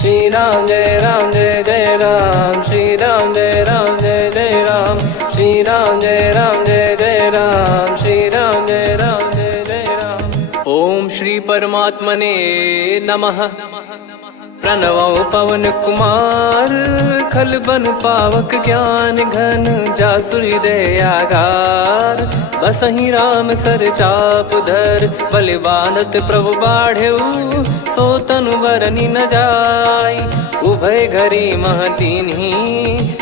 श्री राम जय जय राम, श्री राम जय जय राम, श्री राम जय जय राम, श्री राम जय जय राम। ओम श्री परमात्मने नमः। प्रणवो पवन कुमार, खल बन पावक ज्ञान घन, जासु हृदय आगार। बसहि राम सर चाप धर, बलि बांधत प्रभु बाढ़ेऊ, सो तनु बरनि न जाय। उभय घरी महतीन्ही,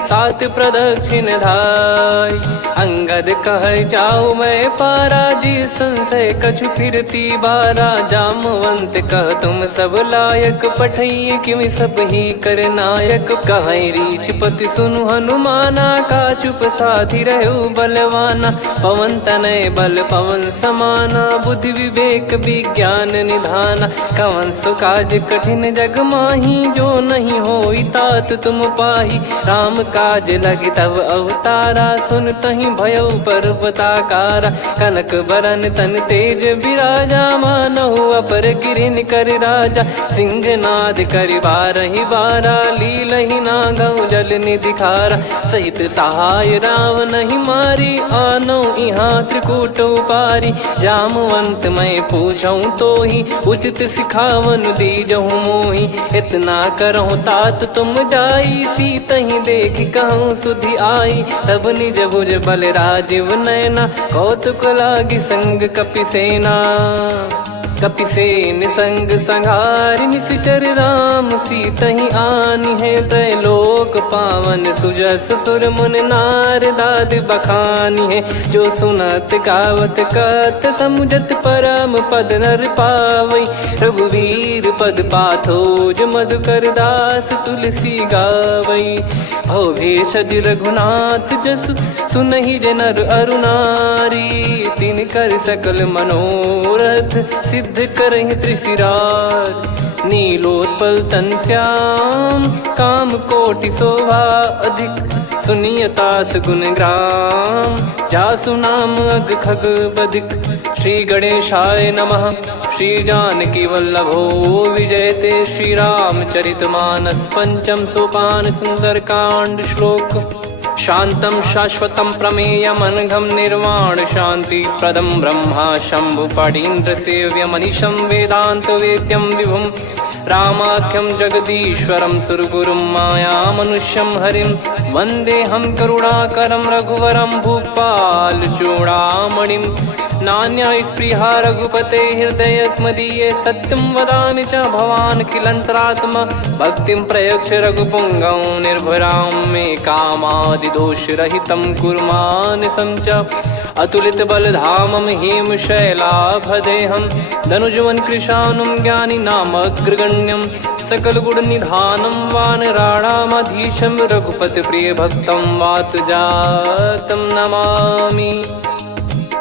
सात प्रदक्षिण धाय। अंगद कह जाऊ मैं पारा, जी संशय कछु फिरती बारा। जामवंत कह तुम सब लायक, पठई किमि सब ही कर नायक। कहीं रीछ पति सुनु हनुमाना, का चुप साधि रहु बलवाना। पवन तनय बल पवन समाना, बुद्धि विवेक विज्ञान निधाना। कवन सो काज कठिन जग माही, जो नहीं होई तात तुम पाही। राम काज लगी तब अवतारा, सुन तहि भयउ पर्वताकारा। कनक बरन तन तेज बिराजा, मानहु अपर गिरिन कर राजा। सिंहनाद करि बारहि बारा, लीलहि नागौ जल निधि खारा। सहित सहाय राम नहीं मारी, आनो इहाँ त्रिकूट उपारी। जामवंत मैं पूछऊँ तोहि, उचित सिखावन दीजहु मोहि। इतना करहु तात तुम जाई, सीतहि देख कहूँ सुधि आई। तब निज भुज बल राजीव नयना, कौतुक लागी संग कपिसेना। कपिसेन संग संघारि, निशिचर राम सीतहि आनी है। त्रैलोक पावन सुजस सुर मुन नार, दाद बखानी है। जो सुनत गावत कथ, समुझत परम पद नर पावई। रघुवीर पद पाथोज, मधुकर दास तुलसी गावई। भव भेषज रघुनाथ जसु, सुनहि जे नर अरु नारी। तिन कर सकल मनोरथ, सिद्ध करहि त्रिशिरार। नीलोत्पल तन श्याम, काम कोटि शोभा अधिक। सुनियतास गुण ग्राम, जासु नाम अग खग बदिक। श्री गणेशाय नमः। श्री जानकी वल्लभो विजयते, श्री रामचरित मानस। पंचम सोपान सुंदर कांड श्लोक। शांतं शाश्वतं प्रमेयमनघं, निर्वाण शांति प्रदं ब्रह्मा शंभु फणीन्द्र सेव्यमनिशं। वेदांत वेद्यं विभुं रामाख्यं जगदीश्वरं, सुरगुरुं माया मनुष्यं हरिं। वन्देऽहं करुणाकरं रघुवरं, भूपाल चूडामणिं। नान्या स्पृहा रघुपते हृदय स्मदीये, सत्यं वदामि च भवान् खिलन्तरात्मा। भक्तिं प्रयच्छ रघुपुङ्गं, निर्भरां मे कामादिदोषरहितं कुर्मानिसं च। अतुलित बलधामं हेमशैलाभदेहं, धनुजवन कृशानुं ज्ञानी नामग्रगण्यं। सकल गुण निधानं वानराणामधीशं, रघुपति प्रिय भक्तं वातजातं नमामि।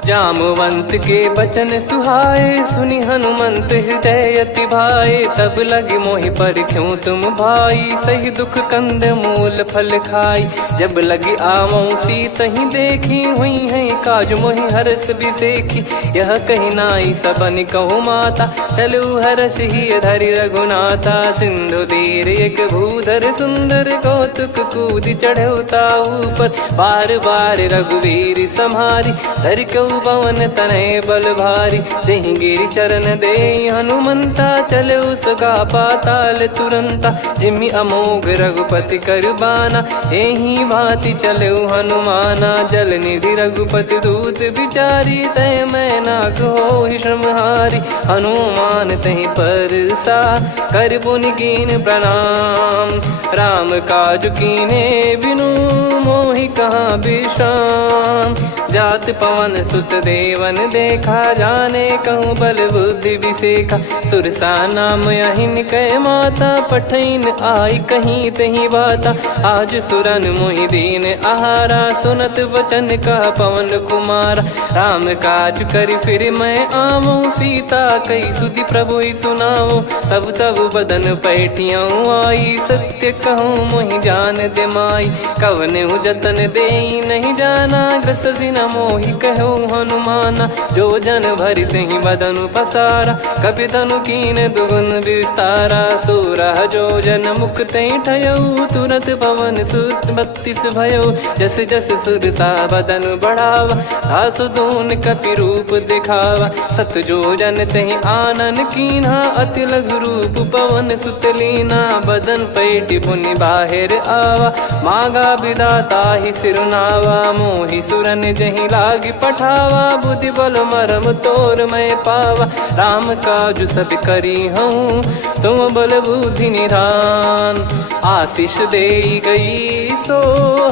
जामवंत के बचन सुहाए, सुनि हनुमंत हृदय अति भाए। तब लगे मोहि पर क्यों तुम भाई, सही दुख कंद मूल फल खाई। जब लगे आवऊं सीतहि देखी, हुई है काज मोहि हरस बिसेखी। यह कही नाई सबन कहु माता, चलु हरष ही धरि रघुनाथा। सिंधु तीर एक भूधर सुंदर, कौतुक कूद चढ़ौता ऊपर। बार बार रघुवीर सम्हारी, धर कऊ पवन तनय बल भारी। जहि गिरि चरण दे हनुमंता, चले उसका पाताल तुरंता। जिमि अमोघ रघुपति कर बाना, एहि भांति चले हनुमाना। जल निधि रघुपति दूत बिचारी, तय मैं नाग होहि श्रमहारी। हनुमान तहि परसा, कर पुनि कीन प्रणाम। राम काज कीने बिनु, मोहि कहाँ विश्राम। जात पवन सुत देवन देखा, जाने कहूँ बल बुद्धि विसेखा। सुरसा नाम अहिन कै माता, पठैन आई कहीं तही बाता। आज सुरन मोहि दीन आहारा, सुनत वचन कह पवन कुमारा। राम काज करि फिर मैं आवऊं, सीता कई सुधि प्रभु ही सुनाओ। तब तब बदन पैठियाँ आई, सत्य कहूँ मोहि जान दे माई। कवने जतन दे नहीं जाना, ग्रसि न मोहि कहो हनुमाना। जो जन भरि तेहि बदनु पसारा, कपि तनु कीन दुगुन विस्तारा। सोरह जो जन मुख तेहि ठयऊ, तुरत पवन सुत 32 भयऊ। जस जस सुरसा बदन बढ़ावा, आसु दून कपि रूप दिखावा। सत जो जन तेहि आनन कीन्हा, अति लघु रूप पवन सुत लीना। बदन पैटि पुनि बाहिर आवा, मागा विधाता ही सिरुनावा। मोहि सुरन जहि लागी पठावा, बुद्धि बल मरम तोर मैं पावा। राम काजु सब करी हूँ, तुम बल बुद्धि निधान। आशीष देई गई सो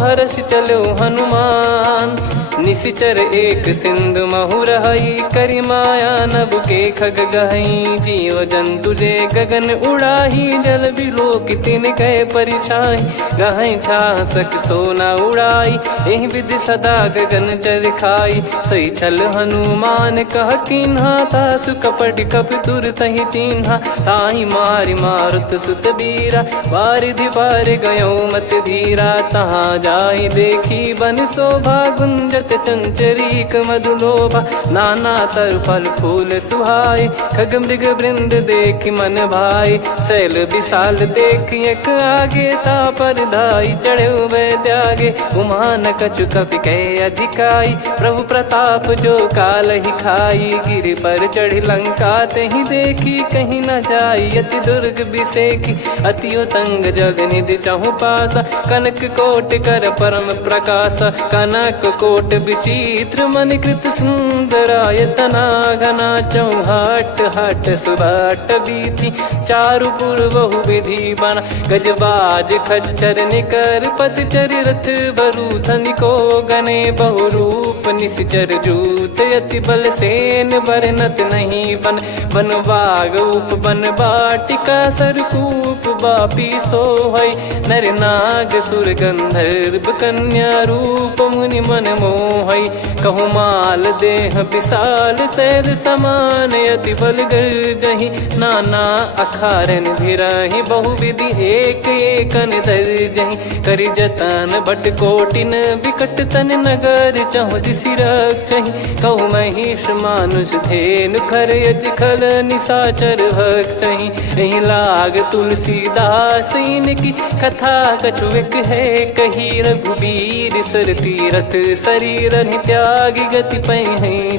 हर्ष चलो हनुमान। निशिचर एक सिंधु महु रहई, करी माया नभ के खग गहई। जीव जंतु जे गगन उड़ाही, जल बिलोक तिन कह परिछाई। गहई छासक सोना उड़ाई, एहि विधि सदा गगन चर खाई। सही छल हनुमान कह कीन्हा, तासु कपट कप तुर तहि चिन्हा। ताहि मारि मारुत सुत बीरा, वारिधि पार गयो मत धीरा। तहाँ जाई देखी बन शोभा, गुंजत चंचरीक मधुलोभा। नाना तर फल फूल सुहाए, खग मृग वृंद देख मन भाई। शैल विशाल देख एक आगे, तापर धाई चढ़े वै त्यागे। उमान कछु कपि कह अधिकाई, प्रभु प्रताप जो काल ही खाई। गिर पर चढ़ी लंका तेहि देखी, कहीं न जाई अति दुर्ग बिसेकी। अति उतंग जग निधि चहु पासा, कनक कोट कर परम प्रकाश। कनक कोट विचित्र मन कृत सुंदरायतना। घना चौहाट हाट सुबाट बीती, चारु पुर बहु विधि बना। गजबाज खच्चर निकर पतचर, रथ बरु धनिको गने। बहु रूप निशिचर जूत, अति बल सेन बरनत नहीं बन। बन बाग उप बन बाटिका, सरकूप बापी सोहई। नर नाग सुर गंधर्व कन्या, रूप मुनि मन मोहई। कहु माल देह विशाल, शैल समान अति बल गर्जहि। नाना अखारन भिरहि, बहु विधि एक एकन दर्जहि। करि जतन बट कोटिन, बिकट तन नगर चहु दिसि रक्षहि। कहु महिष मानुष धेनु, खर यज खल निशाचर भक्षहि। एहि लाग तुलसीदास इनकी, कथा कछु एक है कही। रघुबीर सर तीरथ शरीर, त्यागी गति पै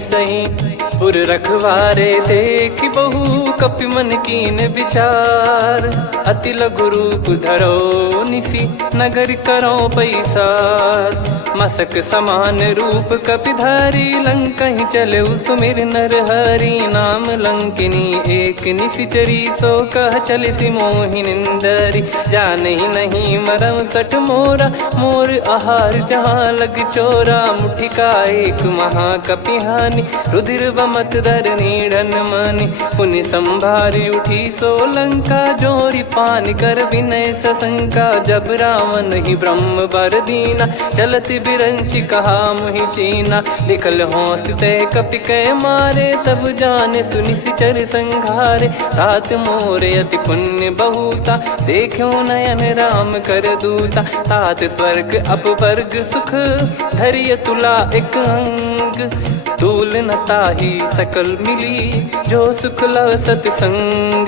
सही। पुर रखवारे देख बहु, कपि मन कीन विचार। अति लघु रूप धरो निसी, नगर करो पैसार। मसक समान रूप कपि धारी, लंकहि चले सुमिर नर हरि। नाम लंकिनी एक निशिचरी, सो कह चलिसि मोहि निंदरी। जानहि नहीं मरम सठ मोरा, मोर आहार जहाँ लग चोरा। मुठिका एक महाकपिहानि, रुधिर बमत धरनी ढन मानि। पुनि संभारी उठी सो लंका, जोरी पान कर विनय सशंका। जब रावण ही ब्रह्म बर दीना, चलत बिरंचि कहा मुहि चीना। लिखल होंस ते कपि कै मारे, तब जाने सुनिशिचर संघारे। तात मोरे अति पुण्य बहुता, देखो नयन राम कर दूता। तात स्वर्ग अपवर्ग सुख, धरिय तुला एक अंग। तूल न ताहि सकल मिली, जो सुख लव सतसंग।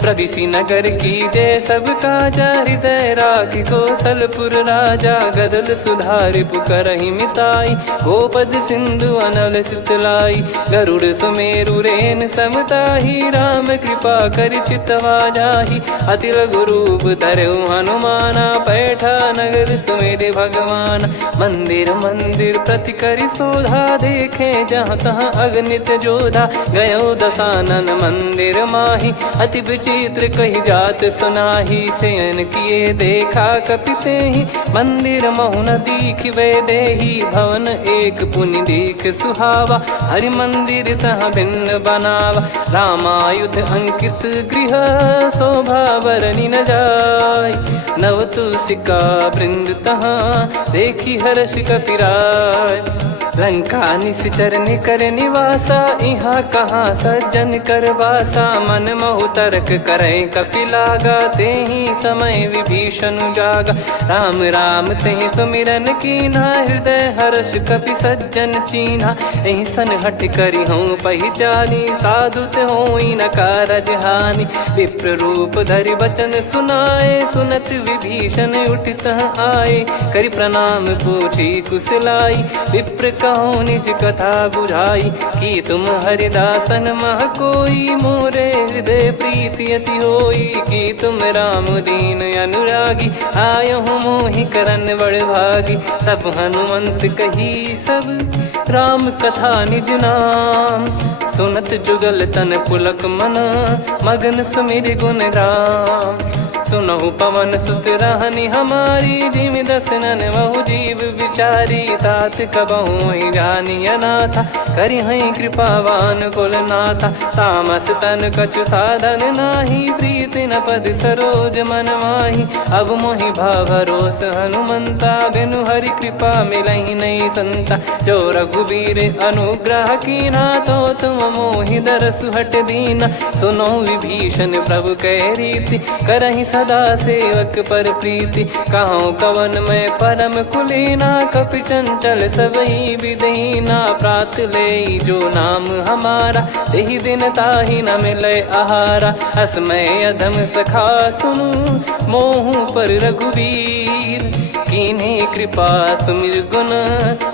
प्रविशि नगर की जय सब काजा, हृदय राखि कौशलपुर राजा। गदल सुधारि पुकरहि मिताई, गोपद सिंधु अनल सितलाई। गरुड़ सुमेरु रेन समताहि, राम कृपा करि चितवा जाहि। अति लघु रूप धरऊ हनुमाना, पैठा नगर सुमेरे भगवान। मंदिर मंदिर प्रति करि शोधा, देखे जहाँ तहाँ अगणित जोधा। गयो दशानन मंदिर माही, अति विचित्र कही जात सुनाही। शयन किए देखा कपि तेहि, मंदिर महु न दीख वे देही। भवन एक पुनि दीख सुहावा, हरि मंदिर तहाँ भिन्न बनावा। रामायुध अंकित गृह, शोभा बरनि न जाय। नव तुलसी का वृंद तहाँ, देखी हर्ष कपिराय। लंका निश्चर निकर निवासा, इहाँ कहाँ सज्जन कर वासा। मन महु तर्क करे कपिलागा, तेहि समय विभीषण जागा। राम राम तेहि सुमिरन कीन्हा, हृदय हर्ष कपि सज्जन चीन्हा। एहि सन हट करि हूँ पहिचानी, साधु ते होई न कारज हानि। विप्र रूप धरि वचन सुनाए, सुनत विभीषण उठित आए। करि प्रणाम पूछी कुशलाई, विप्र कहो निज कथा बुझाई। कि तुम हरिदासन मह कोई, मोरे हृदय प्रीति अति होई। कि तुम राम दीन अनुरागी, आयहु मोहि करन बड़ भागी। तब हनुमंत कही सब राम कथा निज नाम, सुनत जुगल तन पुलक मना, मगन सुमिर गुण राम। सुनहु पवन सुत रहनी हमारी, जिमि दसनन महु जीव विचारी। तात कबहु ही जानी अनाथा, करि हई कृपावान कुल नाथा। तामस तन कछु साधन नाही, प्रीति न पद सरोज मन माही। अब मोहि भरोस हनुमंता, बिनु हरि कृपा मिलहि नहीं संता। जो रघुबीर अनुग्रह कीन्हा, तो तुम मोहि दरसु हट दीना। सुनो विभीषण प्रभु कह रीति, करहि सदा सेवक पर प्रीति। कहूँ कवन में परम कुलीना, कपि चंचल सबही विदहीना। प्रात ले जो नाम हमारा, तेहि दिन ताहि न मिले आहारा। असमय अधम सखा सुनु, मोहु पर रघुवीर। कीन्ही कृपा सुमिर गुण,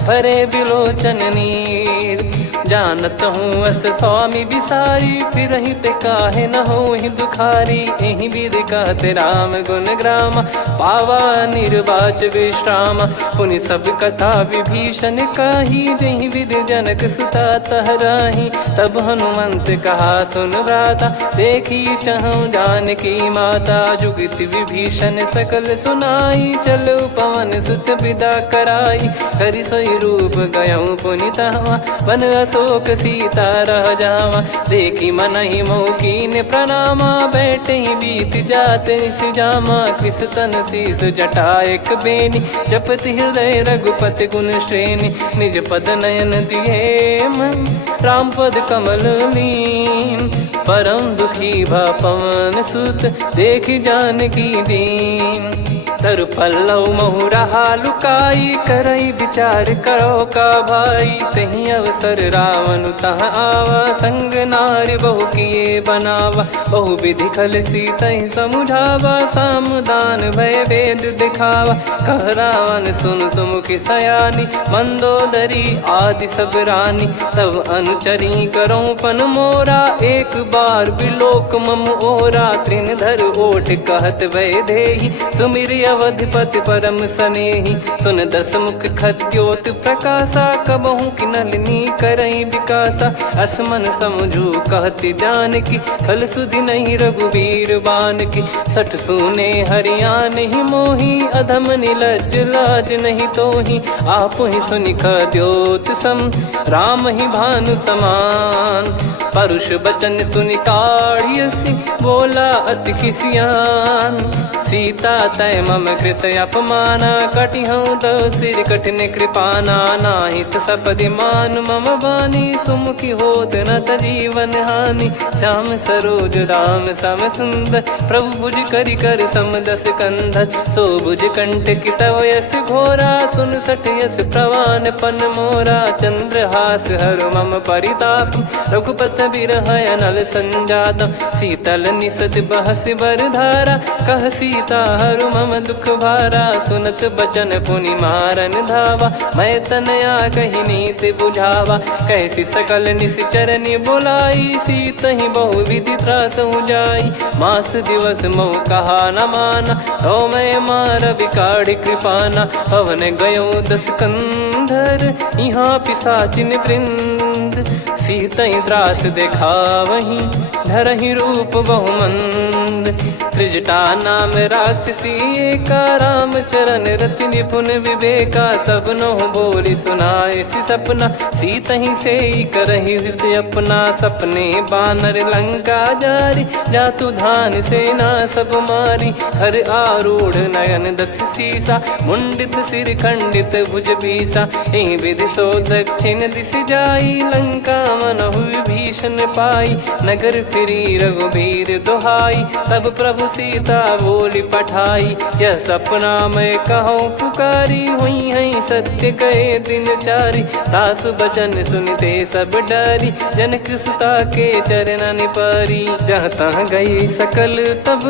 भरे बिलोचन नीर। जानत हूँ अस स्वामी बिसारी, फिरहि ते काहे न होहि दुखारी। एहि विधि कहते राम गुण ग्राम, पावा निर्वाच विश्राम। पुनि सब कथा विभीषण काही, जहि विधि जनक सुता तहराही। तब हनुमंत कहा सुन भ्राता, देखी चहु जानकी माता। जुगति विभीषण सकल सुनाई, चलो पवन सुत विदा कराई। करि सोई रूप गयऊँ पुनि तहवा, वन अशोक सीता रह जावा। देखी मनहि मोह कीन्ह प्रणामा, बैठे ही बीत जात निस जामा। कृस तन शीस जटा एक बेनी, जपति हृदय रघुपति गुण श्रेणी। निज पद नयन दिए मन, राम पद कमल लीन। परम दुखी भा पवन सुत, देखि जानकी दीन। तरु पल्लव महु रहा लुकाई, करई विचार करो का भाई। तहि अवसर रावण तह आवा, संग नारी बहु किए बनावा। बहु विधि खल सीतहि समुझावा, सामदान भय वेद दिखावा। कह रावण सुन सुमुखि सयानी, मंदोदरी आदि सब रानी। तब अनुचरी करो पन मोरा, एक बार बिलोक मम ओरा। तृण धर ओठ कहत भय देहि, सुमिर अवधिपति परम सनेहि। सुन दस मुख खद्योत प्रकाशा, कबहु कि नलिनी करई विकासा। असमन समझू कहति जानकी, खल सुधि नहीं रघुवीर बानकी। सठ सुने हरियाण ही मोही, अधम निलज्ज लाज नहीं तोही। आप ही सुनि खद्योत सम, राम ही भानु समान। परुष बचन सुनि काढ़ियसि, बोला अति किसियान। सीता तय मम कृत अपमाना, कटिहऊँ तव सिर कठिन कृपाना। नाहित सपदि मान मम बानी, सुमुखी होत न जीवन हानि। श्याम सरोज राम सम सुंदर, प्रभु भुज करि कर सम दस कंधर। सो भुज कंठ की तव यस घोरा, सुन सठ यस प्रवान पन मोरा। चंद्रहास हर मम परिताप, रघुपत बिरह अनल संजात। शीतल निसत बहस बर धारा, कह सीता हरु मम दुख भारा। सुनत बचन पुनि मारन धावा, मैं तनया कही नीति बुझावा। कैसी सकल निश्चरनि बुलाई, सीतहि बहु विधि त्रासहु जाई। मास दिवस मोह कहा न माना, तो मैं मार बिकाढ़ि कृपाना। पवन गयो दस कंधर, यहाँ पिशाचिन वृंद। मंद, सीतई त्रास देखावहीं धरहि रूप बहुमंद। त्रिजटा नाम राक्षसी एका, राम चरण रति निपुण विवेका। सबनो बोली सुनाए सि सपना, सीतहि से करहि हृद अपना। सपने बानर लंका जारी, जातु धान सेना सब मारी। हर आरूढ़ नयन दक्ष सीसा, मुंडित सिर खंडित भुज बीसा। एहि विधि सो दक्षिण दिश जाई, लंका मनहु विभीषण पाई। नगर फिरी रघुबीर दुहाई, तब प्रभु सीता बोली पठाई। यह सपना मैं कहूँ पुकारी, हुई है सत्य कहे दिन चारी। दास बचन सुनते सब डरी, जनक सुता के चरण परी। जहाँ तहाँ गई सकल तब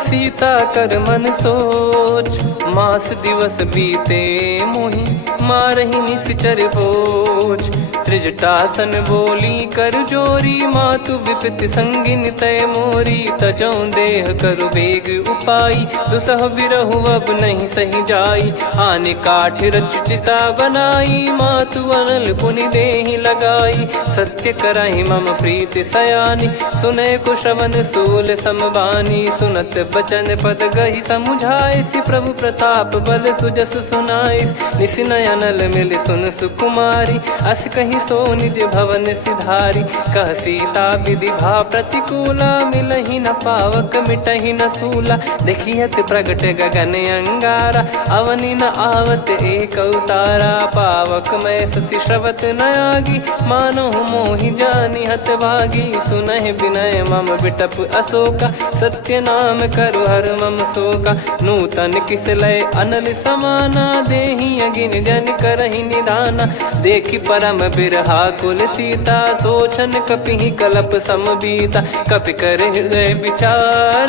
सीता कर मन सोच। मास दिवस बीते मोहि मारहि निश्चर बोझ। त्रिजटासन बोली कर जोरी, मातु विपत्ति संगिन तय मोरी। तजौ देह करु बेग उपाई, दुसह बिरहु अब नहीं सही जाई। आने काठ रचिता बनाई, मातु अनल पुनि देहि लगाई। सत्य करहि मम प्रीति सयानी, सुनय को श्रवण सूल समबानी। सुनत बचन पद गहि समुझाए, सि प्रभु प्रताप बल सुजस सुनाइस। निस नयनल मिल सुन सुकुमारी, अस कहि सो निज भवन सिधारी। कह सीता विधि भा प्रतिकूला, मिलहि न पावक मिटहि न सूला। देखियत प्रगट गगन अंगारा, अवनि न आवत एक अवतारा। पावक मैं शशि श्रवत न आगी, मानो मोहि जानि हत भागी। सुनहि विनय मम बिटप अशोका, सत्य नाम करु हर मम शोका। नूतन किस लय अनल समाना, देहि अगिन जन करहि निदाना। देखि परम बिरहा कुल सीता, सोचन कपिहि कलप समबीता। कपि कर हृदय विचार,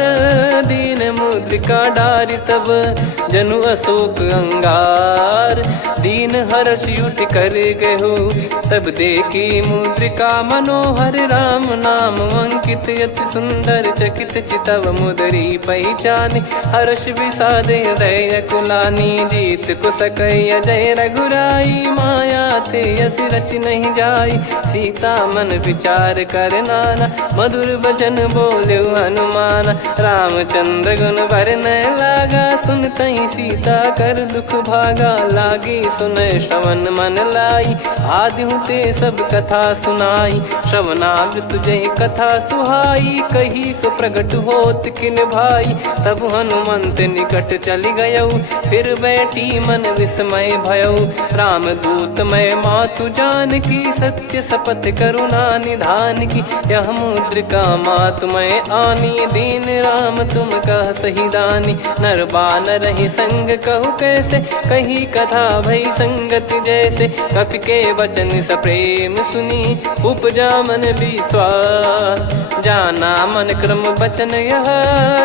दीन मुद्रिका डारि तब जनु अशोक अंगार। दीन हर्ष उठ कर गहु, तब देखी मुद्रिका मनोहर। राम नाम अंकित अति सुंदर, चकित चितव मुदरी पहचान। हर्ष विषाद हृदय कुलानी, जीत को सकय जय रघुराई। माया थे यस रच नहीं जाई, सीता मन विचार कर नाना। मधुर बचन बोले हनुमान, रामचंद्र गुण बरनै लागा। सुनतहि सीता कर दुख भागा, लागी सुनय श्रवण मन लाई। आदि ते सब कथा सुनाई, श्रवणामृत जय कथा सुहाई। कही सो प्रगट होत किन भाई, तब हनुमंत निकट चली गयौ। फिर बैठी मन विस्मय भयौ, राम दूत मैं मातु जानकी। सत्य शपथ करुणा निधान की, यह मुद्रिका मातु मैं आनी। दीन राम तुम कह सही दानी, नर बानर ही संग कहु कैसे। कही कथा भई संगति जैसे, कपि के वचन सप्रेम सुनी। उपजा मन विश्वास, जाना मन क्रम बचन यह।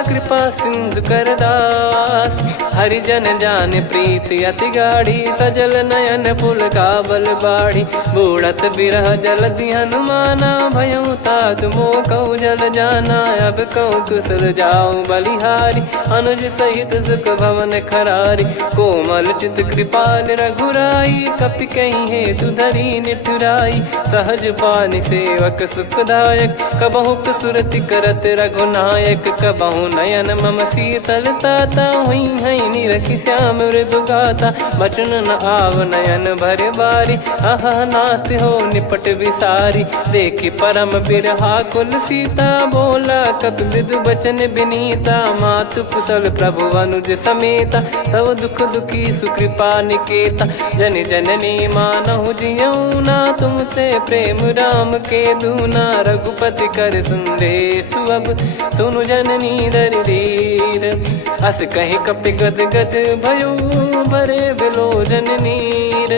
कृपा सिंधु कर दास, हरिजन जान प्रीति अति गाढ़ी। सजल नयन पुल का बल बाढ़ी, बूढ़त बिरह जल दी हनुमाना। भयउ तात मोह कहु जल जाना, अब कहु कुशल जाऊं बलिहारी। अनुज सहित सुख भवन खरारी, कोमल चित कृपाल रघुराई। कपि कहीं हेतु धरी निठुराई, सहज पानि सेवक सुखदायक। कबहु सुरति करत रघुनायक, कबहु नयन मम शीतल ताता। हुई है निरखि श्याम मृदु गाता, बचन न आव नयन भर बारी। आहा नाथ हो निपट विसारी, देखि परम बिरहा कुल सीता। बोला कपि मृदु बचन बिनीता, मातु कुशल प्रभु अनुज समेता। तव दुख दुखी सुकृपा निकेता, जन जननी मानहु जियऊ ना। तुम ते प्रेम राम के दूना, रघुपति कर संदेश अब सुनु जननी दर धीर। अस कहि कपि गद गद भयो, भरे बिलोचन नीर।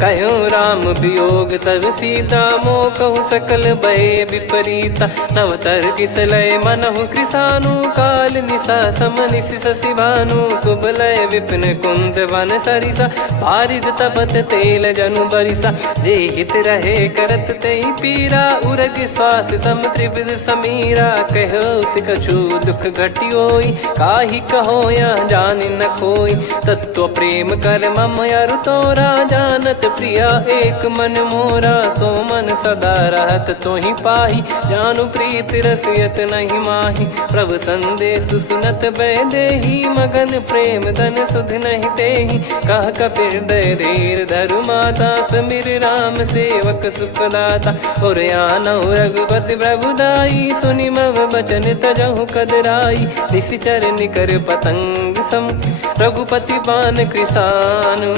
कहो राम वियोग तब सीता, मोह कहु सकल भय विपरीता। नवतर किसलय मनहु कृसानु, काल निशा समनिशि शशि भानु। कुबलय विपिन कुंद वन सरिसा, पारिद तपत तेल जनु बरिसा। जे हित रहे करत तेहि पीरा, उरग श्वास सम त्रिविध समीरा। कहो कछु दुख घटियोई, काहि कहो या जान न कोई। तत्व प्रेम कर मम अरु तोरा, जानत प्रिया एक मन मोरा। सो मन सदा रहत तो ही पाही, जानु प्रीत रसियत नहीं माही। प्रभु संदेश सुनत बैदेही, मगन प्रेम धन सुध नहीं तेही। कह कपिर दय धीर धरु माता, समिर राम सेवक सुखदाता। और आनौ रघुपति प्रभुदाई, सुनि मव बचन तजहु कदराई। निशिचर निकर पतंग सम, रघुपति पान कृसानु।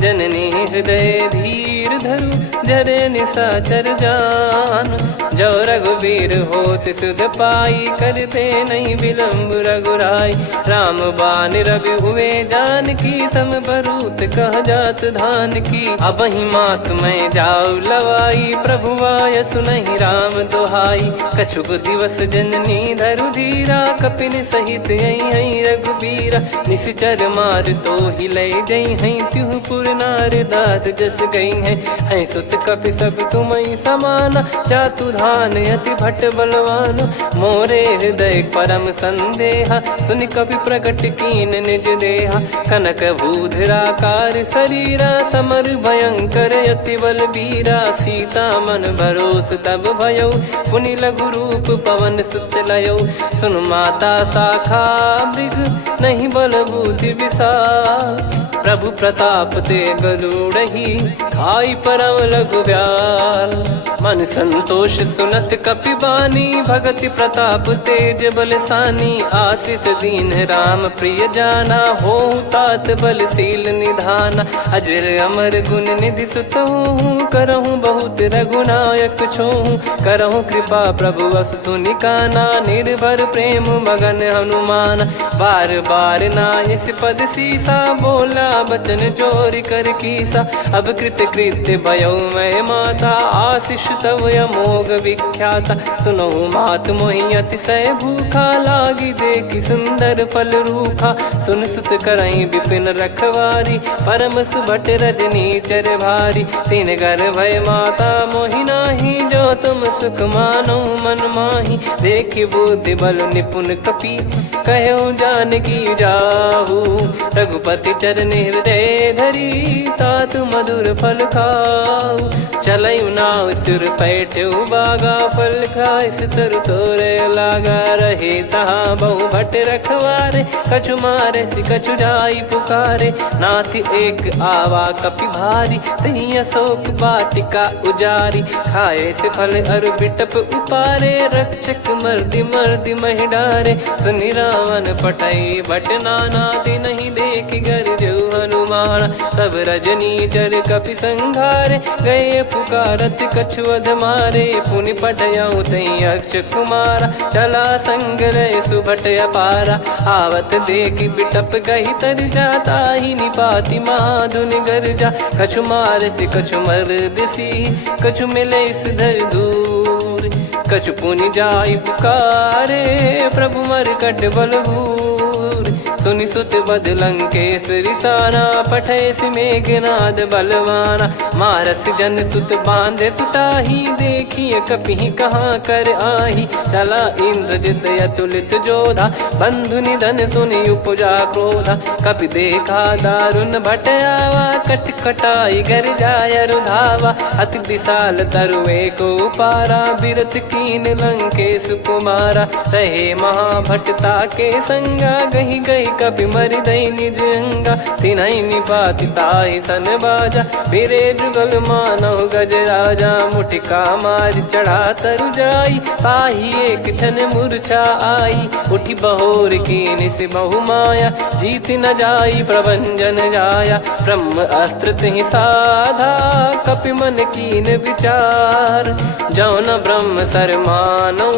जननी हृदय धीर धरु, जरे निशाचर जान। जो रघुवीर होत सुध पाई, करते नहीं विलम्ब रघुराई। राम बान रवि हुए जानकी, तम बरूत कह जात धान की। अब ही मात मैं जाऊ लवाई, प्रभु आय सुनहि राम दोहाई। कछुक दिवस जननी धरु धीरा, कपिन सहित यही रघुबीरा। निशिचर मार तो ही ले जई हैं, त्युह पुर नार दाद जस गई हैं। सुत कपि सब तुमहि समाना, जातु धान अति भट बलवान। मोरे हृदय परम संदेहा, सुनि कपि प्रकट कीन निज देहा। कनक भूधराकार शरीरा, समर भयंकर अति बलबीरा। सीता मन भरोस तब भयउ, पुनि लघु रूप पवन सुत लयउ। सुन माता शाखा मृग, नहीं बल बुद्धि विशाल। प्रभु प्रताप ते गरुड़ही, खाई परम लघु ब्याल। मन संतोष सुनत कपि बानी, भगति प्रताप तेज बलसानी। आशीष दीन राम प्रिय जाना, होहु तात बलशील निधाना। अजर अमर गुण निधि सुतहु, करहु बहुत रघुनायक छोहु। करहु कृपा प्रभु अस सुनि काना, निर्भर प्रेम मगन हनुमान। बार बार नायस पद सीसा, बोला बचन चोरी कर कीसा। अब कृत कृत्य भयउ मैं माता, आशीष तव अमोघ विख्याता। सुनहु मात मोहि अतिशय भूखा, लागी देखि सुंदर फल रूखा। सुन सुत करहि विपिन रखवारी, परम सुभट रजनी चर भारी। तीन घर भय माता मोहि नाही, जो तुम सुख मानो मन माही। देखि बुद्धि बल निपुण कपि, कहु जानकी जाहु। रघुपति चरण हृदय धरी, तात मधुर फल खाऊ। चलयु नाव सुर पैठ्यु बागा, फल खाइस तरु तोरे लागा। रहे तहाँ बहु भट रखवारे, कछु मारे सि कछु जाई पुकारे। नाथ एक आवा कपि भारी, तही अशोक वाटिका उजारी। खाए से फल अरु बिटप उपारे, रक्षक मर्दि मर्दि महि डारे। सुनि रावण पटई भट नाना, तिनहि देखि गरजउ हनुमान। तब रजनी चर कपि संघारे, गए पुकारत कछु अध मारे। पुनि पठयउ तई अक्ष कुमारा, चला संग रहे सुभट अपारा। आवत देखि बिटप गही तर जाता, ही निपाति महाधुनि गर्जा। कछु मार से कछु मर्दिसी, कछु मिले इस धर दूर। कछु पुनि जाई पुकारे, प्रभु मरकट बलभूर। सुनि सुत बद लंकेश्वरी साना, पठय मेघनाद बलवाना। मारस जन सुत बांधे सुताही, देखिए कपि कहाँ कर आही। चला इंद्रजित अतुलित जोधा, बंधु निधन सुनि उपजा क्रोधा। कपि देखा दारुण भट आवा, कट कटाई गर जाय रुधावा। अति विशाल तरुए को पारा, बिरत कीन लंकेश कुमारा। रहे महाभटता के संगा, गही गही कपि मरि दई निज अंगा। तिन्हि निपाति ताहि सन बाजा, फिरे जुगल मानव गज राजा। मुटिका मार चढ़ा तरु जाई, ताहि एक क्षण मूर्छा आई। उठि बहोर कीन से बहु माया, जीत न जाई प्रभंजन जाया। ब्रह्म अस्त्र तिहि साधा, कपि मन कीन विचार। जौ न ब्रह्म सर मानौ,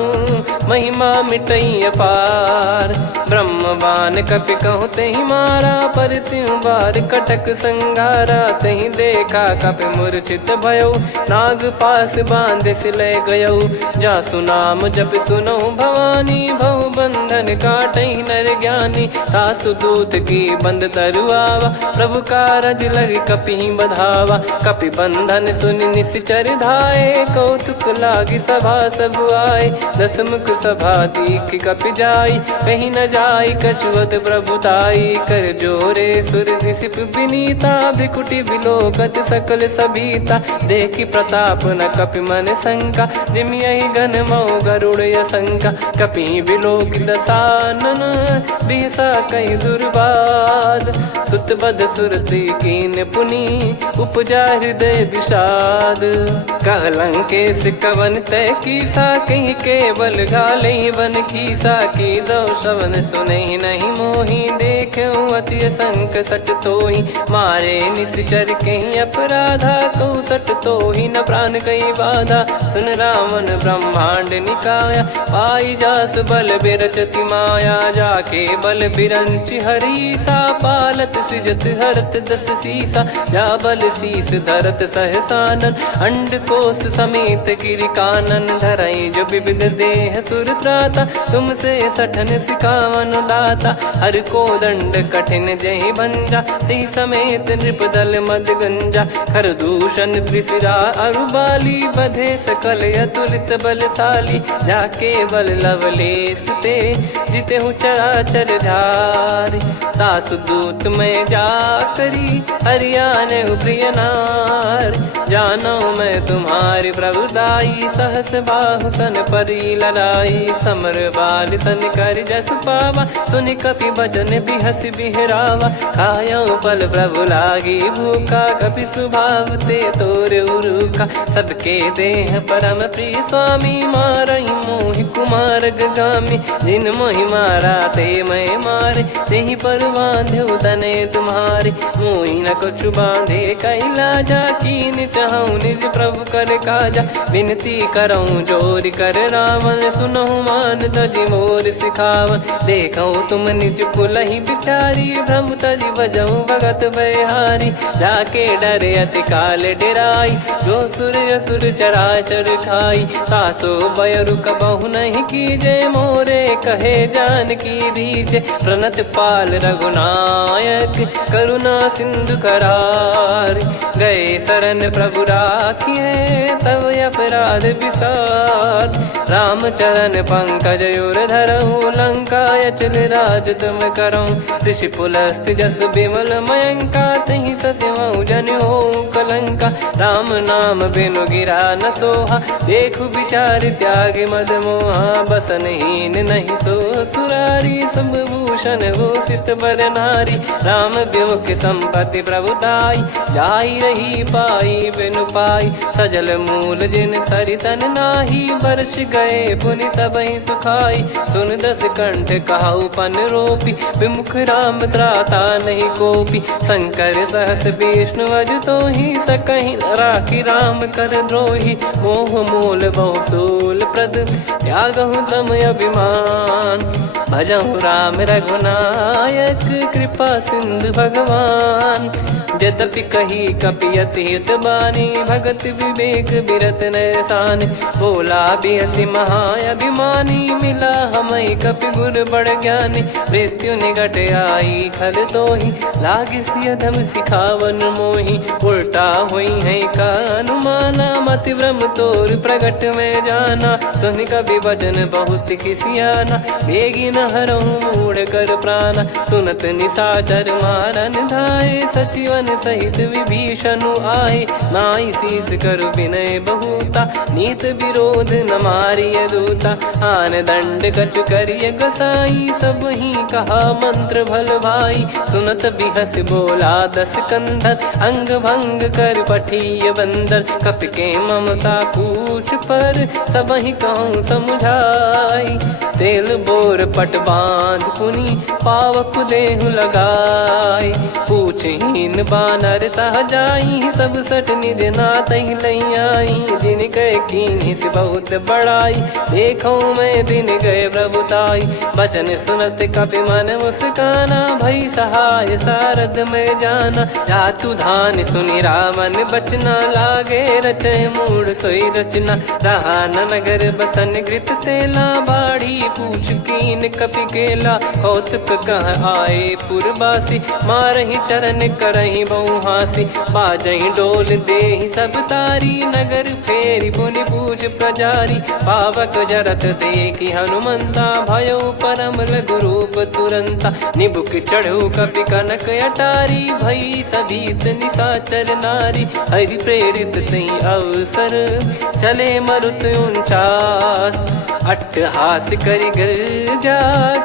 महिमा मिटई अपार। ब्रह्म बान कपि कहु तहि मारा, पर त्यों बार कटक संगारा। तहि देखा कपि मूर्छित भयउ, नाग पास बांध सिले गयउ। जासु नाम जप सुनहु भवानी, भव बंधन काटहि नर ज्ञानी। तासु दूत की बंद तरुआवा, प्रभु कारज लग कपि बधावा। कपि बंधन सुनि निश्चर धाये, कौतुक लागी सभा सब आए। दस मुख सभा दीख कपि जाई, कहीं न जाई कछुवत प्रभुताई। कर जोरे सुर दिसिप विनीता, भ्रिकुटि बिलोकत सकल सबीता। देखि प्रताप न कपि मन शंका, जिमियहि गन मऊ गरुड़ असंका। कपि बिलोक दसानन, बिहसा कहि दुर्वाद। सुत बध सुरति कीन पुनि, उपजा हृदय विषाद। कहलंकेश कवन तय कीसा, कहीं केवल गाले बन खीसा। की दो श्रवण सुने नहीं मोही, देखे अति संक सट तोही। मारे निश्चर कहीं अपराधा, कहूँ सट तोही न प्राण कहीं बाधा। सुन रावण ब्रह्मांड निकाया, पाई जास बल बिरचति माया। जाके बल बिरंच हरीसा, पालत सृजत हरत दस सीसा। जा बल शीस धरत सहसानन, अंड कोश समेत गिरि कानन। धरई जो विविध देह सुर त्राता, तुमसे सठन सिखावन दाता। हर को दंड कठिन जहि भंजा, ती समेत नृप दल मद गंजा। खर दूषण त्रिशिरा अरुबाली, बधे सकल अतुलित बलशाली। जाके बल लवलेश ते, जिते हूँ चराचर धारी। दास दूत में जा करी, हरियाने प्रिय नार। जानो मैं तुम्हारी प्रभुताई, सहस बाहु सन परी लड़ाई। समर बाल सन कर जस पावा, सुनि कपि भजन बिहस बिहरावा। खायो पल प्रभु लागी भूखा, कपि स्वभाव ते तोर उरुखा। सबके देह परम प्रिय स्वामी, मारई मोहि कुमार गगामी। जिन मोहि मारा ते मैं मारे, तेहि पर बांधो तने तुम्हारे। मोहि न कुछ बांधे कैलाजा, कीन चाहूँ निज प्रभु कर काजा। विनती करऊँ जोर कर रावण, सुनहु मान तजि मोर सिखावन। देखऊँ तुम निज पुलहि बिचारी, भ्रम तजि बजऊँ भगत बहारी। जाके डरे अति काल डेराई, जो सुर असुर चराचर खाई। तासो बयरु कबहु नहीं कीजे, मोरे कहे जान की दीजे। प्रणत पाल रघुनायक, करुणा सिंधु करार। गए शरण प्रभु राखिए, तब अपराध विसार। राम चरण पंकज उर धरऊँ, लंका अचल राज तुम करऊँ। ऋषि पुलस्त जस विमल मयंका, तहि सत्यमऊ जन हो कलंका। राम नाम बिनु गिरा न सोहा, देखु विचार त्याग मद मोहा। बसनहीन नहीं सो सुरारी, सब भूषण भूषित बर नारी। राम विमुख संपत्ति प्रभुताई, जाई रही पाई बिनु पाई। सजल मूल जिन सरितन नाही, वर्ष गए पुनि तबहि सुखाई। सुन दस कंठ कहाऊ पन रोपी, विमुख राम त्राता नहीं कोपी। शंकर सहस विष्णु अज तोहि, सकहि न राखी राम कर द्रोही। मोह मूल बहु सूल प्रद, त्यागहु तम अभिमान। भजहु राम रघुनायक, कृपा सिंधु भगवान। यद्यपि कही कपियति हित बानी, भगत विवेक बिरत नैसान। बोला बिहसि महाअभिमानी, मिला हमई कपि गुर बड़ ज्ञानी। मृत्यु निकट आई खल तोहि, लागिसि अधम सिखावन मोहि। उल्टा हुई है का अनुमाना, मति भ्रम तोर प्रगट में जाना। सुन कवि वचन बहुत खिसियाना, बेगी न हरहु मूढ़ कर प्राणा। सुनत निशाचर मारन धाये, सचिवन सहित विभीषणु आए। नाई शीस कर विनय बहुता, नीत विरोध न मारिय दूता। आन दंड कछु करिय गसाई, सब ही कहा मंत्र भल भाई। सुनत बिहस बोला दस कंधर, अंग भंग कर पठिय बंदर। कपि के ममता पूछ पर, सब ही कहूँ समुझाई। तेल बोर पट बांध पुनि, पावक देहु लगाई। पूछहीन बानर तह जाई, सब सट निज नातहि लई आई। दिन गए कीन्ही से बहुत बड़ाई, देखो मैं दिन गए प्रभुताई। बचन सुनत कपि मन मुस्काना, भई सहाय सारद में जाना। जातु धान सुनि रावण बचना, लागे रचय मूढ़ सोई रचना। रहा न नगर बसन घृत तेला, बाढ़ी पूछ कीन कपि केला कौतुक कह आए पुरबासी मारही चरण करही बहु हासी बाजही डोल देहि सब तारी नगर फेरी पुनि पूज प्रजारी पावक जरत देखी हनुमंता भयो परम लघु रूप तुरंता निबुक चढ़ू कपि कनक अटारी भई सभीत निशाचर नारी हरि प्रेरित तई अवसर चले मरुत 49 अट्टहास करि गिरजा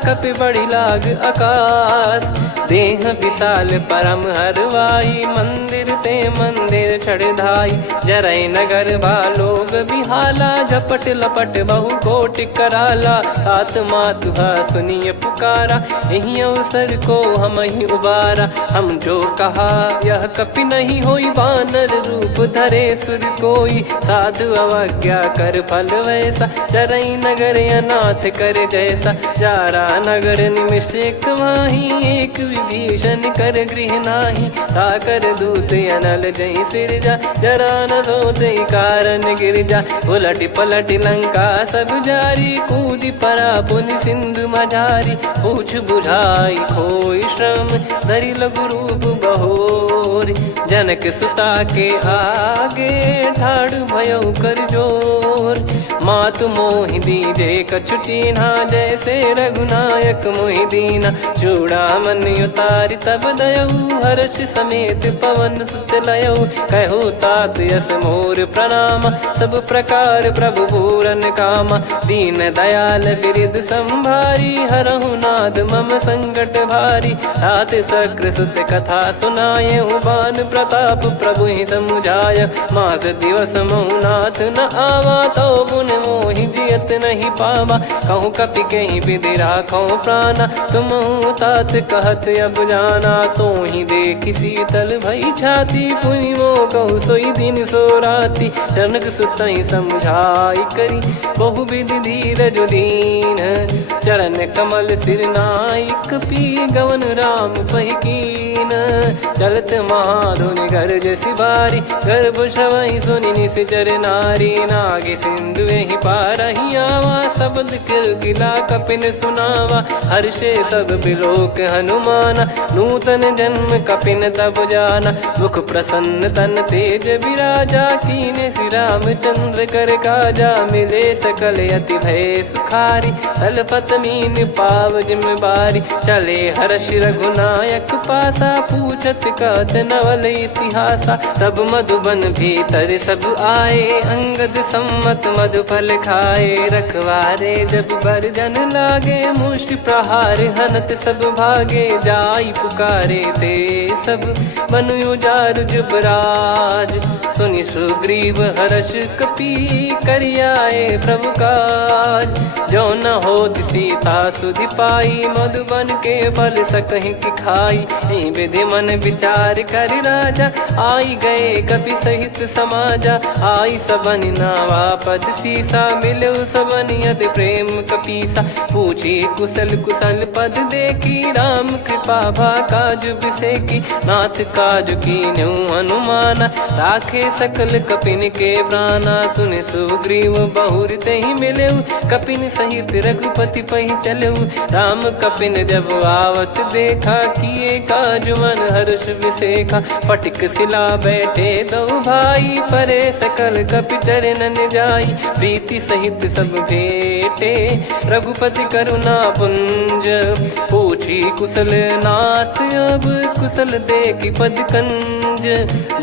कपि बड़ी लाग आकाश देह विशाल परम हरवाई मंदिर ते मंदिर चढ़ाई जरई नगर बालोग बिहाला झपट लपट बहु कोट कराला सात मातुहा सुनिय पुकारा यही अवसर को हम ही उबारा हम जो कहा यह कपि नहीं होई बानर रूप धरे सुर कोई साधु अवज्ञा कर फल वैसा जरई नगर अनाथ कर जैसा जारा नगर निमिष एक माही एक विभीषण कर गृह नाही ताकर दूत अनल जय सिरजा जरा न सोते कारण गिरजा उलट पलट लंका सब जारी कूदी परा पुनि सिंधु मझारी पूछ बुझाई खोई श्रम धरि लघु रूप बहोरी जनक सुता के आगे ठाड़ भयो कर जोर मातु मोहि दीजे कछु चीन्हा जैसे रघुनायक मोहि दीना चूड़ामन उतारि तब दयऊ हर्ष समेत पवन सुत लयऊ कहु तात यस मोर प्रणाम सब प्रकार प्रभु पूरन कामा दीन दयाल बिरिद संभारी हरहु नाद मम संकट भारी तात सक्र सुत कथा सुनाये बान प्रताप प्रभु ही समुझाय मास दिवस महु नाथ न आवा तो पुन मोहि जियत नहीं पावा कहूँ कपि कहीं विधि राखो प्राणा तुम तात कहत अब जाना तो ही देख शीतल भई छाती पुनि मो कहु सोई दिन सो राती जनक सुतई समझाई करी बहु विधि धीरज दीन चरण कमल सिर नाइक पी गवन राम पहिकीन चलत महाधुनि गर्ज सिबारी गर्भ श्रवहि सुनि निश्चर नारी नागे सिंधु ही पारही आवा शब्द किलकिला कपिन सुनावा हर्षे सब बिलोक हनुमाना नूतन जन्म कपिन तब जाना मुख प्रसन्न तन तेज विराजा कीने श्री रामचंद्र कर काजा मिले सकल अति भय सुखारी तलपत मीन पाव जिम्मेवारी चले हर्ष रघुनायक पासा पूछत कहत नवल इतिहासा तब मधुबन भीतर सब आए अंगद सम्मत मधुफल खाए रखवारे जब बरजन लागे मुष्टि प्रहार हनत सब भागे जाई पुकारे ते सब मनु उजार जुबराज सुनि सुग्रीव हर्ष कपि करियाए प्रभु काज जो न हो सीता सुधि पाई मधुबन के फल सकहि की खाई विधि मन विचार कर राजा आई गए कपि सहित समाजा आई सबन नावा पद सीसा मिलो सबनियत प्रेम कपीसा पूछी कुशल कुशल पद देखी राम कृपा भा काज बिसेकी नाथ काज की न्यू हनुमाना राखे सकल कपिन के प्राणा सुन सुग्रीव बहुर ते ही मिले कपिन सहित रघुपति पहि चले राम कपिन जब आवत देखा किए काज मन हर्ष विसेखा पटिक सिला बैठे दो भाई परे सकल कपि चरणन जाई प्रीति सहित सब भेटे रघुपति करुणा पुंज पूछी कुशल नाथ अब कुशल देखी पद कंज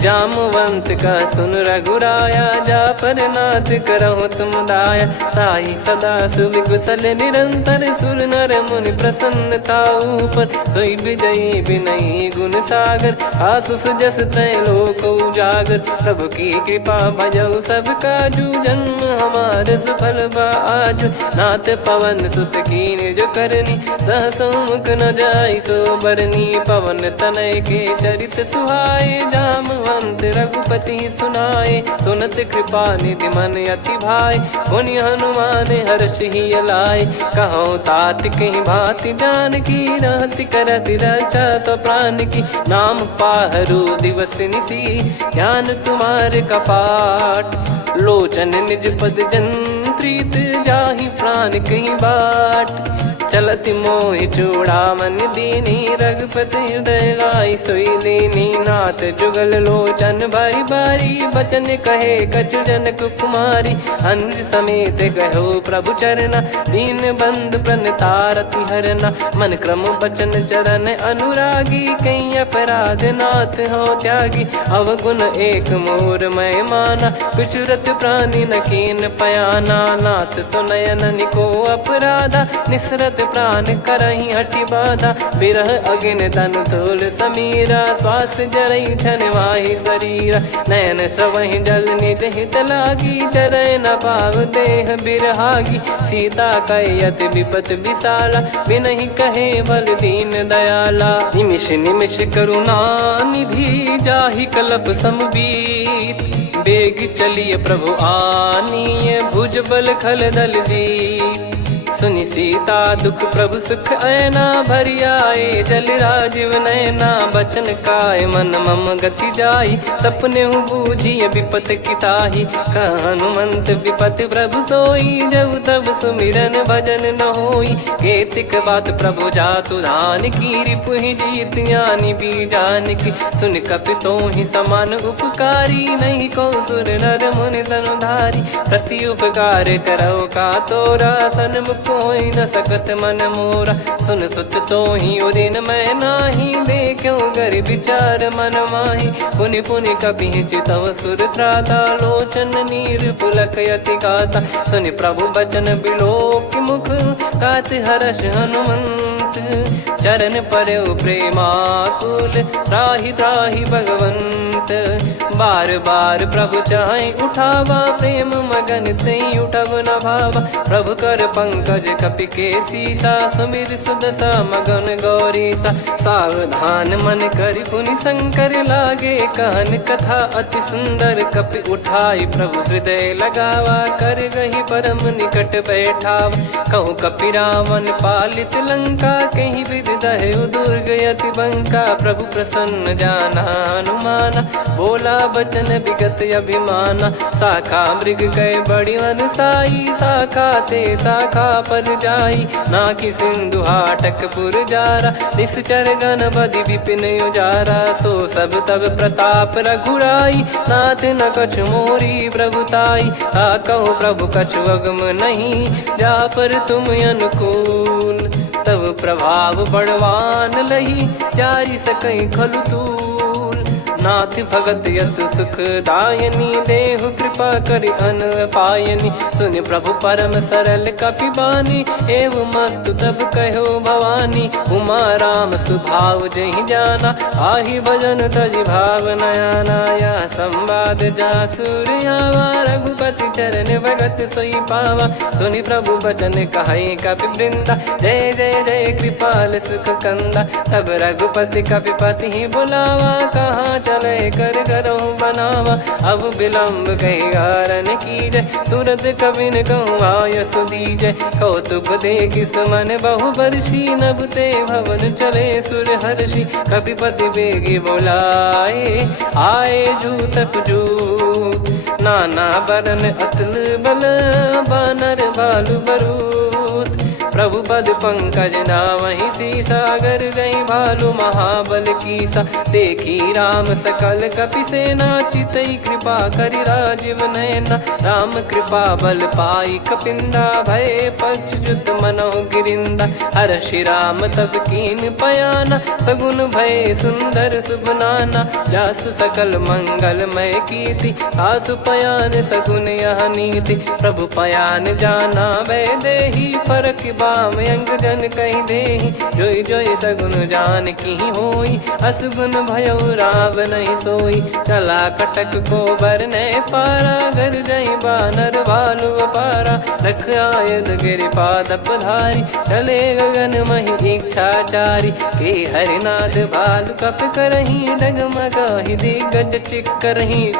जामवंत का सुन रघुराया जा पर नाथ करहु तुम दाया ताई सदा सुभि कुशल निरंतर सुर नर मुनि प्रसन्नता ऊपर सोई विजयी विनयी गुण सागर आसु सुजस त्रैलोक उजागर प्रभु की कृपा भजऊ सब काजू जन्म हमार सफल बाजू नाथ पवन सुत कीन जो करनी सहसो मुख न जाई सो बरनी पवन तनय के चरित सुहाए जामवंत रघुपति सुनाए सुनत कृपा निधि मन अति भाई पुनि हनुमान हर्ष ही लाए कहो तात कहीं भांति जान की रहति करति रक्षा सो प्राण की नाम पाहरू दिवस निसी ध्यान तुम्हारे कपाट लोचन निज पद जन प्रीत जाहि प्राण कहीं बाट। चलत मोहि चूड़ामन दीनी रघुपति हृदय लाई सोई लीनी। नाथ जुगल लोचन बारी बारी बचन कहे कछु जनक कुमारी। हंस समेत गहो प्रभु चरना दीन बंद प्रणतारति हरना। मन क्रम बचन चरण अनुरागी कहीं अपराध नाथ हो त्यागी। अवगुण एक मोर मैं माना विचुरत प्राणी न कीन पयाना। नाथ सुनयन निको अपराधा निसरत प्राण करही हटि बाधा। बिरह अगिन तन तोल समीरा श्वास जरई छन वाहि शरीरा। नयन सवहि जल निज हित लागी चरय न पाव देह बिरहागी। सीता कयत विपत विशाला बिनहि कहे बल दीन दयाला। निमिष निमिष करुणा निधि जाहि कलप समबीत। बेग चलिए प्रभु आनीय भुज बल खल दल जीत। सुनि सीता दुख प्रभु सुख ऐना भरि आए जल राजीव नैना। बचन काय मन मम गति जाई सपने बूझी विपत किताही। हनुमंत विपत प्रभु सोई जब तब सुमिरन भजन न होई। केतिक बात प्रभु जातु धान की रिपुहि जीत ज्ञानी बीजान की। सुन कपितो ही समान उपकारी नहीं को सुर नर मुनि तनुधारी। प्रति उपकार करो का तोरा सन्मुख कोई न सकत मन मोरा। सुन सुत तो ही उदिन मैं नाही देखो गर विचार मन माही। पुनि पुनि कपि चितव सुर त्राता लोचन नीर पुलक यति गाता। सुनि प्रभु बचन बिलोक मुख गात हर्ष हनुमंत। चरण परयो प्रेमाकुल त्राहि त्राहि भगवंत। बार बार प्रभु चाहि उठावा प्रेम मगन तई उठब न भावा। प्रभु कर पंकज कपि के सीसा सुमिर सुदशा मगन गौरीसा। सावधान मन करि पुनि शंकर लागे कहन कथा अति सुंदर। कपि उठाई प्रभु हृदय लगावा कर गही परम निकट बैठावा। कहूँ कपि रावण पालित लंका कहीं विधि दहु दुर्ग यति बंका। प्रभु प्रसन्न जाना हनुमाना बोला बचन विगत अभिमाना। शाखा मृग गए बड़ी अनुसाई शाखा ते शाखा पर जाई। ना कि सिंधु हाटक पुर जारा निश्चर गण बदि विपिन उजारा। सो सब तब प्रताप रघुराई नाथ न कछु मोरी प्रभुताई। कहूँ प्रभु कछु अगम नहीं जा पर तुम अनुकूल। तब प्रभाव बड़वान लही जारी सकई खलु तूल। नाथ भगत यत सुख दायनी देहु कृपा करि अन पायनी। सुन प्रभु परम सरल कपि बानी एवं मस्तु तब कहो भवानी। उमा राम सुभाव जहि जाना आहि भजन तजि भाव नयाना। या संवाद जासुर आवा रघुपति चरण भगत सोई पावा। सुनि प्रभु बचन कहै कपि वृंदा जय जय जय कृपाल सुख कंदा। तब रघुपति कपि पति बुलावा कहाँ चले कर करहु बनावा। अब विलम्ब कही कारण कीजय तुरत कबिन कहूँ आयस दीजय। कौतुक देख सुमन बहु बरसी नभ ते भवन चले सुर हर्षि। कपिपति बेगी बोलाए आए जूतक जूत। नाना बरन अतुल बल बानर बालु बरूत। प्रभु पद पंकज नावहि सीसागर गई भालु महाबल कीसा। देखी राम सकल कपि सेना चितई कृपा करि राजीव नयना। राम कृपा बल पाई कपिंदा भय पक्ष जुत मनो गिरिंदा। हर्षि राम तब कीन पयाना सगुन भय सुंदर शुभ नाना। जासु सकल मंगलमय कीर्ति आसु पयान सगुन यह नीति। प्रभु पयान जाना वै देहि फरक बाम अंग जन कहीं देहि। जोई जोई सगुन जान की होई असगुन भयो राव नहीं सोई। चला कटक को बरने पारा घर जई बानर भालु पारा। रख आयद गिरि पाद पधारी चले गगन मही इच्छाचारी। के हरिनाथ भालु कप करही डगमगाहि दिग्गज चिक्करही।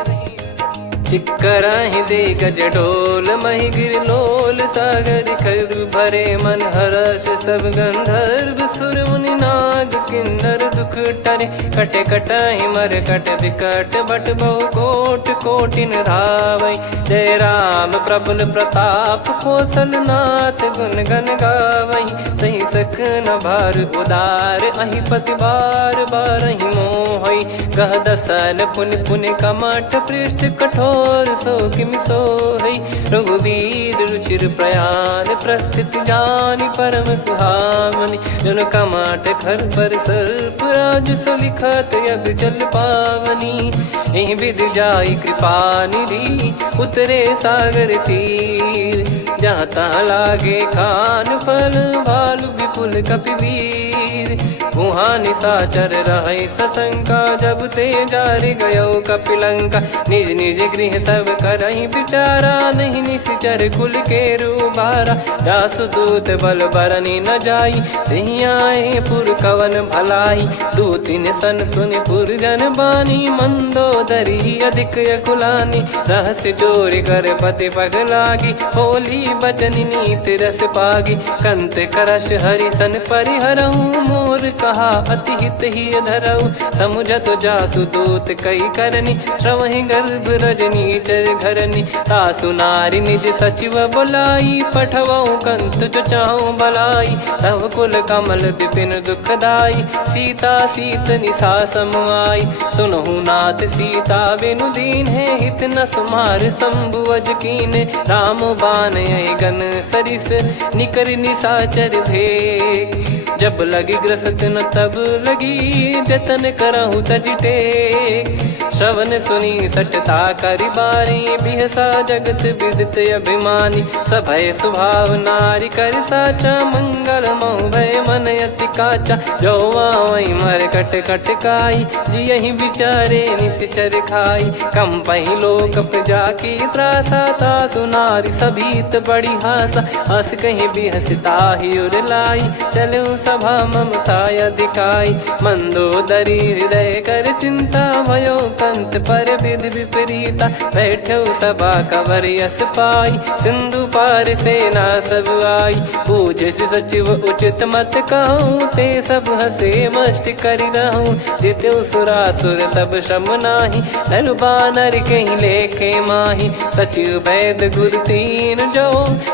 चिक्कराहि दे गज डोल महि गिर लोल सागर खर भरे मन हर्ष सब गंधर्व सुर मुनि नार। नाग किन्नर दुख टरे, कटे कटहि मर कट विकट बट बहु कोट कोटिन धावै। जय राम प्रबल प्रताप कौशलनाथ गुण गण गावै। सही सकन भार उदार अहि पति बार बारहि मोहै। गह दसन पुन पुन कमठ पृष्ठ कठोर सो किमि सोहै। रघुवीर रुचिर प्रयाण प्रस्थित जानि परम सुहावनि। जन कमठ खर पर सर्प राज सलिखत यग जल पावनी। एहि विधि जाई कृपा निधि उतरे सागर तीर। जहाँ तहाँ लागे खान फल भालु विपुल कपिवीर। वहाँ निशाचर रहै सशंका जब ते जारि गयो कपिलंका। निज निज गृह सब करहि विचारा नहीं निश्चर कुल के रूबारा। जासु दूत बल बरनि न जाई तेहि आए पुर कवन भलाई। दूतिन सन सुनि पुर जन बानी मंदोदरी अधिक यकुलानी। रहस्य चोरी कर पति पगलागी होली बचन नीति रस पागी। कंत करश हरिसन परिहरहु मोर कहा अति हित ही धरऊ। समुझत जासु दूत कई करनी श्रवहि गर्भ रजनी चर घरनी। तासु नारी निज सचिव बुलाई पठवऊ कंत जो चाहूं बलाई। तव कुल कमल विपिन दुखदाई सीता सीत निशा समाई। सुनहु नाथ सीता बिनु दीन है हित न सुमार शंभु अज कीने। राम बाण गन सरिस निकर निशाचर भेग। जब लगी ग्रसत न तब लगी जतन करहु तज टेक। श्रवण सुनी सटता करि बारी बिहसा जगत विदित अभिमानी। सभय स्वभाव नारी कर साचा मंगल मऊ भय मन अति काचा। जो आवै मर कट कट काई जियहि विचारे निश्चर खाई। कम पहि लोक जाकी त्रासा तासु नारी सभीत बड़ी हासा। हस कहीं बिहसता ही उर लाई चलऊ सभा ममता अधिकाई। मंदोदरी हृदय कर चिंता भयो कंत पर विधि विपरीता। बैठो सभा कवर यस पाई सिंधु पार सेना सब आई। पूज्य सचिव उचित मत कहूँ ते सब हसे मष्ट करि रहूँ। जित्यु सुरासुर तब श्रम नाही नर बानर कहीं लेखे माही। सचिव वैद गुरु तीन जो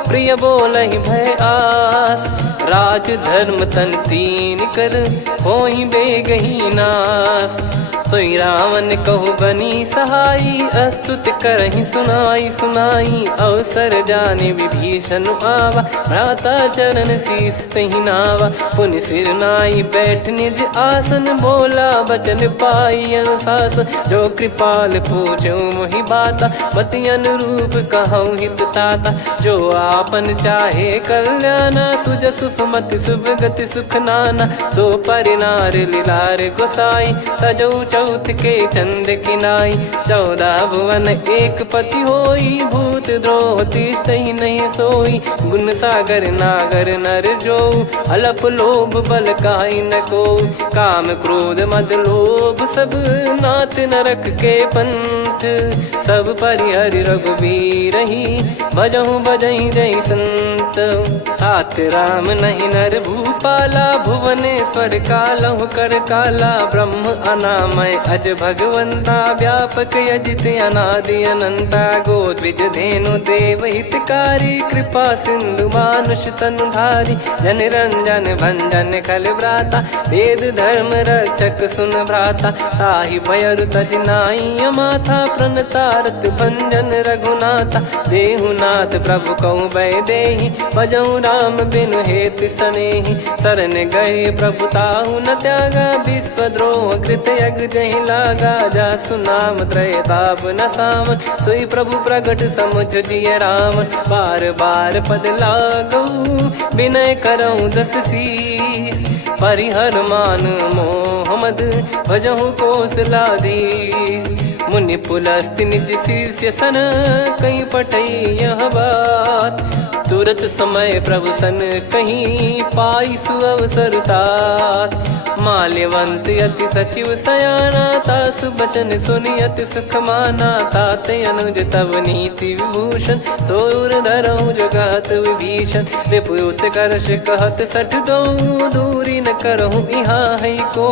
प्रिय बोलहि भय आस। राज धर्म तन तीन कर होई बेगही नास। सोई रावण कहु बनी सहाई अस्तुत करहि सुनाई सुनाई। अवसर जाने विभीषण आवा भ्राता चरण शीस तहि नावा। पुनि सिर नाई बैठ निज आसन बोला बचन पाई अनुशासन। जो कृपाल पूछो मोहि बाता मति अनुरूप कहूँ हित ताता। जो आपन चाहे कल्याणा सुजसु सुमति सुभगति सुख नाना। सो परिनार लीलार गोसाई तजौ चौथ के चंद किनाई। 14 भुवन एक पति होई भूत द्रोह तिष्ठहि नहीं सोई। गुण सागर नागर नर जो अलप लोभ बल काई न को। काम क्रोध मद लोभ सब नाथ नरक के पंथ। सब परिहरि रघुबीर ही भजहु भजहि जय संत। तात राम नहीं नर भूपाला भुवनेश्वर कालहु कर काला। ब्रह्म अनामय अज भगवंता व्यापक यजित अनादि अनंता। गोद्विज धेनु देव हितकारी कृपा सिंधु मानुष तनुधारी। जन रंजन भंजन खल भ्राता वेद धर्म रक्षक सुन भ्राता। ताहि भयरु तज नाई माथा प्रणतारत भंजन रघुनाथा। देहुनाथ प्रभु कहु भय देहि भजहु राम बिनु हेतु सनेहि। शरण गए प्रभु ताहु न त्यागा विश्वद्रोह कृत यज्ञ जहि लागा। जासु नाम त्रय ताप न सावन सोई प्रभु प्रगट समुझ जिय राम। बार बार पद लागऊ विनय करऊँ 10 शीस। परिहर मान मोह मद भजहु कौशलाधीश। मुनि पुलस्त्य निज शिष्य सन कहीं पठई यह बात। तुरत समय प्रभु सन कहीं पाई सुअवसर तात। माल्यवंत अति सचिव सयाना तासु बचन सुनि अति सुख माना। ताते अनुज तव नीति विभूषण सोर धरऊ जगत विभीषण। विपुत करश कहत सठ दो दूरी न करहु यहाँ है को।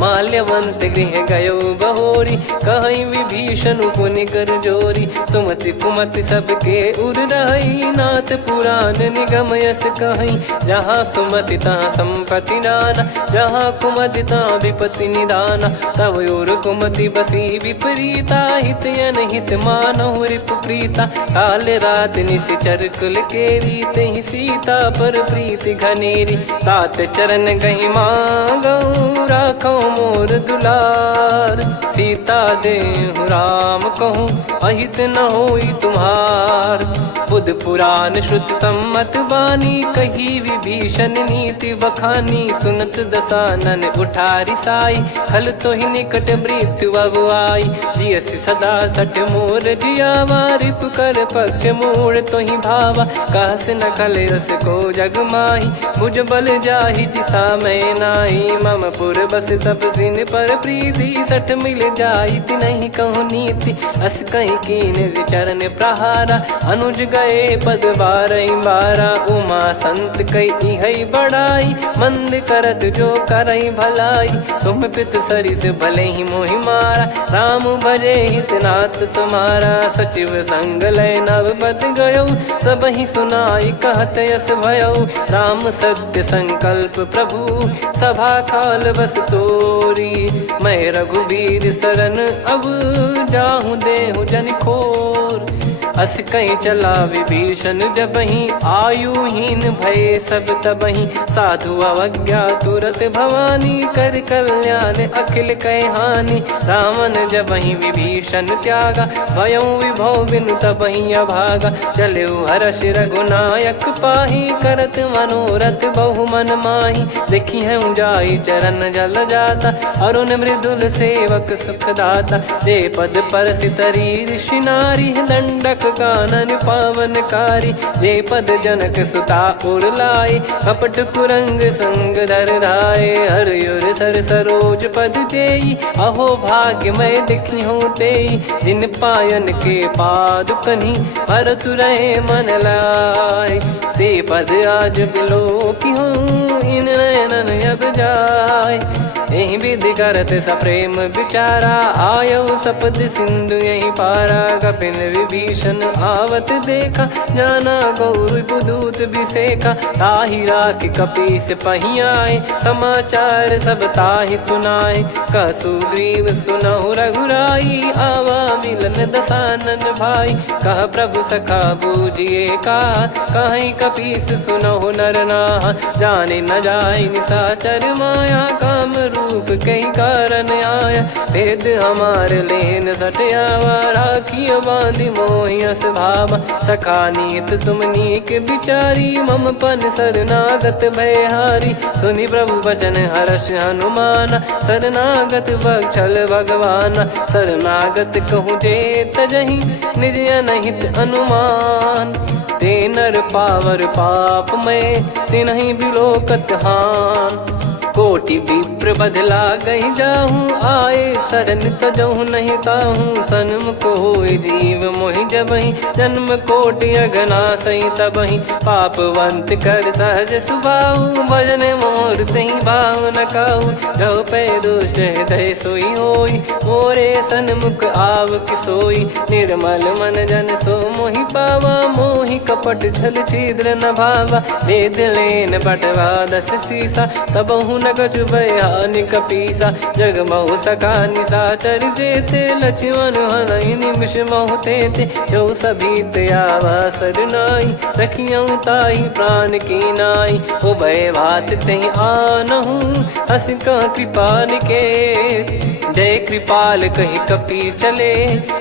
माल्यवंत गृह गयो बहोरी, कहीं विभीषण पुनि कर जोरी। सुमति कुमति सबके उर रही, नाथ पुराण निगम यस कहीं। जहाँ सुमति तहाँ संपत्ति नाना, जहाँ कुमति तहाँ विपत्ति निदाना। तब और कुमति बसी विपरीता, हित अनहित मानहु रिपु प्रीता। काल रात निश्चर कुल केरी, तहि सीता पर प्रीति घनेरी। तात चरण गही मांगऊ, राखो मोर दुलार। सीता देहु राम कहूँ, अहित न होई तुम्हार। बुध पुराण श्रुत सम्मत बानी, कही विभीषण नीति बखानी। सुनत दसानन उठारी साई, खल तो ही निकट मृत्यु अब आई। जियसि सदा सठ मोर जियावा, रिप कर पक्ष मूड़ तो ही भावा। कहस न खल रस को जग माही, मुझ बल जाहि जिता मैं नाई। मम पुर बस तपसिन पर प्रीति, सठ मिल जाई नहीं कहूँ नीति। अस कहीं कीन चरण प्रहारा, अनुज गए पद बारई बारा। उमा संत कई है बड़ाई, मंद करत जो करई भलाई। तुम पित सरिस भले ही मोहि मारा, राम भजे हित नाथ तुम्हारा। सचिव संग लय नव बद गयो, सब ही सुनाई कहत यस भयो। राम सत्य संकल्प प्रभु, सभा काल बस तोरी। मैं रघुबीर शरण अब, जाहूँ देहु जन खोर। अस कहीं चला विभीषण जबहि, आयुहीन भय सब तबहि। साधु अवज्ञा तुरत भवानी, कर कल्याण अखिल कह हानि। रावण जबहि विभीषण त्यागा, भयउ विभव बिनु तबहि अभागा। चलऊ हर्ष रघुनायक पाही, करत मनोरथ बहु मन माही। देखी है जाई चरण जल जाता, अरुण मृदुल सेवक सुखदाता। जे पद पर सितरी ऋषि नारी, दंडक कानन पावनकारी। जे पद जनक सुता उर लाए, कपट कुरंग संग धर धाये। हरियुर सर सरोज पद जेई, अहो भाग्य मैं दिखी हूँ तेई। जिन पायन के पाद कन्ही, भरत रहे मन लाए। ते पद आज बिलो की हूँ, इन नयनन अब जाय। यही विधि करत सप्रेम विचारा, आयऊ सपद सिंधु यही पारा। कपिन विभीषण आवत देखा, जाना गौर बुदूत बिसेखा। ताहि राख कपीस पही आए, समाचार सब ताहि सुनाए। कह सुग्रीव सुनहु रघुराई, आवा मिलन दसानन भाई। कह प्रभु सखा बूझिए का, कहीं कपीस सुनहु नर नाहा। जाने न जाय निशाचर माया, काम रूप कई कारण आया। भेद हमार लेन सटयावा, राखियो बांधि मोहियस भावा। सखा नीत तुम नीक बिचारी, मम पन शरणागत भयहारी। सुनि प्रभु वचन हर्ष हनुमाना, शरणागत बक्षल भगवाना। शरणागत कहूँ जे तजहि, निज अनहित अनुमान। ते नर पावर पाप में, तिन्हि बिलोकत हान। कोटि विप्र बदला गई जाहूँ, आए शरण तजहु नहीं ताहूँ। सन्मुख होय जीव मोहि जबहि, जन्म कोटि अगना सही तबहि। पापवंत कर सहज सुभाऊ, भजन मोर तहि भाव न काहू। जो पै दुष्ट हृदय सोई होई, मोरे सन्मुख आव किसोई। निर्मल मन जन सो मोहि पावा, मोहि कपट छल छिद्र न भावा। वेद लेन बटवा दस सीसा, तबहु न कछु भयानि कपीसा। जग महु सखा निशाचर जेते, लक्ष्मण हनहि निमिष महु तेते। जो सभी त्यावा सरनाई, रखियऊ ताहि प्राण की नाई। उभय भात तहि आनहु, हस कह कृपाल के। जय कृपाल कहि कपी चले,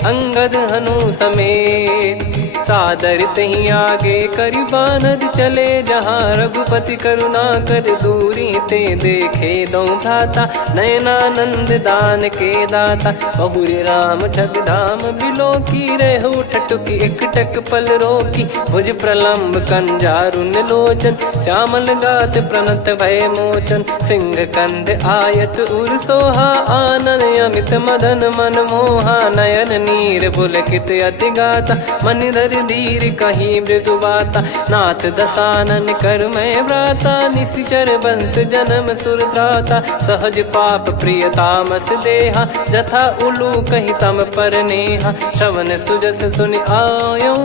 अंगद हनु समेत। सादर तही आगे करि बानर चले, जहाँ रघुपति करुणा कर दूरी ते देखे दो भ्राता। नयनानंद दान के दाता, बहुरी राम छग धाम बिलो की। रेहु ठटुकी एकटक पल रोकी, भुज प्रलम्ब कंजारुन लोचन। श्यामल गात प्रणत भय मोचन, सिंह कंध आयत उर सोहा। आनन अमित मदन मन मोहा, नयन नीर पुलकित अति गाता। मनिधर कर धीर कहीं मृदु बाता, नाथ दसानन कर मैं व्राता, निशिचर बंस जन्म सुर त्राता, सहज पाप प्रिय तामस देहा, जथा उलू कही तम पर नेहा, श्रवण सुजस सुनि आयो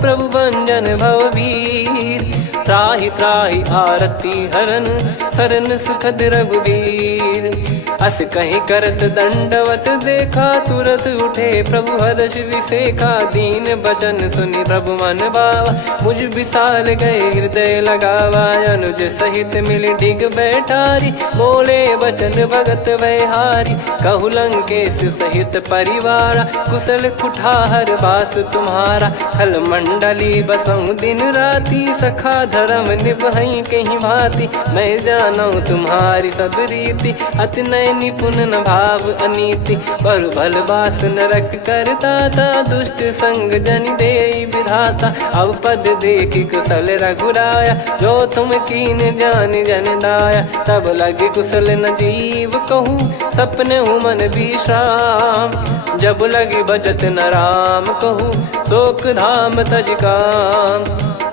प्रभु भंजन भववीर, त्राहि त्राहि आरती हरन सरन सुखद रघुवीर, अस कहीं करत दंडवत देखा, तुरत उठे प्रभु हर्ष विसेखा, दीन बचन सुनि प्रभु मन भावा, मुझ विशाल गए हृदय लगावा, अनुज सहित मिल डिग बैठारी, बोले बचन भगत वैहारी, कहु लंकेश सहित परिवारा, कुशल कुठार बास तुम्हारा, खल मंडली बसऊं दिन राती, सखा धर्म निभई कहीं भांति, मैं जानू तुम्हारी सब रीति, अति नय निपुण न भाव अनीति, पर भल बास नरक करता था, दुष्ट संग जन दे विधाता, अब पद देखी कुशल रघुराया, जो तुम कीन जान जन दाया, तब लगे कुशल न जीव कहूँ, सपने हूँ मन विश्राम, जब लगी बजत न राम कहूँ, शोक धाम तज काम,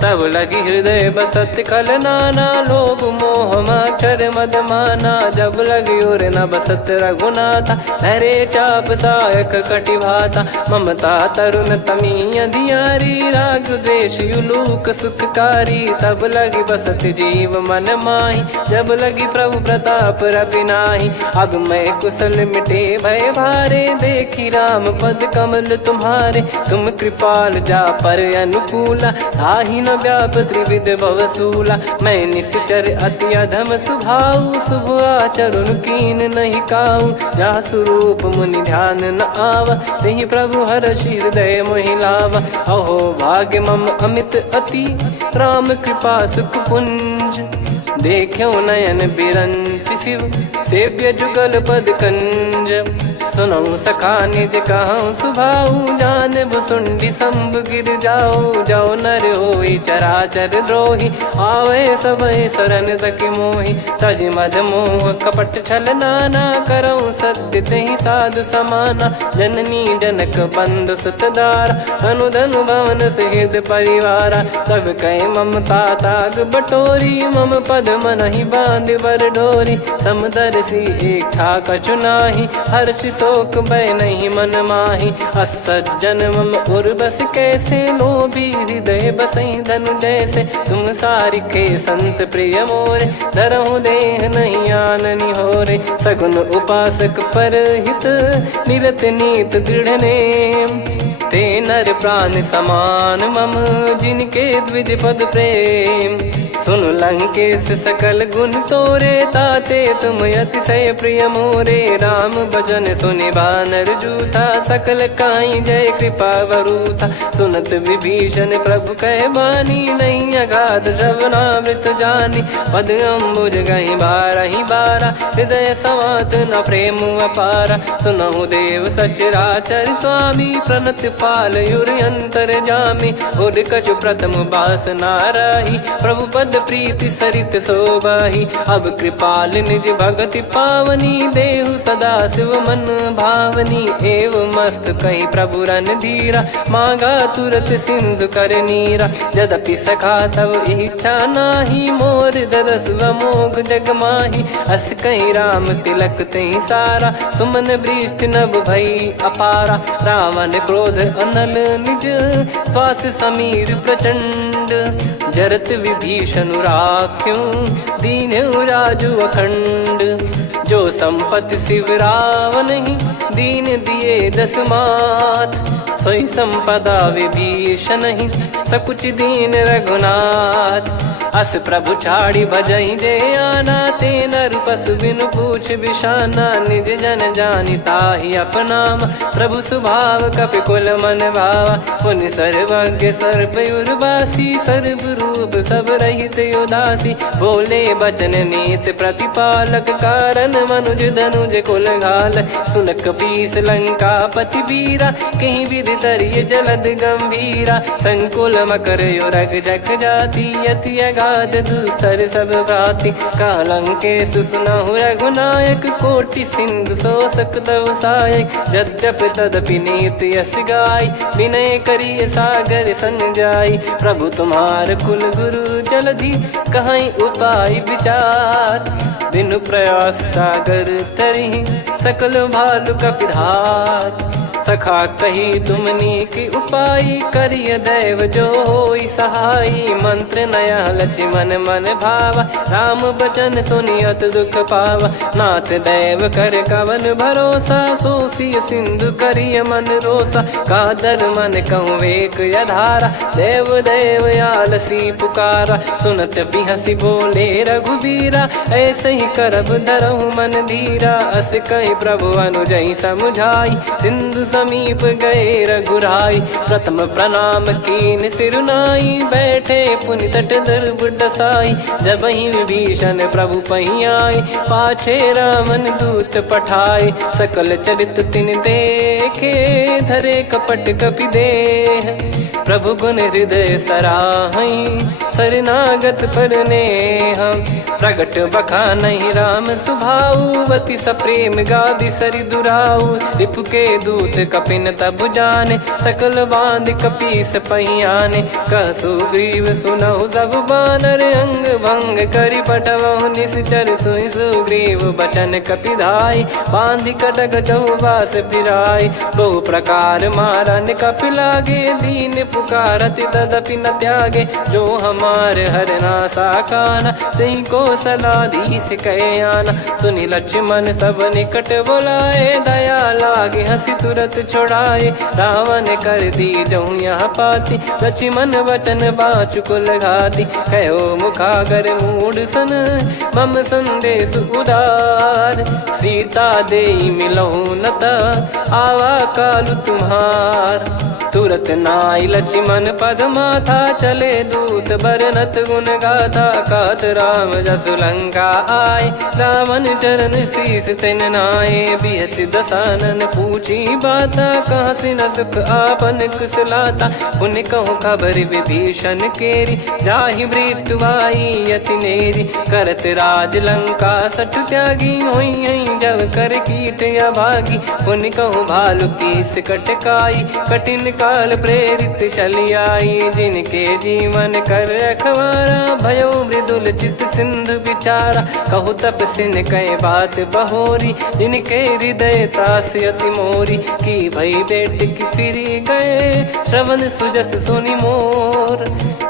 तब लगी हृदय बसत खल नाना, लोभ मोह मक्षर मद माना, जब लगी और न बसत रघुनाथा, धरे चाप सायक कटि भाता, ममता तरुण तमी अधियारी, राग द्वेष युलूक सुखकारी, तब लगी बसत जीव मन माही, जब लगी प्रभु प्रताप रवि नाही, अब मैं कुशल मिटे भय भारे, देखी राम पद कमल तुम्हारे, तुम कृपाल जा पर अनुकूला, ताहि न व्याप त्रिविध भवसूला, मैं निश्चर अति अधम सुभाऊ, शुभ आचरण कीन नहीं काऊ, जा स्वरूप मुनि ध्यान न आवा, तेहि प्रभु हर्ष हृदय मोहि लावा, अहो भाग्य मम अमित अति, राम कृपा सुख पुंज, देखो नयन बिरंच शिव, सेव्य जुगल पद कंज, सुनऊ सखा निज कहूँ सुभाऊ, जान भुसुंडी संभ गिर जाओ, जाओ नर होई चराचर द्रोही, आवे सबय शरण तक मोहि, तज मद मोह कपट छल नाना, करऊँ सत्य तेहि साधु समाना, जननी जनक बंधु सुतदारा, अनु धनु भवन सहित परिवारा, सब कहे ममता ताग बटोरी, मम पद मनहि बांध बर डोरी, समदर्शी इच्छा कछु नाही, हर्ष शोक भय नहीं मन माही, असज्जन मम उर्वश कैसे, लोभी हृदय बसई धनु जैसे, तुम सारिखे संत प्रिय मोरे, धरहु देह नहीं आननि होरे, सगुन उपासक पर हित, निरत नीत दृढ़ नेम, ते नर प्राण समान मम, जिनके द्विज पद प्रेम, सुन लंकेश सकल गुण तोरे, ताते तुम अतिशय प्रिय मोरे, राम भजन सुनि बानर जूथा, सकल काई जय कृपा वरूथा, सुनत विभीषण प्रभु कह बानी, नहीं अगाध श्रवणामृत जानी, पद अम्बुज गहि बारहि बारा, हृदय समात न प्रेम अपारा, सुनहु देव सचराचर स्वामी, प्रणत पाल युर अंतर जामी, उद कछु प्रथम बास नाराही, प्रभु पद प्रीति सरित शोभाही, अब कृपाल निज भगति पावनी, देहु सदा शिव मन भावनी, एव मस्त कही प्रभु रन धीरा, मांगा तुरत सिंधु कर नीरा, यद्यपि सखा तब इच्छा नाही, मोर दरस अमोघ जग माही, अस कहीं राम तिलक तहि सारा, सुमन वृष्ट नभ भई अपारा, रावण क्रोध अनल निज, श्वास समीर प्रचंड, जरत विभीषण राख्यों, दीन्हु राजु अखंड, जो संपत्ति शिव रावण ही, दीन दिए दस मात, सोई संपदा विभीषण ही, सकुच दीन रघुनाथ, अस प्रभु छाड़ी भजई जे आना, ते नर पशु बिनु पूछ बिशाना, निज जन जानि ताहि अपनाम, प्रभु स्वभाव कपि कुल मन भावा, मुनि सर्वज्ञ सर्वयुर्वासी, सर्व रूप सब रहित उदासी, बोले बचन नीत प्रतिपालक, कारण मनुज धनुज कुल घाल, सुन कपीस लंका पति वीरा, कहीं विधि तरिय जलद गंभीरा, संकुल मकर युरग जख जाति, यति गाद दुस्तर सब भांति कालंके सुसुनाहु रघुनायक कोटि सिंधु शोषक तव सहायक यद्यपि तदपि नीत यस गाय विनय करिय सागर सन जाई प्रभु तुम्हार कुल गुरु जलधि कहीं उपाय विचार बिनु प्रयास सागर तरिहि सकल भालु कपिधार सखा कही तुमनी की उपाय करिय दैव जो होई सहाई मंत्र नया लक्ष्मण मन भावा राम बचन सुनियत दुख पावा नाथ दैव कर कवन भरोसा सोसिय सिंधु करिय मन रोसा कादर मन कहूँ वेक यधारा देव देव आलसी पुकारा सुनत बिहसी बोले रघुबीरा ऐसे ही करब धरहु मन धीरा अस कही प्रभु अनुजई समुझाई सिंधु समीप गए रघुराई प्रथम प्रणाम कीन सिरुनाई बैठे पुनि तट दर्भ डसाई जब ही विभीषण प्रभु पही आए पाछे रामन दूत पठाए सकल चरित तिन देखे धरे कपट कपि देह प्रभु गुण हृदय सराहई शरणागत पर नेह प्रगट बखानहि राम सुभाऊ वति सप्रेम गादि सरि दुराऊ रिपु के दूत कपिन तब जाने सकल बांध कपीस पहियाने कह सुग्रीव सुनहु सब बानर अंग भंग करि पटवहु निश्चर सुनि सुग्रीव बचन कपिधाई बांधि कटक चहुबास फिराई बहु प्रकार मारन कपि लागे दीन पुकारति तदपि न त्यागे जो हमार हरना साकाना तई को सलाधीश कहे आना सुनि लक्ष्मण सब निकट बुलाए दया लागे हंसी तुरत छोड़ाए रावण कर दी जहूँ यहाँ पाती लक्ष्मण वचन बाचु कुल घाती कहो मुखागर मूड सन मम संदेश उदार सीता देई मिलहु नता आवा कालु तुम्हार तुरत नाई लक्ष्मण पद माथा चले दूत बरनत गुण गाथा कात राम जसु लंका आए रावण चरण शीस तिन नाये बिहसि दसानन पूछी बाता कहाँ से न सुख आपन कुशलाता पुन कहूँ खबर विभीषण केरी जाहि मृत्यु आई यति नेरी करत राज लंका सठ त्यागी होई जब कर कीट अभागी पुन कहूँ भालु कीस कटकाई कठिन काल प्रेरित चली आई जिनके जीवन कर रखवारा भयो मृदुल चित सिंधु विचारा कहु तप सिन कई बात बहोरी जिनके हृदय तास अति मोरी की भई बेट की फिरी गए श्रवण सुजस सुनि मोर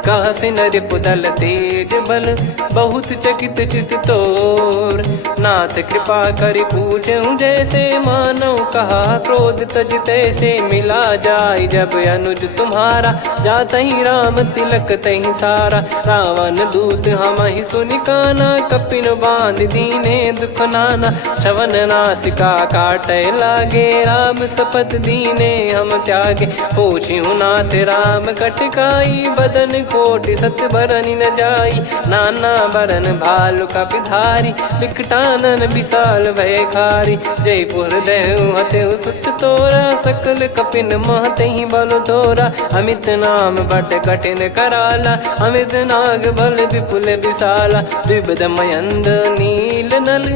कह सिन रिपुदल तेज बल बहुत चकित चित तोर नाथ कृपा करि पूछूं जैसे मानव कहा क्रोध तज तैसे मिला जाय जब अनुज तुम्हारा जात ही राम तिलक तही सारा रावण दूत हम ही सुनि काना कपिन बांध दीने दुख नाना श्रवण नासिका काटे लागे राम सपत दीने हम त्यागे पूछ्यू नाथ राम कटकाई बदन कोटि सत बरनि न जाई नाना बरन भालु कपिधारी विकटानन विशाल भय खारी जयपुर देहु हतेउ सुत तोरा सकल कपिन महतहि बल तोरा अमित नाम बट कठिन कराला अमित नाग बल विपुल विशाला द्विपद मयंद नील नल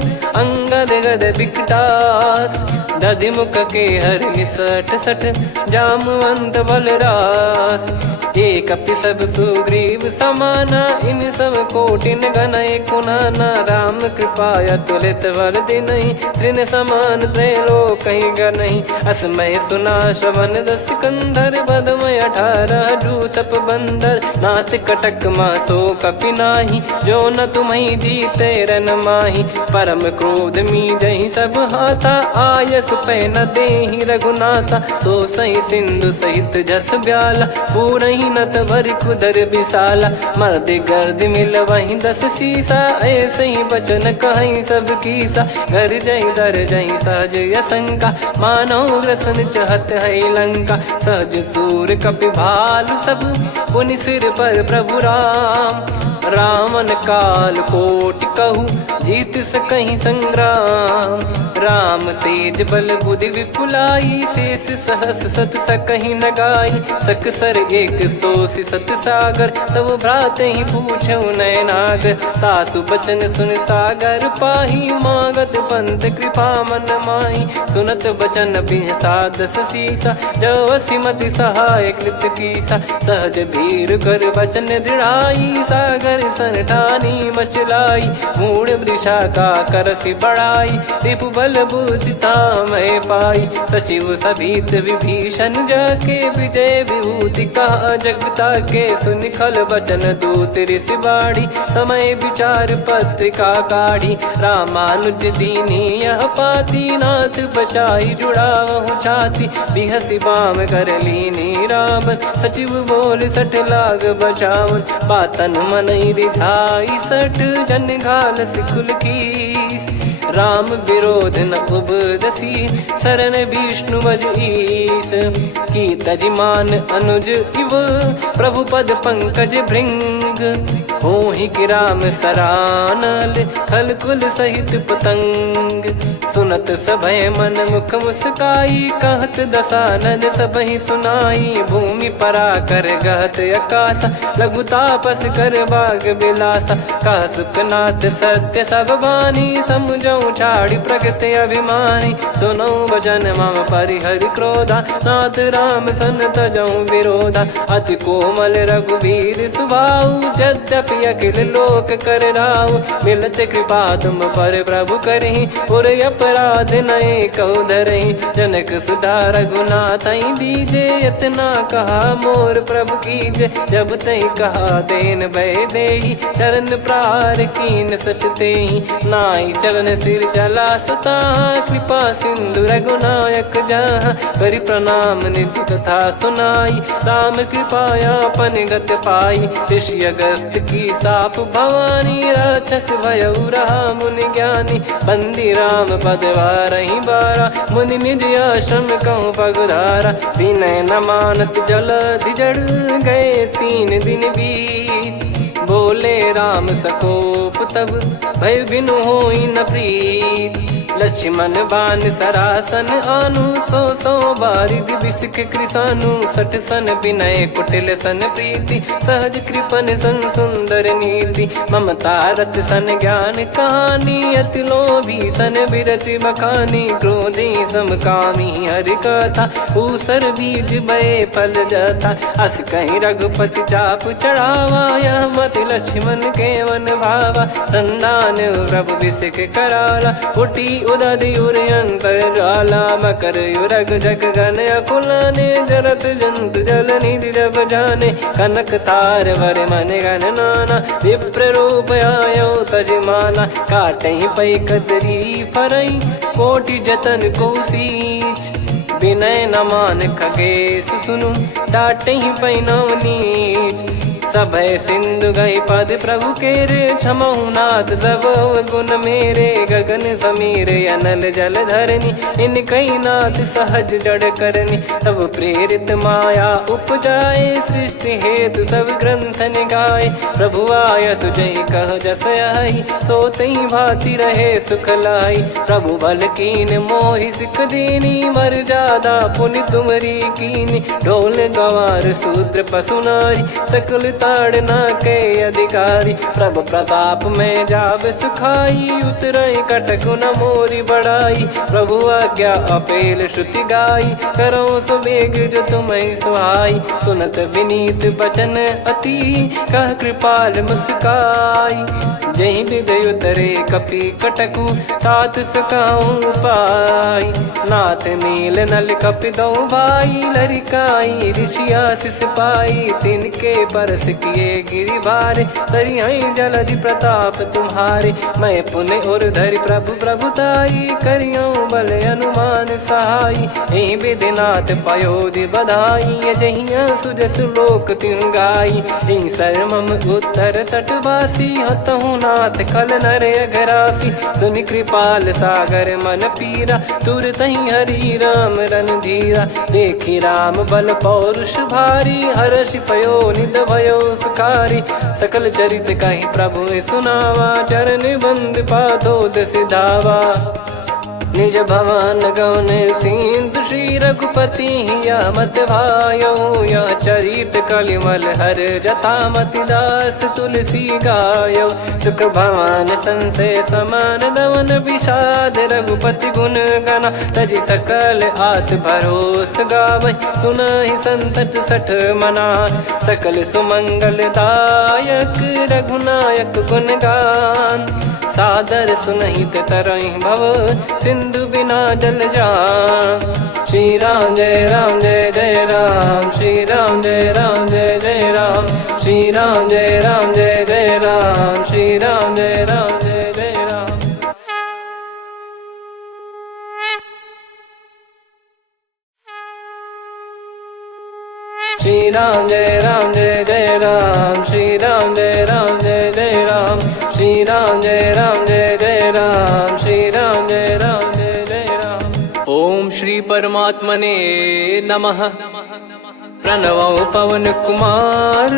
अंगद गद विकटास दधि मुख के हर निसठ सठ जामवंत बलरास एक अपि सब सुग्रीव समाना इन सब कोटिन गनय कुनाना राम कृपा अतुलित बल दिनहि त्रिन समान त्रैलोक कहीं गनहि असमय सुना श्रवण दस कंधर बदमय 18 जूतप बंदर नाथ कटक मासो कपि नाही जो न तुम्हि जीते रन माही परम क्रोध मी जहि सब हाथा आयस पै न देहि रघुनाथा सो सही सिंधु सहित जस ब्याला पूरहि नत भरि कुदर विशाला मर्द गर्द मिल वहीं 10 सीसा ऐसे ही बचन कहीं सब कीसा घर जहि दर जहि सहज यसंका मानव रसन चहत है लंका सहज सूर कपि भालु सब पुनि सिर पर प्रभु राम रावण काल कोटि कहु जीत सकहीं संग्राम। राम तेज बल बुद्धि विपुलाई, शेष सहस सत सकहीं न गाई। सकसर एक सोसी सत सागर, तब भ्रात ही पूछो नयनागर। तासु बचन सुन सागर पाही, मागत पंथ कृपा मन माही। सुनत बचन बिहसादस सीसा, जव सिमति सहाय कृत कीसा। सहज भीर कर बचन दृढ़ाई, सागर सन ठानी मचलाई। मूढ़ वृषा का करसि बढ़ाई, रिपु बल बुद्धि तामय पाई। सचिव सभीत विभीषण जाके, विजय विभूति कहा जगता के। सुनि खल बचन दूत ऋषि बाड़ी, समय विचार पत्रिका काढ़ी। रामानुज दीनी यह पाती, नाथ बचाई जुड़ावहु छाती। बिहसि बाम कर लीनी रावण, सचिव बोल सठ लाग बचावन। बातन मनई रिझाई सठ, जन घाल सिकुल कीस। राम विरोध न उपदसी, शरण विष्णु बज ईस। की तजिमान अनुज इव, प्रभु पद पंकज भृंग। होहि कि राम सरानल, खल कुल सहित पतंग। सुनत सभय मन मुख मुस्काई, कहत दसानन सबहि सुनाई। भूमि परा कर गहत आकाशा, लघु तापस कर बाग बिलासा। कह सुखनाथ सत्य सब बानी, समुझौ छाड़ी प्रगति अभिमानी। सुनो भजन मम परिहरि क्रोधा, नाथ राम सन तजौ विरोधा। अति कोमल रघुवीर सुभाऊ, यद्यपि अखिल लोक कर राऊ। मिलत कृपा तुम पर प्रभु करहि, पुर अपराध नए कौ धरहि। जनक सुधा रघुनाथ दीजे, इतना कहा मोर प्रभु कीजे। जब तई कहा देन भय देहि, चरण प्रार कीन सट तेहि। नाई चरण सिर चला सता, कृपा सिंधु रघुनायक जहाँ। करि प्रणाम निधि कथा सुनाई, राम कृपाया पन गत पाई। ऋषि अगस्त की साप भवानी, राक्षस भयउ रहा मुनि ज्ञानी। बंदी राम पद वारहि बारा, मुनि निज आश्रम कहूँ पगुधारा। विनय न मानत जलधि जड़, गए 3 दिन बीत। बोले राम सकोप तब, भय बिनु होई न प्रीत। लक्ष्मण बान सरासन आनु, 100 बारिधि बिसक कृसानु। 60 सन विनय कुटिल सन प्रीति, सहज कृपन सन सुंदर नीति। ममता रत सन ज्ञान कहानी, अति लोभी सन बिरति बखानी। क्रोधी समकामी हरि कथा, ऊसर बीज बये फल जथा। अस कहीं रघुपति चाप चढ़ावा, यह मत लक्ष्मण के वन भावा। संदान प्रभु बिसक कराला, उठी उदधि उर अंतर ज्वाला। मकर युरग जग गण अकुलाने, जरत जंतु जल निधि जब जाने। कनक तार वर मन गण नाना, विप्र रूप आयो तजमाना। काटहि पै कदरी फरई, कोटि जतन को सींच। विनय न मान खगेश सुनु, डांटहि पै नव नीच। सभय सिंधु गई पद प्रभु केरे, क्षमहु नाथ सब गुण मेरे। गगन समीरे अनल जल धरनी, इन कई नाथ सहज जड़ करनी। तब प्रेरित माया उपजाए, सृष्टि हेतु सब ग्रंथ निगाए। प्रभु आय सुजई कह जस आई, सोतई भांति रहे सुख लाई। प्रभु बल कीन मोहि सिख दीनी, मर्यादा पुनि तुमरी कीनी। ढोल गवार शूद्र पशु नारी, सकल ताड़ना के अधिकारी। प्रभु प्रताप में जाब सुखाई, उतरई कटक न मोरी बढ़ाई। प्रभु आज्ञा अपेल श्रुति गाई, करो सुबेग जो तुम्हें सुहाई। सुनत विनीत बचन अति, कह कृपाल मुस्काई। जहि हृदय उतरे कपि कटकु, तात सकाऊं पाई। नाथ नील नल कपि दो भाई, लरिकाई ऋषि आशीष पाई। तिनके परस किए गिरि भारे, तरिहै जलधि प्रताप तुम्हारे। मैं पुन और धरि प्रभु प्रभुताई, करियौ बल अनुमान सहाई। एहि विधिनाथ पयोधि बधाई, जहिया सुजस लोक तिहुँ गाई। एहि सरमम उत्तर तटवासी, हतहु रघुनाथ खल नर अघरासी, सुनि कृपाल सागर मन पीरा, तुरतहि हरि राम रणधीरा। देखि राम बल पौरुष भारी, हर्षि पयो निध भयो सुखारी। सकल चरित कहि प्रभु सुनावा, चरण बंद पादोद सिधावा। निज भवन गौन सिंधु श्री रघुपति हिया मत भायो, यह चरित कलिमल हर जथा मति दास तुलसी गायो। सुख भवन संशय समान दवन विषाद, रघुपति गुण गना तजि सकल आस भरोस गावै। सुनहि संतत सठ मना, सकल सुमंगल दायक रघुनायक गुण गान। सादर सुनहित तरहि भव, सिंधु बिना जल जान। श्री राम जय जय राम, श्री राम जय जय राम, श्री राम जय जय राम, श्री राम जय जय राम। श्री राम जय जय राम, श्री राम जय जय राम, श्री राम जय जय राम, श्री राम जय जय राम। ओम श्री परमात्मने नमः। प्रणवो पवन कुमार,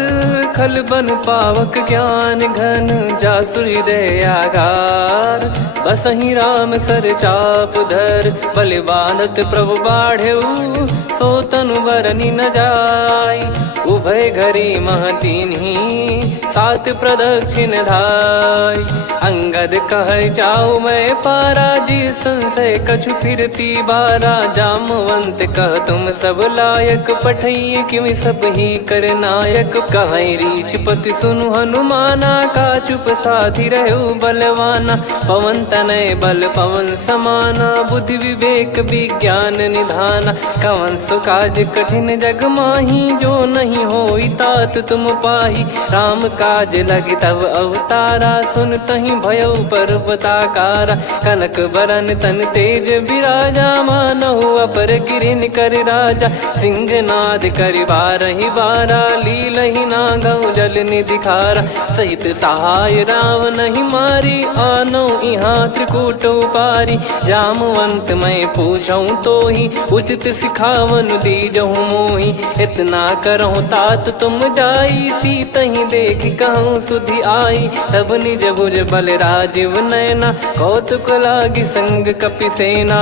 खल बन पावक ज्ञान घन, जासु हृदय आगार। बसहि राम सर चाप धर, बलि बांधत प्रभु बाढ़ऊ, सो तनु बरनि न जाय। उभय घरी महतीन्ही, सात प्रदक्षिण धाय। अंगद कह जाऊ मैं पारा, जी संशय कछु फिरती बारा। जामवंत कह तुम सब लायक, पठई किमि सब ही कर नायक। कहै रीछ पति सुनु हनुमाना, का चुप साधि रहु बलवाना। पवन तनय बल पवन समाना, बुद्धि विवेक विज्ञान निधाना। कवन सो काज कठिन जग माही, जो नहीं होई तात तुम पाही। राम काज लगी तब अवतारा, सुन तहि भयउ पर्वताकारा। कनक बरन तन तेज बिराजा, मानहु अपर गिरिन कर राजा। सिंहनाद करि बारहि बारा, लीलहि नागौ जल निधि खारा। सहित सहाय राम नहीं मारी, आनो इहाँ त्रिकूट उपारी। जामवंत मैं पूछऊँ तोहि, उचित सिखावन दीजहु मोहि। इतना करहु तात तुम जाई, सीतहि देख कहूँ सुधि आई। तब निज भुज बल राजीव नयना, कौतुक लागी संग कपिसेना।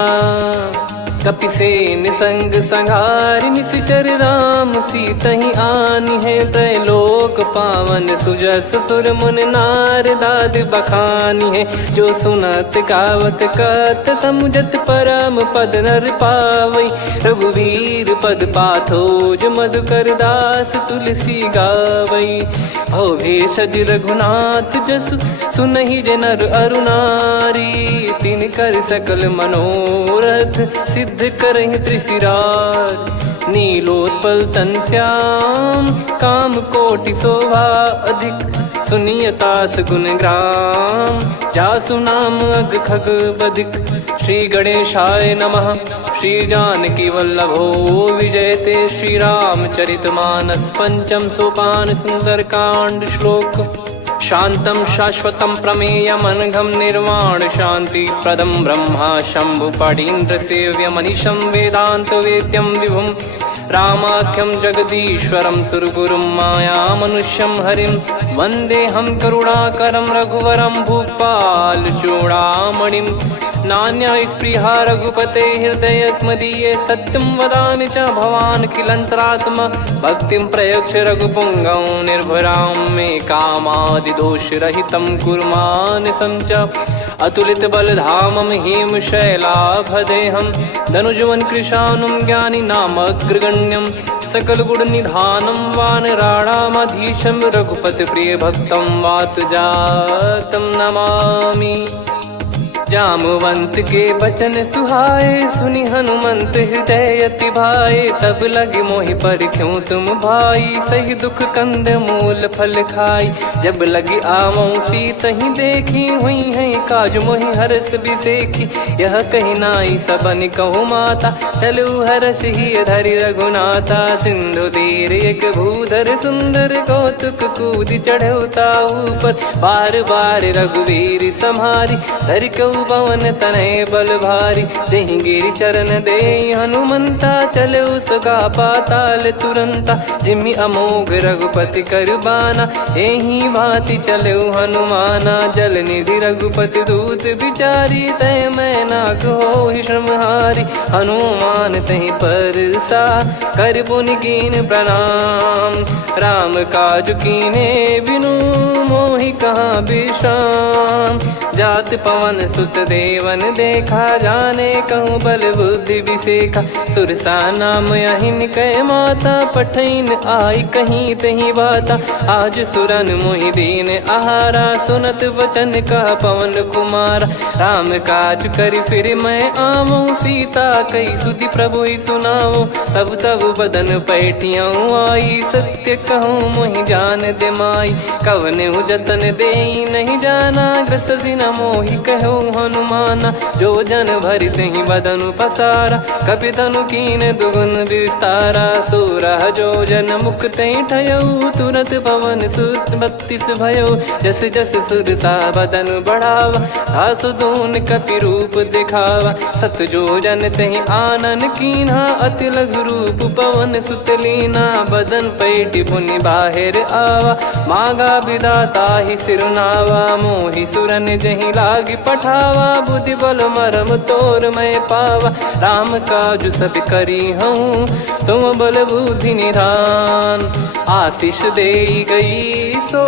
कपिसेन संग संघारि निशिचर राम, सीतहि आनि है त्रैलोक पावन। सुजस सुर मुन नार दाद बखानी है, जो सुनत गावत कथ समुझत परम पद नर पावै। रघुवीर पद पाथोज मधुकर दास तुलसी गावै। भव भेषज रघुनाथ जसु, सुनहि जे नर अरु नारी। तिन कर सकल मनोरथ, सिद्ध करहि त्रिशिरार। नीलोत्पल तन श्याम, काम कोटि शोभा अधिक। सुनियतास गुण ग्राम, जासु नाम अग खग बधिक। श्री गणेशाय नमः। श्री जानकी वल्लभो विजयते, श्री रामचरित मानस पंचम सोपान सुंदरकांड श्लोक। शांतं शाश्वतं प्रमेयमनघं निर्वाण शांति प्रदं ब्रह्मा शंभु फणीन्द्र सेव्य मनीषं वेदांत वेद्यं विभुं। रामाख्यं जगदीश्वरं सुरगुरुं माया मनुष्यं हरिं। वन्देऽहं करुणाकरं रघुवरं भूपाल चूडामणिं। नान्या स्पृहा रघुपते हृदय स्मदीये, सत्यं वदामि च भवान् खिलन्तरात्मा। भक्तिं प्रयच्छ रघुपुङ्गं निर्भरां मे कामादिदोषरहितं कुर्मानसं च। अतुलित बलधामं हेमशैलाभदेहं, धनुजवन कृशानुं ज्ञानिनामग्रगण्यं। सकल गुण निधानं वानराणामधीशं, रघुपति प्रिय भक्तं वातजातं नमामि। जामवंत के बचन सुहाए, सुनि हनुमंत हृदय अति भाए। तब लगे मोहि पर क्यों तुम भाई, सही दुख कंद मूल फल खाई। जब लगी आवऊं सीत ही देखी, हुई है काज मोहि हरस बिसेखी। यह कही नाई सबन कहु माता, चलू हरष ही धरि रघुनाथा। सिंधु तीर एक भूधर सुंदर, कौतुक कूद चढ़ौता ऊपर। बार बार रघुवीर सम्हारी, धरि कहु पवन तनय बल भारी। जहि गिरि चरण दे हनुमंता, चलो सगा पाताल तुरंता। जिमि अमोघ रघुपति कर बाना, एहि भांति चलो हनुमाना। जल निधि रघुपति दूत बिचारी, तय मैं नाग होहि श्रमहारी। हनुमान तहि परसा, कर पुनि कीन प्रणाम। राम काज कीने बिनु, मोहि कहाँ विश्राम। जात पवन सुत देवन देखा, जाने कहूँ बल बुद्धि विसेखा। सुरसा नाम अहिन कै माता, पठैन आई कहीं तहीं बाता। आज सुरन मोहि दीन आहारा, सुनत वचन कह पवन कुमारा। राम काज करि फिर मैं आवऊं, सीता कई सुधि प्रभु ही सुनाओ। तब तब बदन पैठियाँ आई, सत्य कहूँ मोहि जान दे माई। कवने जतन देई नहीं जाना, ग्रसि न मोहि कहूँ हनुमाना। जो जन भरि तहि बदनु पसारा, कपि तनु कीन दुगुन विस्तारा। सोरह जो जन मुख तहि ठयऊ, तुरत पवन सुत 32 भयऊ। जस जस सुरसा बदन बढ़ावा, आसु दून कपि रूप दिखावा। सत जो जन तहि आनन कीन्हा, अति लघु रूप पवन सुत लीना। बदन पैठि पुनि बाहिर आवा, मांगा विधाता ही सिरुनावा। मोहि सुरन जहि लागी पठावा, बुद्धि बल मरम तोर मैं पावा। राम काज सब करी हूँ, तुम बल बुद्धि निधान। आशीष देई गई सो,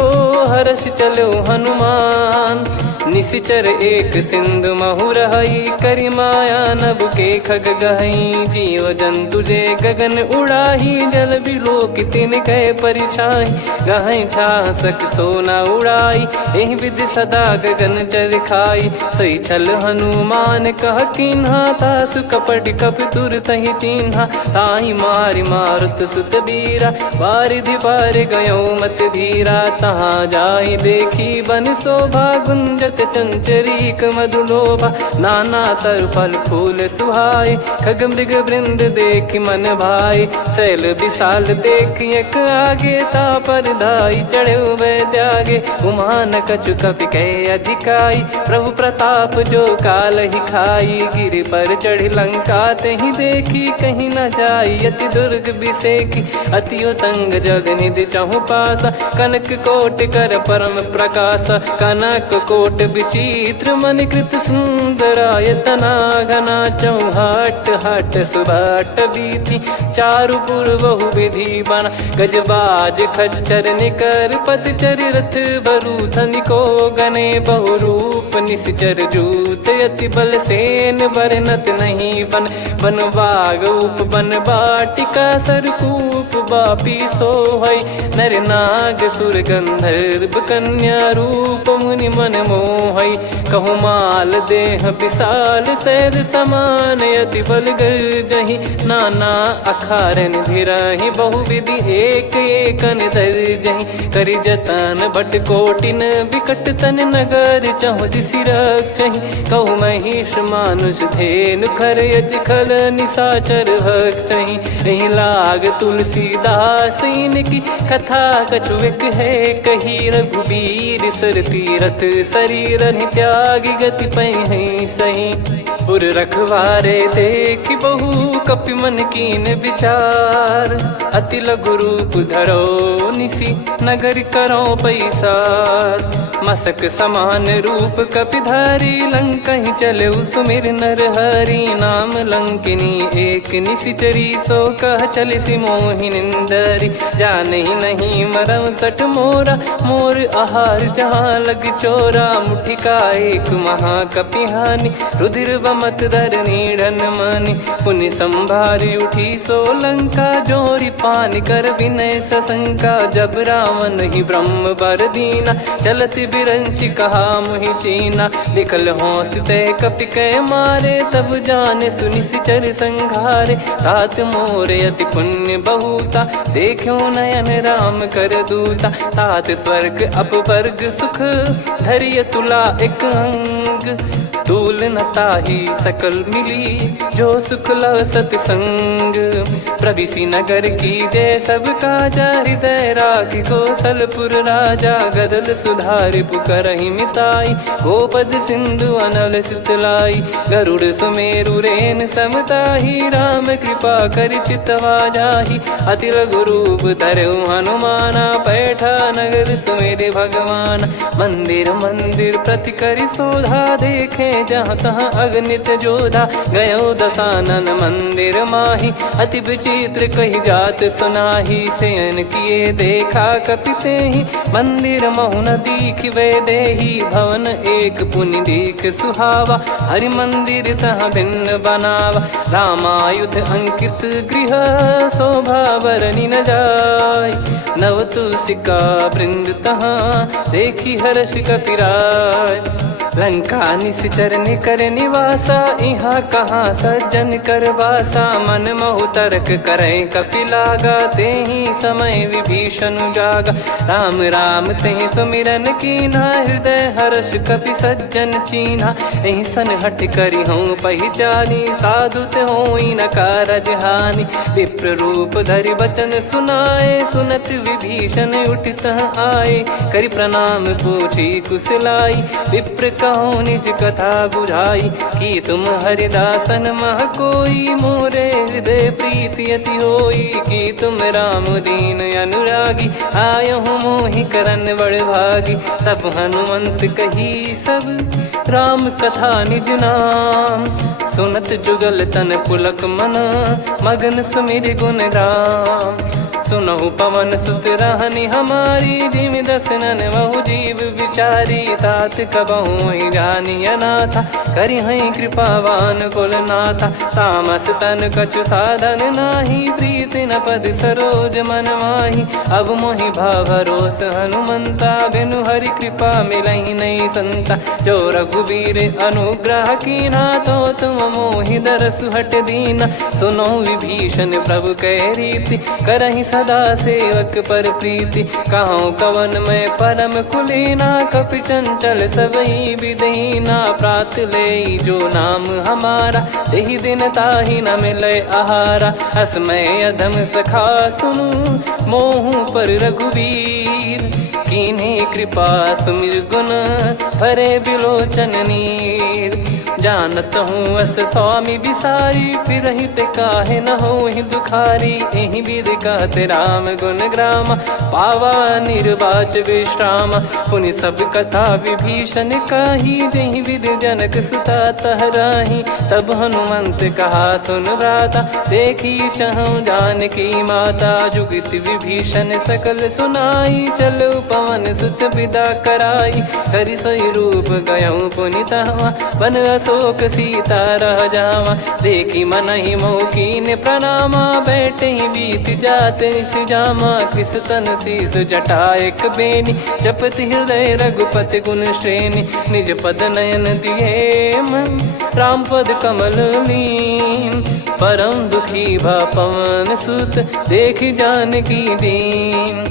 हर्ष चलो हनुमान। निशिचर एक सिंधु महु रहई, करि माया नभ के खग गहई। जीव जंतु जे गगन उड़ाही, जल बिलोक तिन कह परिछाई। गहई छासक सोना उड़ाई, एहि विधि सदा गगन चर खाई। सही छल हनुमान कह कीन्हा, तासु कपट कपि तुर तहि चिन्हा। ताहि मारि मारुत सुत बीरा, बारिधि पार गयो मत धीरा। तहाँ जाई देखी बन शोभा, गुंजत चंचरीक मधुलोभा। नाना तरु फल फूल सुहाए, खग मृग वृंद देख मन भाई। शैल विशाल देख एक आगे, तापर धाई चढ़े वै त्यागे। उमान कछु कपि कह अधिकाई, प्रभु प्रताप जो काल ही खाई। गिर पर चढ़ी लंका तहि देखी, कहीं न जाई अति दुर्ग बिसेखी। अति उतंग जग निधि चहु पासा, कनक कोट कर परम प्रकाशा। कनक कोट विचित्र मन कृत सुंदरायतना। घना चौहाट हाट सुबाट बीथी, चारु पुर बहु विधि बना। गजबाज खच्चर निकर पतचर, रथ बरु धनिको गने। बहु रूप निश्चर जूत, अति बल सेन बरनत नहीं बन। बन बाग उप बन बाटिका, सरकूप बापी सोहई। नर नाग सुर गंधर्व कन्या, रूप मुनि मन मोहई। कहु माल देह विशाल, शैल समान अति बल गर्जहि। नाना अखारन भिराहि, बहु विधि एक एकन दर्जहि। करि जतन भट कोटिन, विकट तन नगर चहु दिसि रक्षहि। कहु महिष मानुष धेनु, खर यज खल निशाचर भक्षहि। एहि लाग तुलसीदास इनकी, कथा कछु एक है कही। रघुबीर सर तीरथ शरीर, त्यागी गति पै सही। पुर रखवारे देख बहु, कपि मन कीन विचार। अति लघु रूप धरो निसी, नगर करो पैसार। मसक समान रूप कपि धारी, लंकहि चले सुमिर नर हरि। नाम लंकिनी एक निशिचरी, सो कह चलिसि मोहि निंदरी। जानहि नहीं मरम सठ मोरा, मोर आहार जहाँ लग चोरा। मुठिका एक महाकपि हानि, रुधिर बमत धरनी ढन मनि पुनि संभारी उठी सोलंका जोरी पानी कर विनय सशंका जब रावण ही ब्रह्म बर दीना चलत बिरंची कहा मुहि चीना निकल होंस ते कपि कै मारे तब जाने सुनि सिचर संघारे तात मोरे अति पुण्य बहुता देखो नयन राम कर दूता तात स्वर्ग अपवर्ग सुख धरिय तुला एक अंग तूल न ताही सकल मिली जो सुख लव सतसंग प्रविसी नगर की जय सब काजा हृदय राखी कौशलपुर राजा गदल सुधारि पुकरहि मिताई गोपद सिंधु अनल सितलाई गरुड़ सुमेरु रेन समताही राम कृपा कर चितवा जाही अति लघु रूप धरऊ हनुमाना बैठा नगर सुमेरे भगवान मंदिर मंदिर प्रति करि शोधा देखे जहाँ तहाँ अगणित जोधा गयो दशानन मंदिर माही अति विचित्र कही जात सुनाही सेन किए देखा कपिते ही मंदिर महु न दीख वे देही भवन एक पुनि दीख सुहावा हरि मंदिर तहाँ भिन्न बनावा रामायुध अंकित गृह शोभा बरनी न जाय नव तुलसी का वृंद तहाँ देखी हर्ष कपिराय लंका निश्चर निकर निवासा यहाँ कहाँ सज्जन कर वासा मन महु तर्क करे कपिलागा ते ही समय विभीषण जागा राम राम ते सुमिरन कीना हृदय हर्ष कपि सज्जन चीन्हा यही सन हट करी हूँ पहचानी साधु ते होई न कारज हानि विप्र रूप धरि वचन सुनाए सुनत विभीषण उठित आए करि प्रणाम पूछी कुशलाई विप्र कहो निज कथा बुझाई कि तुम हरिदासन मह कोई मोरे हृदय प्रीति अति होई कि तुम राम दीन अनुरागी आयहु मोहि करन बड़ भागी तब हनुमंत कही सब राम कथा निज नाम सुनत जुगल तन पुलक मन मगन सुमिर गुण राम सुनहु पवन सुत रहनी हमारी जिमि दसनन बहु जीव विचारी तात कबहु ही जानी अनाथा करि हई कृपावान कुल नाथा तामस तन कछु साधन नाही प्रीति न पद सरोज मन माही अब मोहि भाव भरोस हनुमंता बिनु हरि कृपा मिलहि नहीं संता जो रघुबीर अनुग्रह कीना तो तुम मोहि दरस हट दीना सुनो विभीषण प्रभु कह रीति करहि सदा सेवक पर प्रीति कहूँ कवन में परम कुलीना कपि चंचल सबही विदहीना प्रात ले जो नाम हमारा तेहि दिन ताहि न मिले आहारा असमय अधम सखा सुनु मोहु पर रघुवीर कीन्हे कृपा सुमिर गुण भरे बिलोचन नीर जानत हूँ अस स्वामी बिसारी फिर हित काहे न हो ही दुखारी एहि विध कहते राम गुण ग्राम पावा निर्वाच विश्राम पुनि सब कथा विभीषण काही जहि विध जनक सुता तहराही तब हनुमंत कहा सुन भ्राता देखी चहु जानकी माता जुगित विभीषण सकल सुनाई चलो पवन सुत विदा कराई करि सोई रूप गयऊँ पुनि तहवा बन अशोक सीता रह जावा देखी मन ही मौकीन प्रणामा बैठे ही बीत जाते जामा कृष तन शीस जटा एक बेनी जपति हृदय रघुपति गुण श्रेणी निज पद नयन दिए मन राम पद कमल लीन परम दुखी भा पवन सुत देखी जानकी दीन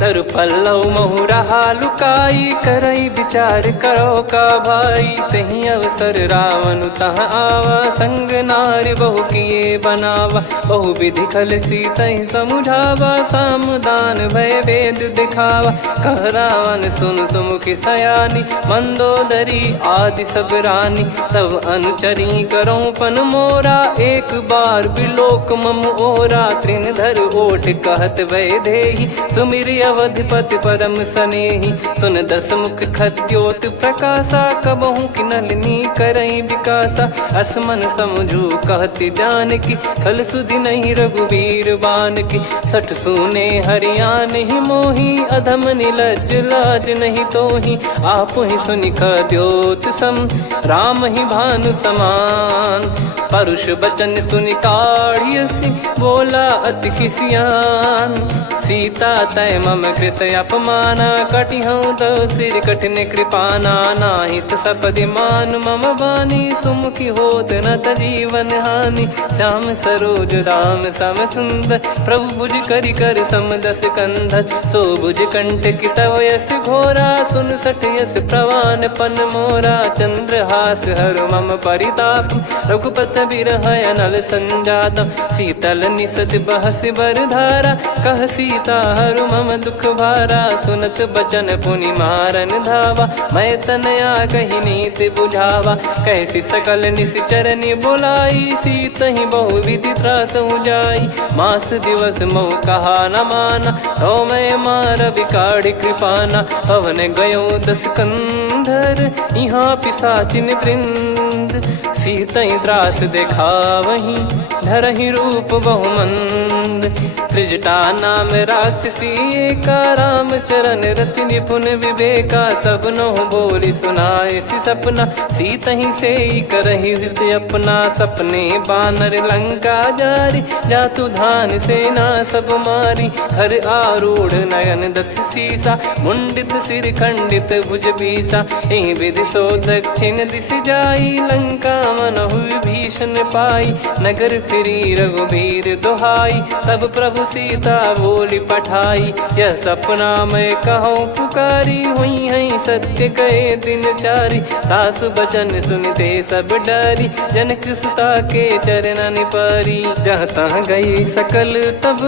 तरु पल्लव महु रहा लुकाई करई विचार करो का भाई तही अवसर रावण तह आवा संग नारी बहु किए बनावा बहु विधि खल सीतहि समुझावा सामदान भय वेद दिखावा कह रावण सुन सुमुखी सयानी मंदोदरी आदि सब रानी तब अनुचरी करो पन मोरा एक बार बिलोक मम ओरा तृण धर ओट कहत वै देहि सुमिर अवधिपति परम सनेही। सुन दस मुख खद्योत प्रकाशा, कबहू की नलिनी करई विकासा। असमन समझू कहती जान की, फल सुधि नहीं रघुबीर बान की। सठ सुने हरियाण ही मोही, अधम निलज लाज नहीं तोही। आप ही सुनि खद्योत सम, राम ही भानु समान। परुष बचन सुनि काढ़ियसि, बोला अति किसियान। सीता तय मम कृत अपमाना, कटिहऊँ तो सिर कठिन कृपाना। नाहित सपदि मान मम बानी, सुमुखी होत न जीवन हानि। श्याम सरोज राम सम सुंदर, प्रभु भुज करि कर सम दस कंधर। सो भुज कंठ की तव यस घोरा, सुन सठ यस प्रवान पन मोरा। चंद्रहास हर मम परिताप, रघुपत बिरह अनल संजात। शीतल निसत बहस बर धारा, कह सीता हरु मम दुख भारा। सुनत बचन पुनि मारन धावा, मैं तनया कही नीति बुझावा। कैसी सकल निश्चरनि बुलाई, सीत ही बहु विधि त्रास जाई। मास दिवस मोह कहा न माना, तो मैं मार बिकाढ़ी कृपाना। पवन गयो दस कंधर, यहाँ पिशाचिन वृंद। सीतहि त्रास देखावहीं, धरहि रूप बहुमंद। त्रिजटा नाम राक्षसी एका, राम चरण रति निपुण विवेका। सबनो बोली सुनाए सि सपना, सीतहि सेई करहि हृद अपना। सपने बानर लंका जारी, जातु धान सेना सब मारी। हर आरूढ़ नयन दस सीसा, मुंडित सिर खंडित भुज बीसा। एहि विधि सो दक्षिण दिश जाई, लंका मनहु भीषण पाई। नगर फिरी रघुबीर दुहाई, तब प्रभु सीता बोली पठाई। यह सपना मैं कहूँ पुकारी, हुई है सत्य कहे दिन चारी। सासु बचन सुनते सब डरी, जनक सुता के चरण परी। जहाँ तहाँ गई सकल तब,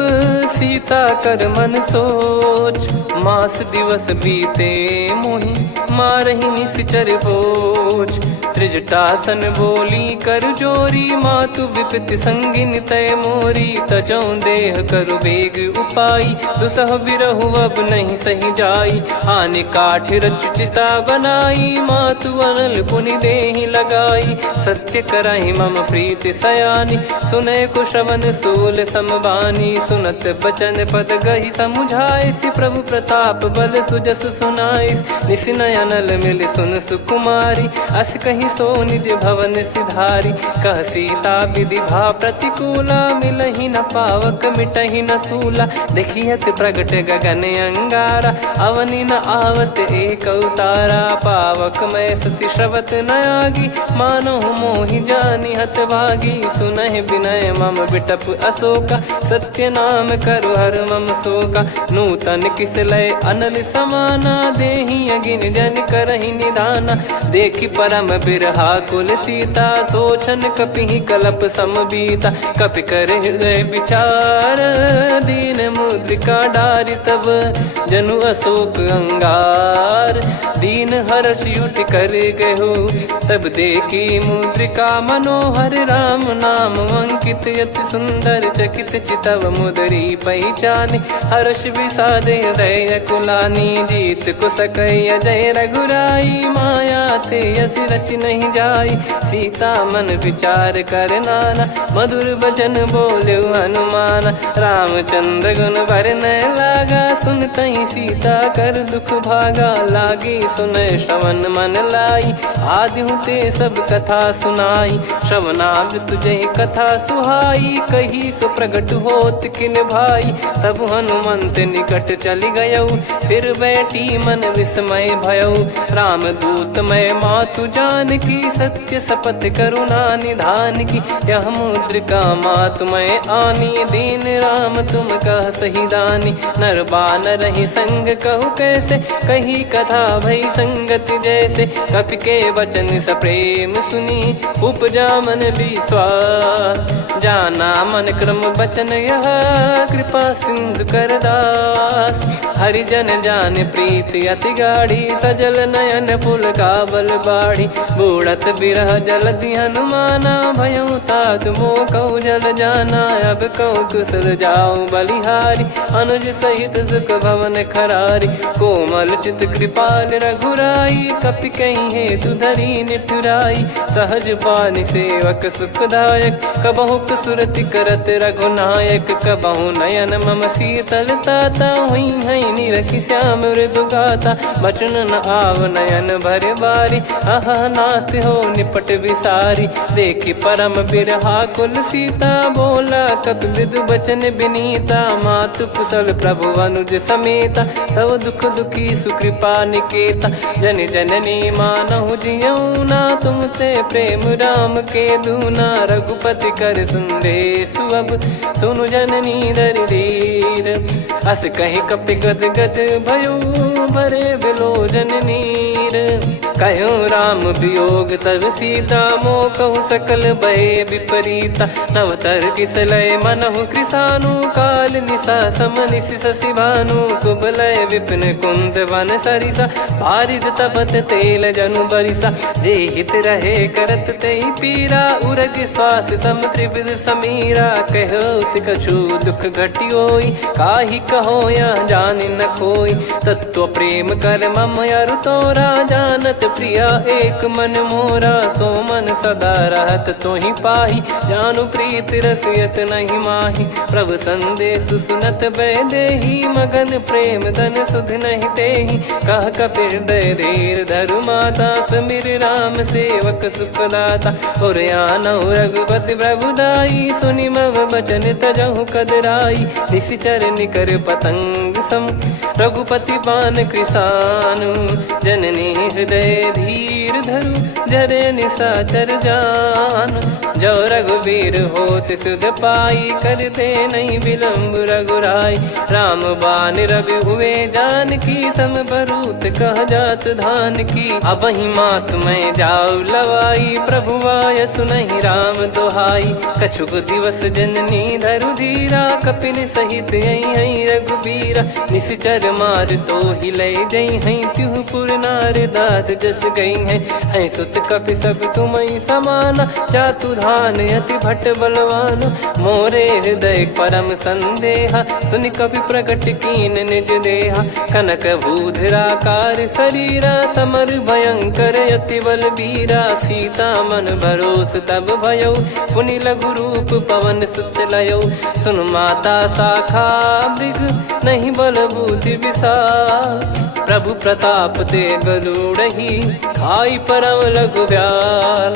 सीता कर मन सोच। मास दिवस बीते मोहि, मारहि निश्चर बोझ। त्रिजटासन बोली कर जोरी, मातु विपति संगिन तय मोरी। तजौ देह करु बेग उपाई, दुसह बिरहु अब नहीं सही जाई। आने काठ रचु चिता बनाई, मातु अनल पुनि देहि लगाई। सत्य करहि मम प्रीति सयानी, सुनय को श्रवण सूल समबानी। सुनत बचन पद गहि समुझाइसि, प्रभु प्रताप बल सुजस सुनाइस। निसिनय अनल मिल सुन सुकुमारी, अस कहि सो निज भवन सिधारी। कह सीता विधि भा प्रतिकूला, मिलहि न पावक मिटहि न सूला। देखियत प्रगट गगन अंगारा, अवनि न आवत एक अवतारा। पावक मैं ससि श्रवत न आगी, मानो मोहि जानि हत भागी। सुनहि विनय मम बिटप अशोका, सत्य नाम करु हर मम शोका। नूतन किस लय अनल समाना, देहि अगिन जन करहि निधाना। देखि परम बिरहा कुल सीता, सोचन कपिहि कलप समबीता। कपि कर हृदय विचार, दीन मुद्रिका डारि तब। जनु अशोक अंगार, दीन हर्ष उठ कर गहो। तब देखी मुद्रिका मनोहर, राम नाम अंकित अति सुंदर। चकित चितव मुदरी पहचानी, हर्ष विषाद हृदय कुलानी। जीत को सकय जय रघुराई, माया थे यस रच नहीं जाई। सीता मन विचार कर नाना, मधुर बचन बोले हनुमान। रामचंद्र गुण बरनय लागा, सुनतहि सीता कर दुख भागा। लागी सुनय श्रवण मन लाई, आदिहु ते सब कथा सुनाई। श्रवणाब तुझे कथा सुहाई, कही सो प्रगट होत किन भाई। तब हनुमंत निकट चली गयऊ, फिर बैठी मन विस्मय भयऊ। राम दूत मैं मातु जान की, सत्य शपथ करुणा निधान की। यह मुद्रिका मातु मैं आनी, दीन राम तुम कह सही दानी। नर बानर ही संग कहु कैसे, कही कथा भई संगति जैसे। कपि के वचन सप्रेम सुनी, उपजा मन विश्वास। जाना मन क्रम बचन यह, कृपा सिंधु कर दास। हरिजन जान प्रीति अति गाढ़ी, सजल नयन पुल काबल बाढ़ी। बूढ़त बिरह जलधि हनुमाना, भयउ तात मोह कहु जल जाना। अब कहु कुशल जाऊं बलिहारी, अनुज सहित सुख भवन खरारी। कोमल चित कृपाल रघुराई, कपि कहीं हेतु धरी निठुराई। सहज पानि सेवक सुखदायक, कबहु सुरति करत रघुनायक। कबहु नयन मम शीतलता, हुई हई निरखि श्याम मृदु गाता। बचन न आव नयन भर बारी, आहा नाथ हो निपट विसारी। देखि परम बिरहा कुल सीता, बोला कपि मृदु बचन बिनीता। मातु कुशल प्रभु अनुज समेता, तव दुख दुखी सुकृपा निकेता। जन जननी मानहु जियऊ ना, तुम ते प्रेम राम के दूना। रघुपति कर संदेशु अब, सुनु जननी दर धीर। अस कहि कपि गद गद भयो, भरे बिलोचन नीर। कहूँ राम वियोग तब सीता, मोह कहूँ सकल भय विपरीता। नवतर किसलय मनहु कृसानु, काल निशा समनिशि शशि भानु। कुबलय विपिन कुंद वन सरिसा, पारिद तपत तेल जनु बरिसा। जे हित रहे करत तेहि पीरा, उरग श्वास सम त्रिविध समीरा। कहत कछु दुख घटियोई, काहि कहो या जानि न कोई। तत्व प्रेम कर मम अरु तोरा, जानत प्रिया एक मन मोरा। सो मन सदा रहत तोहि पाही, जानु प्रीत रसियत नहीं माही। प्रभु संदेश सुनत बैदेही, मगन प्रेम धन सुध नहीं तेहि। कह कपिर दय धीर धरु माता, सुमिर राम सेवक सुखदाता। और आनहु रघुपति प्रभु दाई, सुनि मव बचन तजहु कदराई। निशिचर निकर पतंग सम, रघुपति पान कृसानु। जननी हृदय धीर धरु, जरे निशाचर जान। जो रघुवीर होत सुध पाई, कर दे नहीं विलम्ब रघुराई। राम बान रवि हुए जानकी, तम बरूत कह जात धान की। अब ही मात मैं जाऊ लवाई, प्रभु आय सुनहि राम दोहाई। कछुक दिवस जननी धरु धीरा, कपिन सहित यही रघुबीरा। निशिचर मार तो ही ले जई हैं, त्यों पुर नार दाद जस गई हैं। सुत कपि सब तुमहि समाना, चातुधान अति भट्ट बलवान। मोरे हृदय परम संदेहा, सुन कपि प्रकट कीन निज देहा। कनक भूधराकार शरीरा, समर भयंकर अति बलबीरा। सीता मन भरोस तब भयउ, पुनि लघु रूप पवन सुत लयौ। सुन माता शाखा मृग, नहीं बल बुद्धि विशाल। प्रभु प्रताप ते गरुड़हि, खाई परम लघु ब्याल।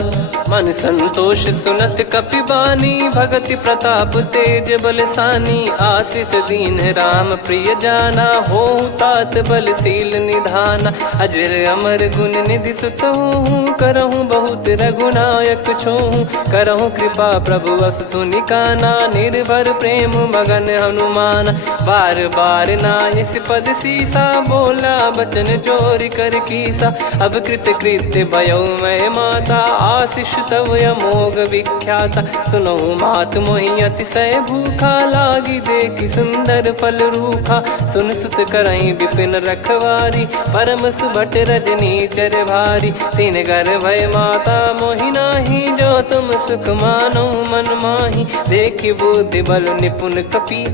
मन संतोष सुनत कपि बानी, भगति प्रताप तेज बलसानी। आशीष दीन राम प्रिय जाना, होहु तात बलशील निधाना। अजर अमर गुण निधि सुतहु, करहु बहुत रघुनायक छोहु। करहु कृपा प्रभु अस सुनि काना, निर्भर प्रेम मगन हनुमान। बार बार नायस पद सीसा, बोला बचन चोरी कर कीसा। अब कृत कृत्य भयो मैं माता, आशीष तव अमोघ विख्याता। सुनहु मात मोहि अतिशय भूखा, लागी देखि सुंदर फल रूखा। सुन सुत करहि विपिन रखवारी, परम सुभट रजनी चर भारी। तीन घर भय माता मोहि नाही, जो तुम सुख मानो मन माही। देखि बुद्धि बल निपुण कपि,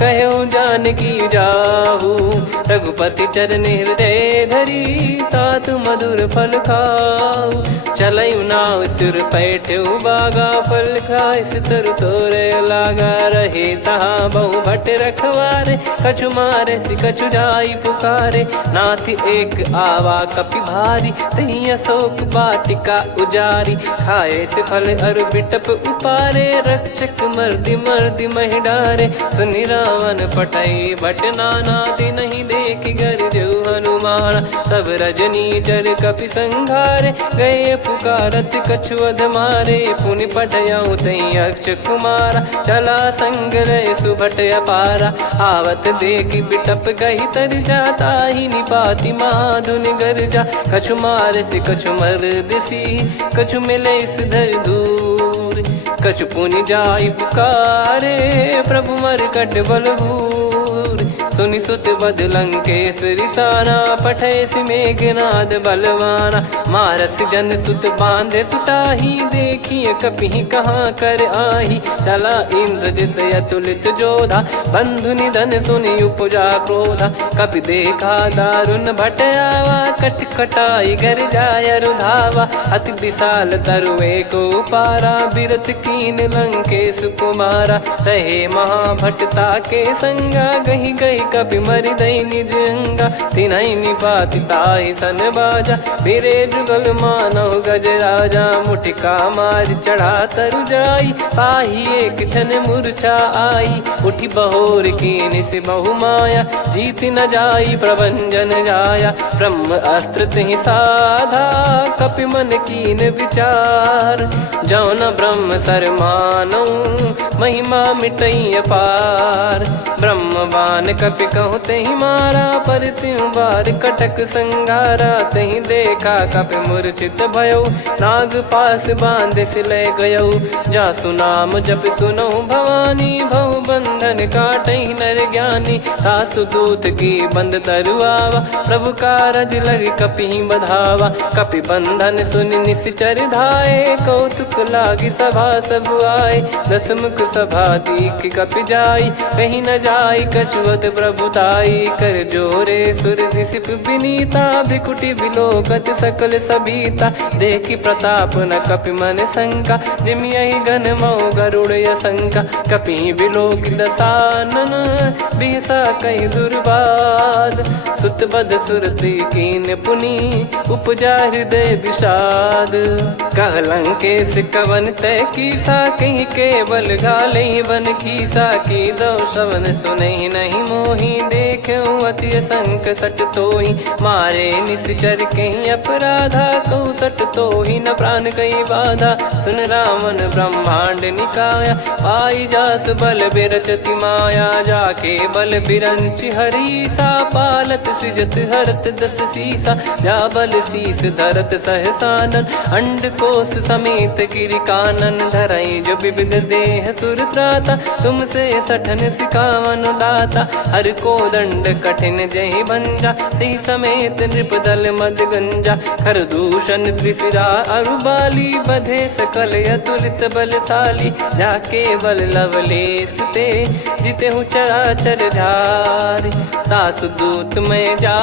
कहु जानकी जाहु। रघुपति चरण हृदय धरी, तात मधुर फल खाऊ। चलऊ नाव सुर पैठऊ बागा, फल खाइस तरु तोरे लागा। रहे तहाँ बहु भट रखवारे, कछु मारे सि कछु जाई पुकारे। नाथ एक आवा कपि भारी, तही अशोक वाटिका उजारी। खाए से फल अरु बिटप उपारे, रक्षक मर्दि मर्दि महि डारे। सुनि रावण पटई भट नाना, तिनहि देखि गरजऊ हनुमान। तब रजनी चर कपि संघारे, गए पुकारत कछु अध मारे। पुनि पटयऊ तई अक्ष कुमारा, चला संग रहे सुभट अपारा। आवत देखि बिटप गही तर जाता, ही निपाति माधुन गर्जा। कछु मार से कछु मर्द सी, कछु मिले इस धर दूर। कछु पुनि जाई पुकारे, प्रभु मर कट बलभूर। सुनि सुत बद लंकेश्वरी साना, पठैसि मेघनाद बलवाना। मारस जन सुत बांधे सुताही, देखिए कपिहि कहाँ कर आही। चला इंद्रजित अतुलित जोधा, बंधु निधन सुनि उपजा क्रोधा। कपि देखा दारुण भट आवा, कट कटाई घर जाय रुधावा। अति विशाल तरुए को पारा, बिरत कीन लंकेश कुमारा। रहे महाभटता के संगा, गही गही कपि मरि दई निज अंगा। तिन्है निपाति ताहि सन बाजा, बिरे जुगल मानव गज राजा। मुटिका मार चढ़ा तरु जाई, पाही एक क्षण मूर्छा आई। उठी बहोर कीन से बहु माया, जीत न जाई प्रभंजन जाया। ब्रह्म अस्त्र तिहि साधा, कपि मन कीन विचार। जौ न ब्रह्म सर मानौ, महिमा मिटई अपार। ब्रह्म बान कपि कहु तेहि मारा, पर त्यों बार कटक संगारा। तेहि देखा कपि मूर्छित भयौ, नाग पास बांध सिले गयौ। जासु नाम जप सुनौ भवानी, भव बंधन काटहि नर ज्ञानी। तासु दूत की बंद तरुआवा, प्रभु कारज लग कपि बधावा। कपि बंधन सुनि निश्चर धाये, कौतुक लागी सभा सब आए। दसमुख सभा दीख कपि जाई, कहीं न जाई कछुवत प्रभुताई। कर जोरे सुर दिसिप विनीता, भ्रिकुटि बिलोकत सकल सबीता। देखि प्रताप न कपि मन शंका, जिमियहि घन मऊ गरुड़ असंका। कपि बिलोक दसानन, बिहसा कहि दुर्बाद। सुत बद सुरति कीन पुनि, उपजा हृदय विषाद। कह लंकेश कवन तय कीसा, कहीं केवल घाले बन खीसा। की दो श्रवण सुनहि नहीं मोही, देखऊं अति संक सट तोहि। मारे निश्चर कहीं अपराधा, कहूँ सट तोहि न प्राण कहीं बाधा। सुन रावण ब्रह्मांड निकाया, पाई जास बल बिरचति माया। जाके बल बिरंच हरीसा, पालत सृजत हरत दस सीसा। जा बल शीस धरत सहसानन, अंड कोश समेत गिरि कानन। धरई जो विविध देह सुर त्राता, तुमसे सठन सिखावन दाता। हर को दंड कठिन जहि भंजा, ती समेत नृप दल मद गंजा। कर दूषण त्रिशिरा अरुबाली, बधे सकल अतुलित बलशाली। जाके बल लवलेस ते, जिते हूँ चराचर झारी। दास दूत में जा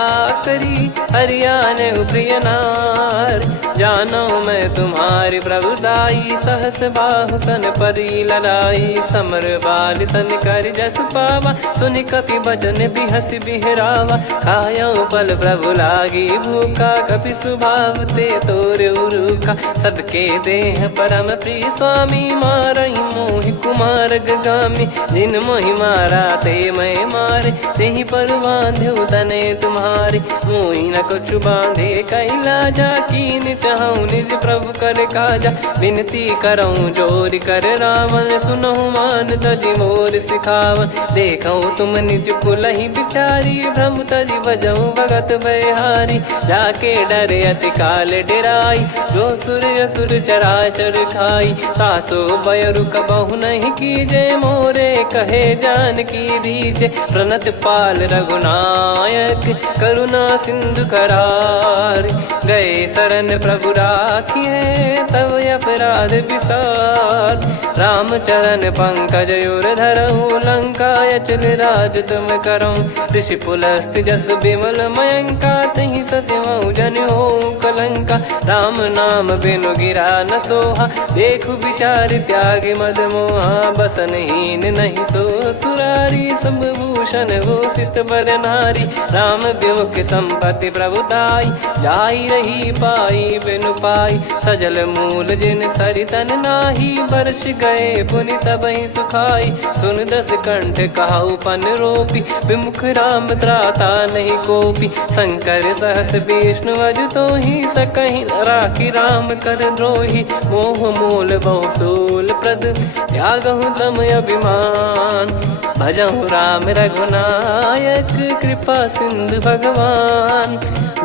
करी, हरियाने प्रिय नार। जानो मैं तुम्हारी प्रभुताई, सहस बाहु सन परी लड़ाई। समर बाल सन कर जस पावा, सुनि कपि बचन बिहस बिहरावा। खायो पल प्रभु लागी भूखा, कपि स्वभाव ते तोर उरुखा। सबके देह परम प्रिय स्वामी, मारहि मोहि कुमार गगामी। जिन मोहि मारा ते मैं मारे, तेहि पर बांधो तने तुम्हारे। मोहि न कछु बांधे कैलाजा, कीन चाहूं निज प्रभु कर काजा। विनती करऊं जोरि कर रावण, सुनहु मान तजि मोर सिखावन। देखऊं तुम निज कुलहि बिचारी, भ्रम तजि बजऊं भगत बयहारी। जाके डरे अति काल डेराई, जो सुर असुर चराचर खाई। तासो बयरु कबहु नहीं कीजे, मोरे कहे जान की दीजे। प्रणत पाल रघुनायक, करुणा सिंधु करार। गए शरण प्रभु राखिए, तब अपराध विसार। राम चरण पंकज उर धरऊं, लंका अचल राज तुम करऊं। ऋषि पुलस्त्य जस विमल मयंका, तहि ससिमऊ जन होऊं कलंका। राम नाम बिनु गिरा न सोहा, देखु विचार त्याग मद मोहा। बसनहीन नहीं सो सुरारी, सब भूषण भूषित बर नारी। राम विमुख संपत्ति प्रभुताई, जाई रही पाई बिनु पाई। सजल मूल जिन सरितन नाही, बरस गए पुनि तबहि सुखाई। सुन दस कंठ कहाऊ पन रोपी, विमुख राम त्राता नहीं कोपी। शंकर सहस विष्णु अज तोहि, सकहि न राखी राम कर द्रोही। मोह मूल बहु सूल प्रद, त्यागहु तम अभिमान। भजहु राम रघुनायक, कृपा सिंधु भगवान।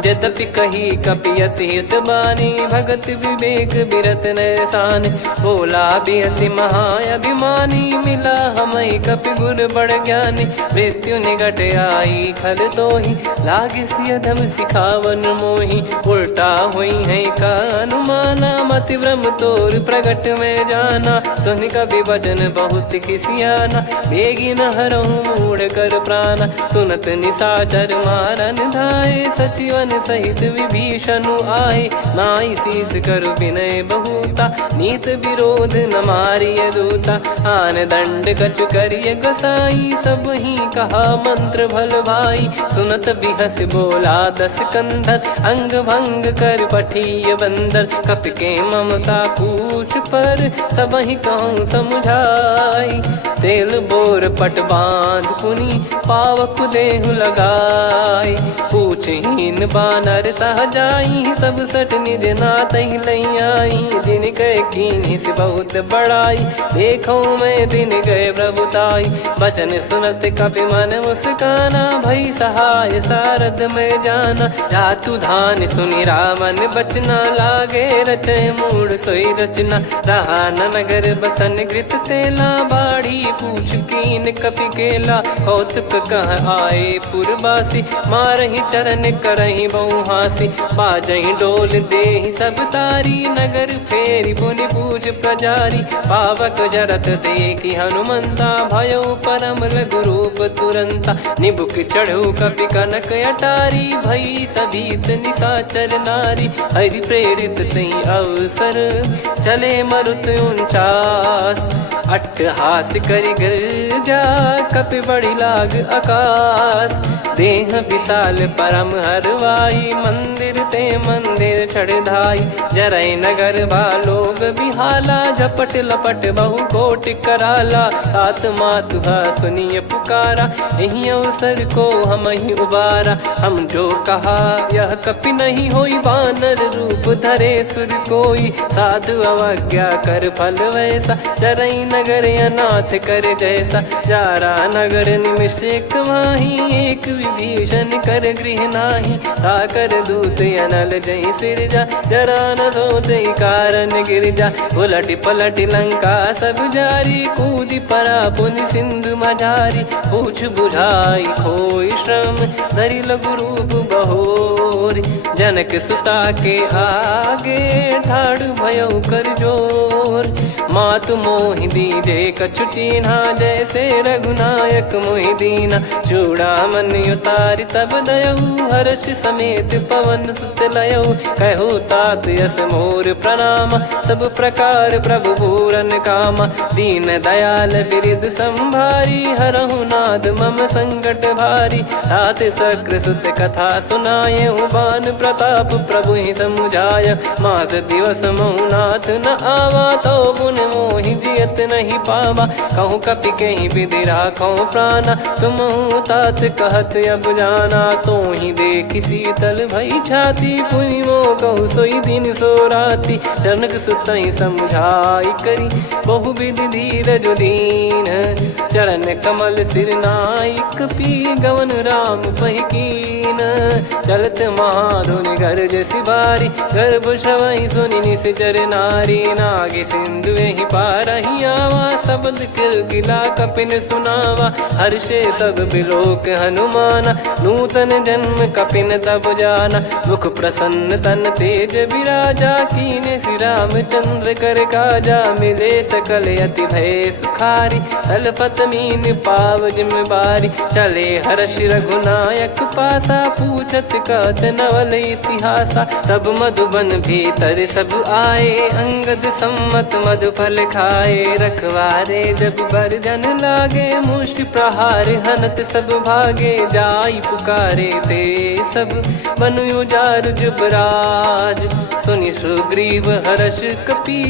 यद्यपि कही कपियत हित बानी भगत विवेक बिरत नैसान बोला बियसि महाअभिमानी मिला हमई कपि गुर बड़ ज्ञानी मृत्यु निकट आई खल तो ही लागिस अधम सिखावन मोही उल्टा हुई है का अनुमाना मति भ्रम तोर प्रगट में जाना सुन कवि वचन बहुत खिसियाना बेगी न हरहु मूढ़ कर प्राण सुनत निशाचर मारन धाये सचिवन सहित विभीषण आए नाई शीस कर विनय बहुता नीत विरोध न मारिय दूता आन दंड कछु करिय गोसाई सब ही कहा मंत्र भल भाई सुनत बिहस बोला दस कंधर अंग भंग कर पठिय बंदर कपि के ममता पूछ पर सब ही कहूँ समझाई तेल बोर पट बांध पुनी पावक देहु लगाई पूछहीन बानर तह जाई तब सट निज नाथ लई आई दिन गए कीनी से बहुत बड़ाई देखो मैं दिन गए प्रभुताई बचन सुनत कपि मन मुस्काना भई सहाय सारद में जाना जातु धान सुनि रामन बचना लागे रचय मूड सोई रचना रहा न नगर बसन कृत तेला बाड़ी पूछ कीन कपि केला कौतुक कह आए पुरबासी मारहि चरण करहि बहुहासी बाजहि डोल देहि सब तारी नगर फेरी पुनि पूज प्रजारी पावक जरत देखि हनुमंता भयो परम लघु रूप तुरंता निबुक चढ़ऊ कपि कनक अटारी भई सभीत निशाचर नारी हरि प्रेरित तई अवसर चले मरुत 49 अट्टहास करि गिरजा कपि बड़ी लाग आकाश देह विशाल परम हरवाई मंदिर ते मंदिर चढ़ाई जरई नगर लोग बिहाला झपट लपट बहु कोट कराला सात मातुहा सुनिय पुकारा यही अवसर को हम ही उबारा हम जो कहा यह कपि नहीं होई बानर रूप धरे सुर कोई साधु अवज्ञा कर फल वैसा जरई नगर अनाथ कर जैसा जारा नगर निमिष एक माही एक विभीषण कर गृह नाही ताकर दूत अनल जय सिरजा जरा न सोते कारण गिरजा उलट पलट लंका सब जारी कूदी परा पुनि सिंधु मझारी पूछ बुझाई खोई श्रम धरि लघु रूप बहोरी जनक सुता के आगे ठाड़ भयो कर जोर मातु मोहि दीजे कछु चिन्हा जैसे रघुनायक मोहि दीना चूड़ामन उतारि तब दयऊ हर्ष समेत पवन सुत लयऊ कहु तात यस मोर प्रणाम सब प्रकार प्रभु पूरन कामा दीन दयाल बिरिद संभारी हरहु नाद मम संकट भारी तात सक्र सुत कथा सुनाये बान प्रताप प्रभु ही समुझाय मास दिवस मौनाथ न आवा तो पुन मोहि जियत नहीं पावा कहूँ कपि कहीं विधि राखो प्राणा तुम तात कहत अब जाना तो ही देख शीतल भई छाती पुनि मो कहु सोई दिन सो राती जनक सुतई समझाई करी बहु विधि धीरज दीन चरण कमल सिर नाइक पी गवन राम पहिकीन चलत महाधुनि गर्ज सिबारी गर्भ श्रवई सुनि निश्चर नारी नागे सिंधु ही पारही आवा शब्द किलकिला कपिन सुनावा हर्षे सब बिलोक हनुमाना नूतन जन्म कपिन तब जाना मुख प्रसन्न तन तेज विराजा कीने श्री रामचंद्र कर काजा मिले सकल अति भय सुखारी तलपत मीन पाव जिम्मेवारी चले हर्ष रघुनायक पासा पूछत कहत नवल इतिहासा तब मधुबन भीतर सब आए अंगद सम्मत मधुफल खाए रखवारे जब बरजन लागे मुष्टि प्रहार हनत सब भागे जाई पुकारे ते सब बनु उजार जुबराज सुनि सुग्रीव हर्ष कपि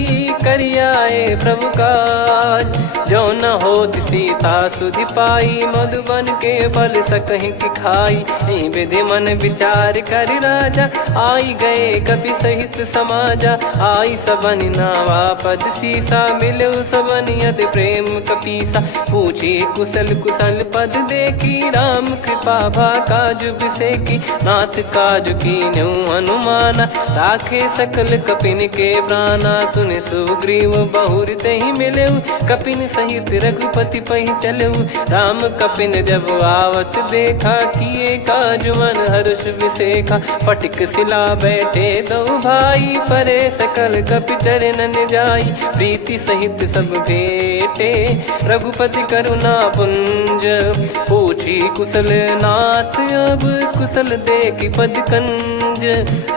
करियाए प्रभु काज जो न होत सीता सुधि पाई मधुबन के फल सकहि की खाई विधि मन विचार कर राजा आई गए कपि सहित समाजा आई सबन नावा पद सीसा मिलो सबन करत प्रेम कपीसा। पूछी कुशल कुशल पद देखी राम कृपा भा काज बिसेकी। नाथ काज कीन्हु हनुमाना राखे सकल कपिन के प्राणा। सुन सुग्रीव बहुर तेहि मिलेउ कपिन सहित रघुपति पहि चलेउ। राम कपिन जब आवत देखा किए काज मन हर्ष विसेखा। फटिक सिला बैठे दो भाई परे सकल कपि चरणन जाई। प्रीति सहित सब भेटे रघुपति करुणा पुंज। पूछी कुशल नाथ अब कुशल देखी पद कंज।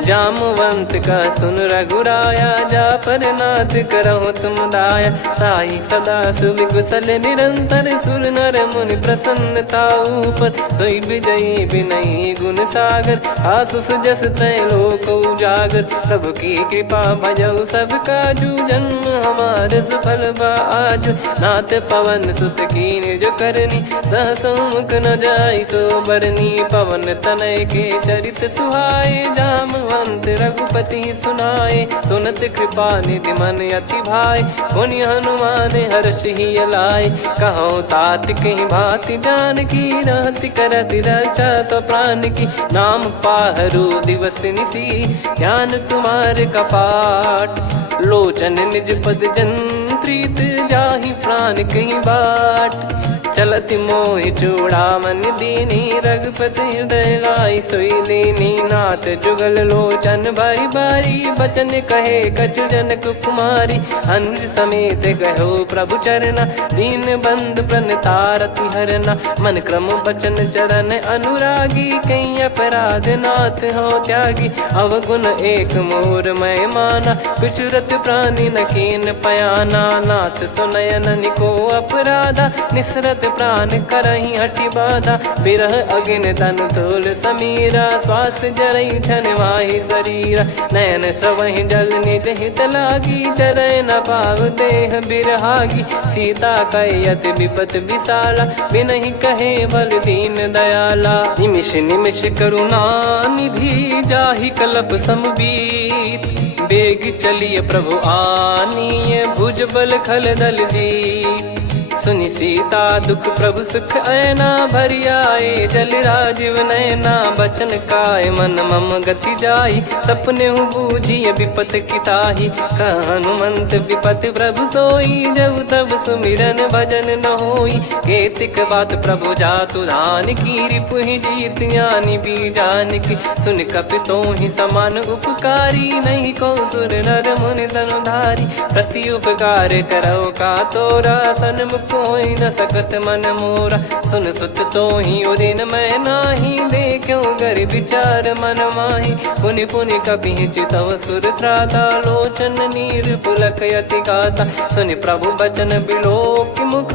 जामवंत का सुन रघुराया जा पर नाथ करहु तुम दाया। ताई सदा सुविकुशल निरंतर सुर नर मुनि प्रसन्नता ऊपर। सोई विजयी विनयी गुण सागर आसु सुजस त्रैलोक उजागर। प्रभु की कृपा भजऊ सब काजू जन्म हमारे सफल बा आजु। नाथ पवन सुत कीन्ह जो करनी सहसो मुख न जाई सो बरनी। पवन तनय के चरित सुहाए जामवंत रघुपति सुनाए। सुनत कृपा निधि मन अति भाई पुनि हनुमान हर्ष ही लाए। कहो तात कहीं भांति जान की रहति करति रक्षा सो प्राण की। नाम पाहरु दिवस निसी ध्यान तुम्हारे कपाट। लोचन निज पद जंत्रित जाहि प्राण कहीं बाट। चलति मोहि चूड़ामन दीनी रघुपति हृदय लाई सोई लीनी। नाथ जुगल लोचन बारी बारी बचन कहे कछु जनक कुमारी। अनुज समेत गहो प्रभु चरना दीन बंद प्रणतारति हरना। मन क्रम बचन चरण अनुरागी कहीं अपराध नाथ हो त्यागी। अवगुण एक मोर मैं माना कुछुरत प्राणी न कीन पयाना। नाथ सुनयन निको अपराधा निसरत प्राण करही हटि बाधा। बिरह अगिन तन तोल समीरा श्वास जरई छन वाहि शरीरा। नयन श्रवहि जल निज हित लागी चरय न पाव देह बिरहागी। सीता कयत विपत विशाला बिनहि कहे बल दीन दयाला। निमिष निमिष करुणा निधि जाहि कलप समबीत। बेग चलिए प्रभु आनीय भुज बल खल दल जीत। सुनि सीता दुख प्रभु सुख ऐना भरि आए। जल राजीव नयना बचन काय मन मम गति जाई। सपने हूँ बूझिए विपत किताही हनुमंत विपत प्रभु सोई। जब तब सुमिरन भजन न होई केतिक बात प्रभु जातु धान की। रिपु ही जीत ज्ञानी बीजान की सुन कपि तो ही समान उपकारी। नहीं को सुर नर मुनि धनुधारी प्रति उपकार करो का तोरा। सन्मुख कोई न सकत मन मोरा सुन सुत तो ही उदिन मैं नाही। देखो गर विचार मन माही पुनि पुनि कपि चितव सुर त्राता। लोचन नीर पुलक यति गाता सुनि प्रभु बचन बिलोक मुख।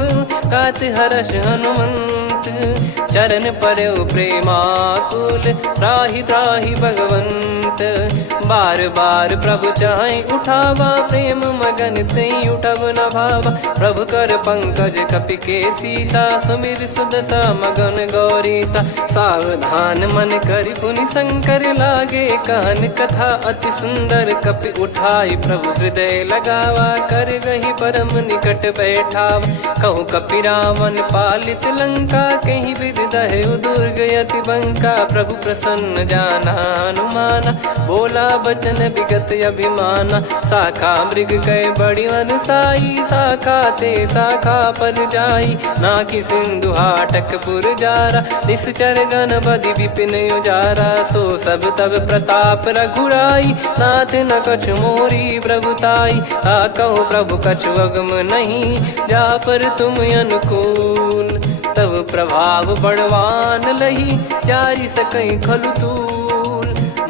गात हर्ष हनुमंत चरण परउ प्रेमाकुल। त्राहि त्राहि भगवंत बार बार प्रभु चाहि उठावा। प्रेम मगन तई उठब न भावा। प्रभु कर पंकज कपि के सीसा सुमिर सुदशा मगन गौरीसा। सावधान मन करि पुनि शंकर लागे कहन कथा अति सुंदर। कपि उठाई प्रभु हृदय लगावा कर गही परम निकट बैठावा। कहु कपि रावण पालित लंका कहीं विधि दहु दुर्ग यति बंका। प्रभु प्रसन्न जाना हनुमाना बोला बचन विगत अभिमाना। शाखा मृग कय बड़ी अनुसाई शाखा ते शाखा पर जाई। नाकि सिंधु हाटक पुर जारा निश्चर गण बदि विपिन उजारा। सो सब तब प्रताप रघुराई नाथ न कछु मोरी प्रभुताई। कहो प्रभु कछु अगम नहीं जा पर तुम अनुकूल। तब प्रभाव बड़वान लही जारी सकई खलु तूल।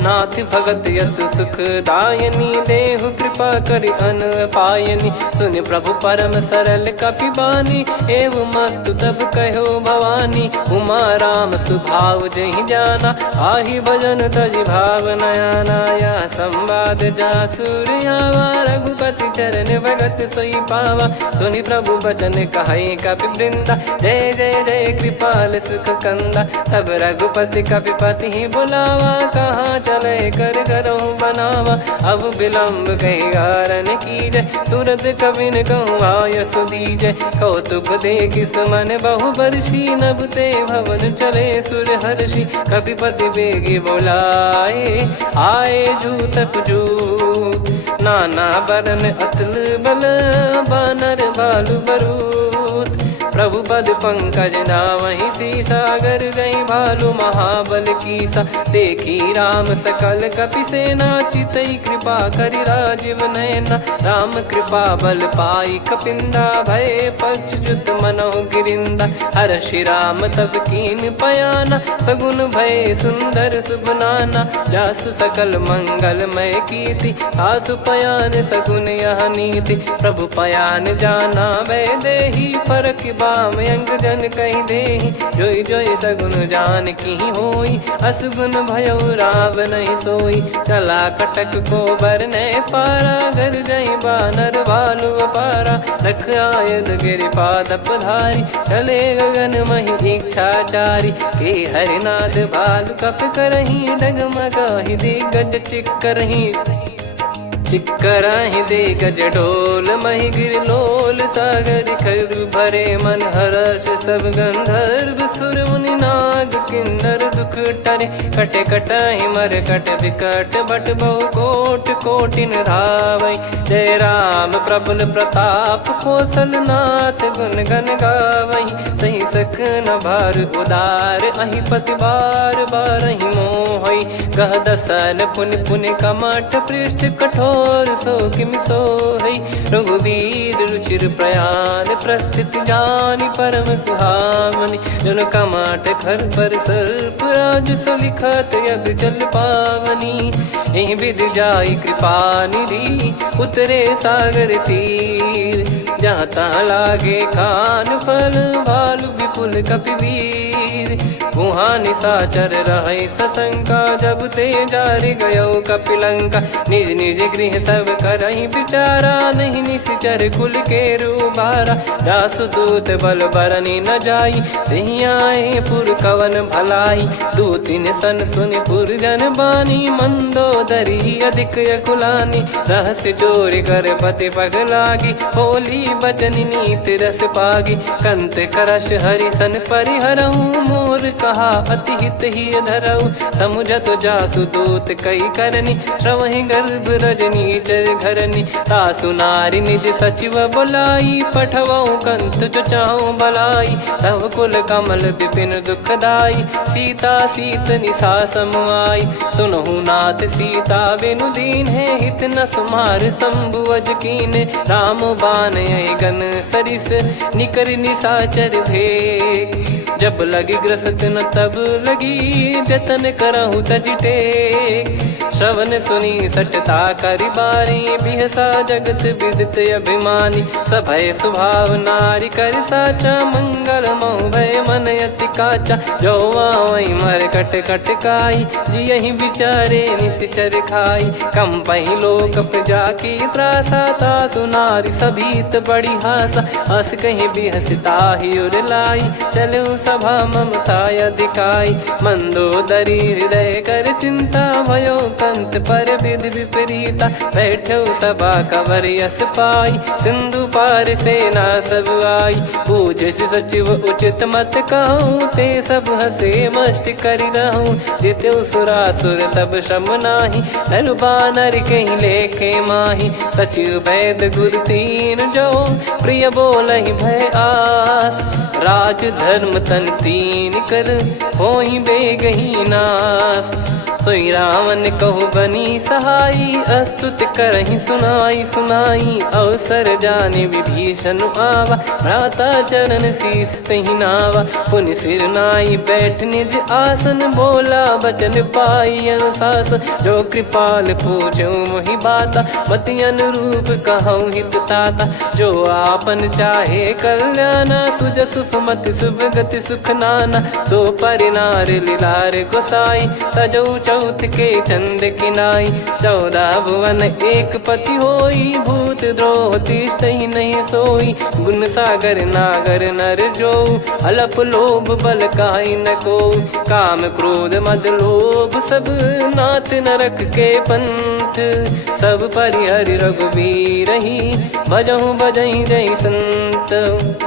नाथ भगत यतु सुख दायनी देहु कृपा करि अन पायनी। सुन प्रभु परम सरल कपि बानी एवं मस्तु तब कहो भवानी। उमा राम सुभाव जहि जाना आहि भजन तजि भाव नयाना। या संवाद जासुर आवा रघुपति चरण भगत सोई पावा। सुनि प्रभु बचन कहै कपि वृंदा जय जय जय कृपाल सुख कंदा। तब रघुपति कपिपति बुलावा कहाँ चले कर करहु बनावा। अब विलम्ब कही कारण कीजय, तुरत कबिन कहूँ आयस दीजय। कौतुक देखिस मन बहु बरसी, नभ ते भवन चले सुर हर्षि। कपिपति बेगी बोलाए, आए जूतक जूत। नाना बरन अतुल बल, बानर भालु बरूत। प्रभु पद पंकज नावहि सीसा, गर गई भालु महाबल कीसा। देखी राम सकल कपि सेना, चितई कृपा करि राजीव नयना। राम कृपा बल पाई कपिंदा, भय पक्ष जुत मनोह गिरिंदा। हर्षि राम तब कीन पयाना, सगुन भय सुंदर शुभ नाना। जासु सकल मंगलमय कीर्ति, आसु पयान सगुन यह नीति। प्रभु पयान जाना वै देहि, फरक बाम अंग जन कहि देहि। जोई जोई सगुन जान की होई, असगुन भयो राव नहीं सोई। चला कटक को बरने पारा, घर जई बानर भालु अपारा। रख आयद गिरिपाद पधारी, चले गगन महि इच्छाचारी। के हरिनाथ भालु कप करही, डगमगाहि दिग्गज चिक्करही। चिक्कराहि दे गज ढोल, महि गिर लोल। सागर खर भरे मन हर्ष, सब गंधर्व सुर मुनि नाग किन्नर दुख टरे। कटे कटाहि मर कट विकट, बट बहु कोट कोटिन धावै। जय राम प्रबल प्रताप, कौशल नाथ गुण गन गावै। सही सकन भार उदार, अहि पति बार बारहि मोहै। गह दसन पुन पुन कमठ, पृष्ठ कठोर सो किमि सोहै। रघुवीर रुचिर प्रयाण, प्रस्थित जानि परम सुहावनि। जन कमाट खर पर सर्प, राज सलिखत यग जल पावनी। एहि विधि जाई कृपा निधि, उतरे सागर तीर। जहाँ तहाँ लागे खान फल, भालु विपुल कपिवीर। गुहा निशाचर रहै सशंका, जब ते जारि गयो कपिलंका। निज निज गृह सब करहि विचारा, नहीं निश्चर कुल के रूबारा। जासुदूत बल बरनि न जाई, तेहि आए पुर कवन भलाई। दूतिन सन सुनि पुर जन बानी, मंदोदरी अधिक यकुलानी। रहस्य चोरी कर पति पग लागी, होली बचन नीत रस पागी। कंत करश हरिसन परिहरहु, मोर कहा अति हित ही धरऊ। समुझत जासुदूत कई करनी, श्रवहि गर्भ रजनी चर घरनी। तासु नारी निज सचिव बोलाई, पठवऊ कंत जो चाहूं बलाई। तव कुल कमल विपिन दुखदाई, सीता सीत निशा समाई। सुनहु नाथ सीता बिनु दीन है, हित न सुमार शंभु अज कीने। राम बान गन सरिस, निकर निशाचर भेग। जब लगी ग्रसत न तब लगी, जतन करहु तज टेक। श्रवण सुनी सटता करि बारी, बिहसा जगत विदित अभिमानी। सभय स्वभाव नारी कर साचा, मंगल महु भय मन अति काचा। जो आवै मर कट कट काई, जियहि विचारे निश्चर खाई। कम पहि लोक जाकी त्रासा, तासु नारी सभीत बड़ी हासा। हस कहीं बिहसता ही उर लाई, चलऊ सभा ममता अधिकाई। मंदोदरी हृदय कर चिंता, भयो कंत पर विधि विपरीता। बैठो सभा कवर यस पाई, सिंधु पार सेना सब आई। पूज्य सचिव उचित मत कहूँ, ते सब हसे मस्त करि रहूं। जित्यु सुरासुर तब श्रम नाही, नर बानर कहीं लेखे माही। सचिव वैद गुरु तीन जो, प्रिय बोलहि भय आस। राज धर्म तन तीन कर, होहि बेगहि नास। सोई रावण कहु बनी सहाई, अस्तुत करहि सुनाई सुनाई। अवसर जाने विभीषण आवा, भ्राता चरण शीस तहि नावा। पुनि सिर नाई बैठ निज आसन, बोला बचन पाई अनुशासन। जो कृपाल पूछो मोहि बाता, मति अनुरूप कहूँ हित ताता। जो आपन चाहे कल्याणा, सुजसु सुमति शुभ गति सुख नाना। सो परिनार लीलार गोसाई, तजौ चौथ के चंद किनाई 14 भुवन एक पति होई भूत द्रोह तिष्ठ ही नहीं सोई गुण सागर नागर नर जो अलप लोभ बल काई न को काम क्रोध मद लोभ सब नाथ नरक के पंथ सब परिहरि रघुबीर ही भजहु भजहि जय संत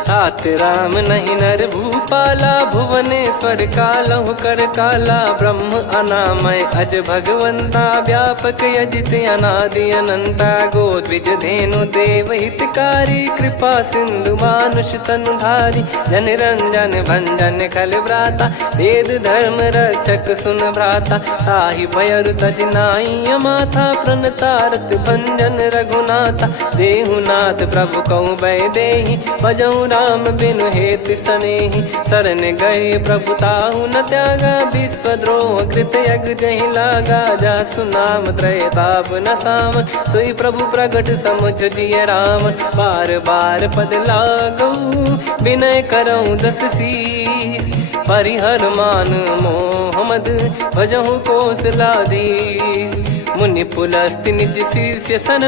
तात राम नहीं नर भूपाला भुवनेश्वर कालहु कर काला ब्रह्म अनामय अज भगवंता व्यापक यजित अनादि अनंता गोद्विज धेनु देव हितकारी कृपा सिंधु मानुष तनुधारी जन रंजन भंजन खल भ्राता वेद धर्म रक्षक सुन भ्राता ताहि भयर तज नाई माथा प्रणतारत भंजन रघुनाथा देहुनाथ प्रभु कहु बै देहि भजहु राम बिनु हेत सनेहि शरण गए प्रभु ताहु न त्यागा विश्वद्रोह कृत यज्ञ जहि लागा जासु नाम त्रय ताप न साम सोई प्रभु प्रगट समुझ जिय राम बार बार पद लागऊ विनय करऊँ दस शीस परिहर मान मोह मद भजहु कौशलाधीश मुनि पुलस्ति निज शीर्ष सन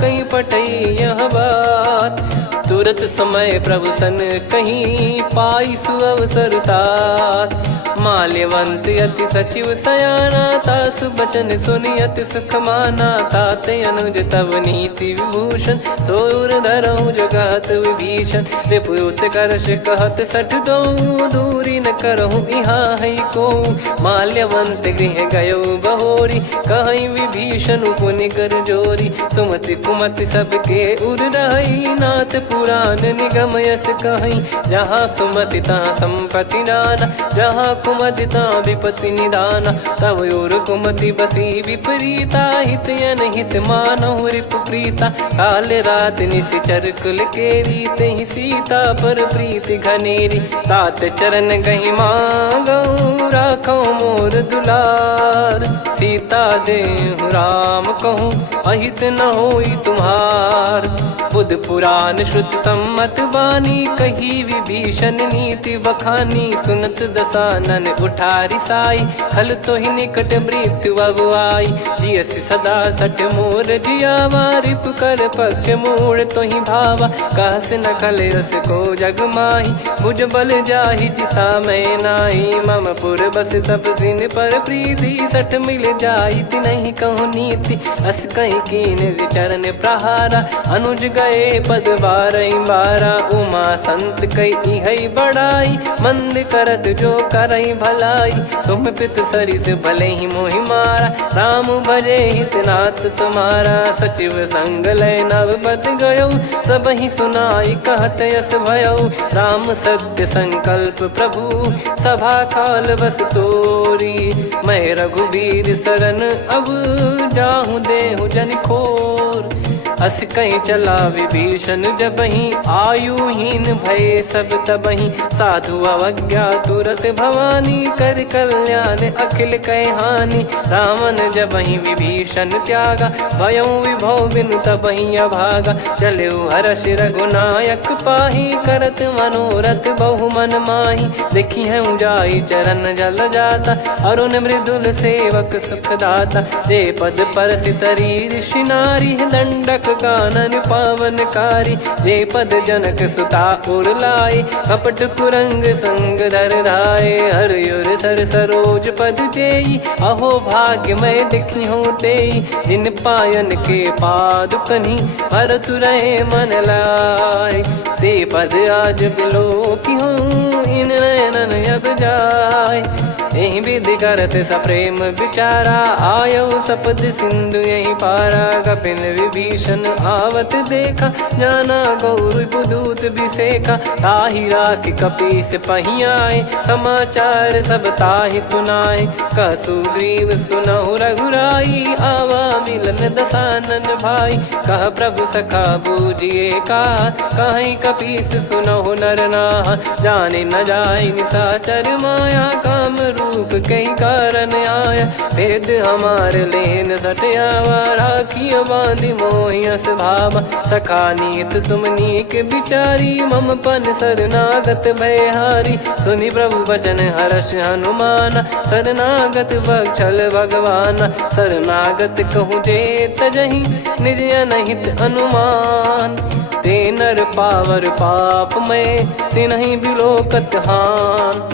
कहीं पटई यह बात तुरत समय प्रभु सन कहीं पाई सुअवसर तात माल्यवंत अति सचिव सयाना तासु बचन सुनि अति सुख माना ताते अनुज तव नीति विभूषण सोर धरहु जगत विभीषण रिपुत करश कहत सठ दो दूरी न करहु इहाँ है को माल्यवंत गृह गयो बहोरी कहीं विभीषण पुनि कर जोरी सुमति कुमति सबके उर रही नाथ पुराण निगम यस कहीं जहाँ सुमति तहाँ संपत्ति नाना जहाँ कुमति तहाँ विपत्ति निदाना तव और कुमति बसी विपरीता हित अनहित मानहु रिप प्रीता काल रात निशिचर कुल केरी तेहि सीता पर प्रीति घनेरी तात चरण गहि मांगऊ राखो मोर दुलार सीता देहु राम कहूँ अहित न होई तुम्हार बुध पुराण श्रुत सम्मत वाणी कही विभीषण नीति बखानी सुनत दसानन उठारी साई खल तो ही निकट मृत्यु अब आई जियसि सदा सट मोर जियावा रिप कर पक्ष मूड़ तो ही भावा कहस न खल रस को जग माही मुझ बल जाहि जिता मैं नाही मम पुर बस तपसिन पर प्रीति सठ मिल जाई नहीं कहूँ नीति अस कहीं कीन विचरण प्रहारा अनुज गए पद बारा उमा संत कई है बड़ाई मंद करत जो करई भलाई तुम पित सरिस भले ही मोहि मारा राम भजे हितनाथ तुम्हारा सचिव संग लय नवपत गयो सब ही सुनाई कहत यस भयो राम सत्य संकल्प प्रभु सभा काल बस तोरी मैं रघुबीर शरण अब जाहूँ देहु जन खोर अस कहीं चला विभीषण जबहि आयुहीन भय सब तबहि साधु अवज्ञा तुरत भवानी कर कल्याण अखिल कह हानि रावण जबहि विभीषण त्यागा भयउ विभव बिनु तबहि अभागा चलऊ हर्ष रघुनायक पाही करत मनोरथ बहु मन माही देखी है जाई चरण जल जाता अरुण मृदुल सेवक सुख दाता जे पद पर सितरी ऋषि नारी दंडक कानन पावनकारी जे पद जनक सुता उर लाई कपट कुरंग संग धर धाये हरियुर सर सरोज पद जेई अहो भाग्य मैं दिखी हूँ तेई जिन पायन के पाद कन्ही भरत रहे मन लाय ते पद आज बिलो की हूँ इन नयनन अब जाय यही विधि करत सप्रेम विचारा आयो सपद सिंधु यही पारा कपिन विभीषण आवत देखा जाना गौर बुदूत बिसेखा ताहि राख कपीस पहियाए समाचार सब ताहि सुनाए कसु ग्रीव सुनहु रघुराई आवा मिलन दसानन भाई कह प्रभु सखा बूझिए का कहीं कपीस सुनहु नर नाह जाने न जाय निशाचर माया काम रूप कई कारण आया, भेद हमारे लेन सटयावा, राखिया बांधी मोहियस भावा, सखा नीत तुम नीक बिचारी, मम पन शरणागत भयहारी, सुनि प्रभु वचन हर्ष हनुमाना, शरणागत बक्षल भगवाना, शरणागत कहूँ जे तजहि निज अनहित अनुमान, ते नर पावर पाप में तिन्हि बिलोकत हान,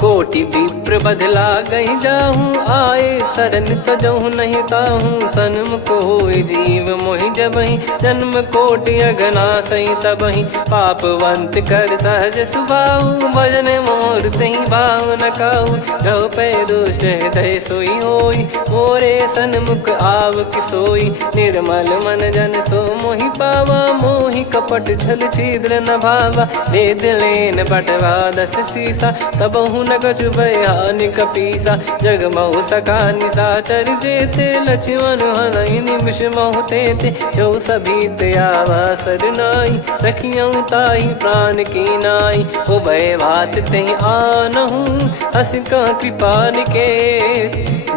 कोटि विप्र बदला गई जाहूँ, आए शरण तजहु नहीं ताहूँ, सन्मुख होय जीव मोहि जबहि, जन्म कोटि अगना सही तबहि, पापवंत कर सहज सुभाऊ, भजन मोर तहि भाव न काहू, जो पै दुष्ट हृदय सोई होई, मोरे सन्मुख आव किसोई, निर्मल मन जन सो मोहि पावा, मोहि कपट छल छिद्र न भावा, वेद लेन बटवा दस सीसा, तबहु न कछु बयान कपीसा, जग महु सका निशाचर जेते, लक्ष्मण हनहि निमिष महु तेते, जो सभी त्यावा सरनाई, रखियऊ ताहि प्राण की नाई, उभय भात तेहि आनहु, हस कह कृपाल के,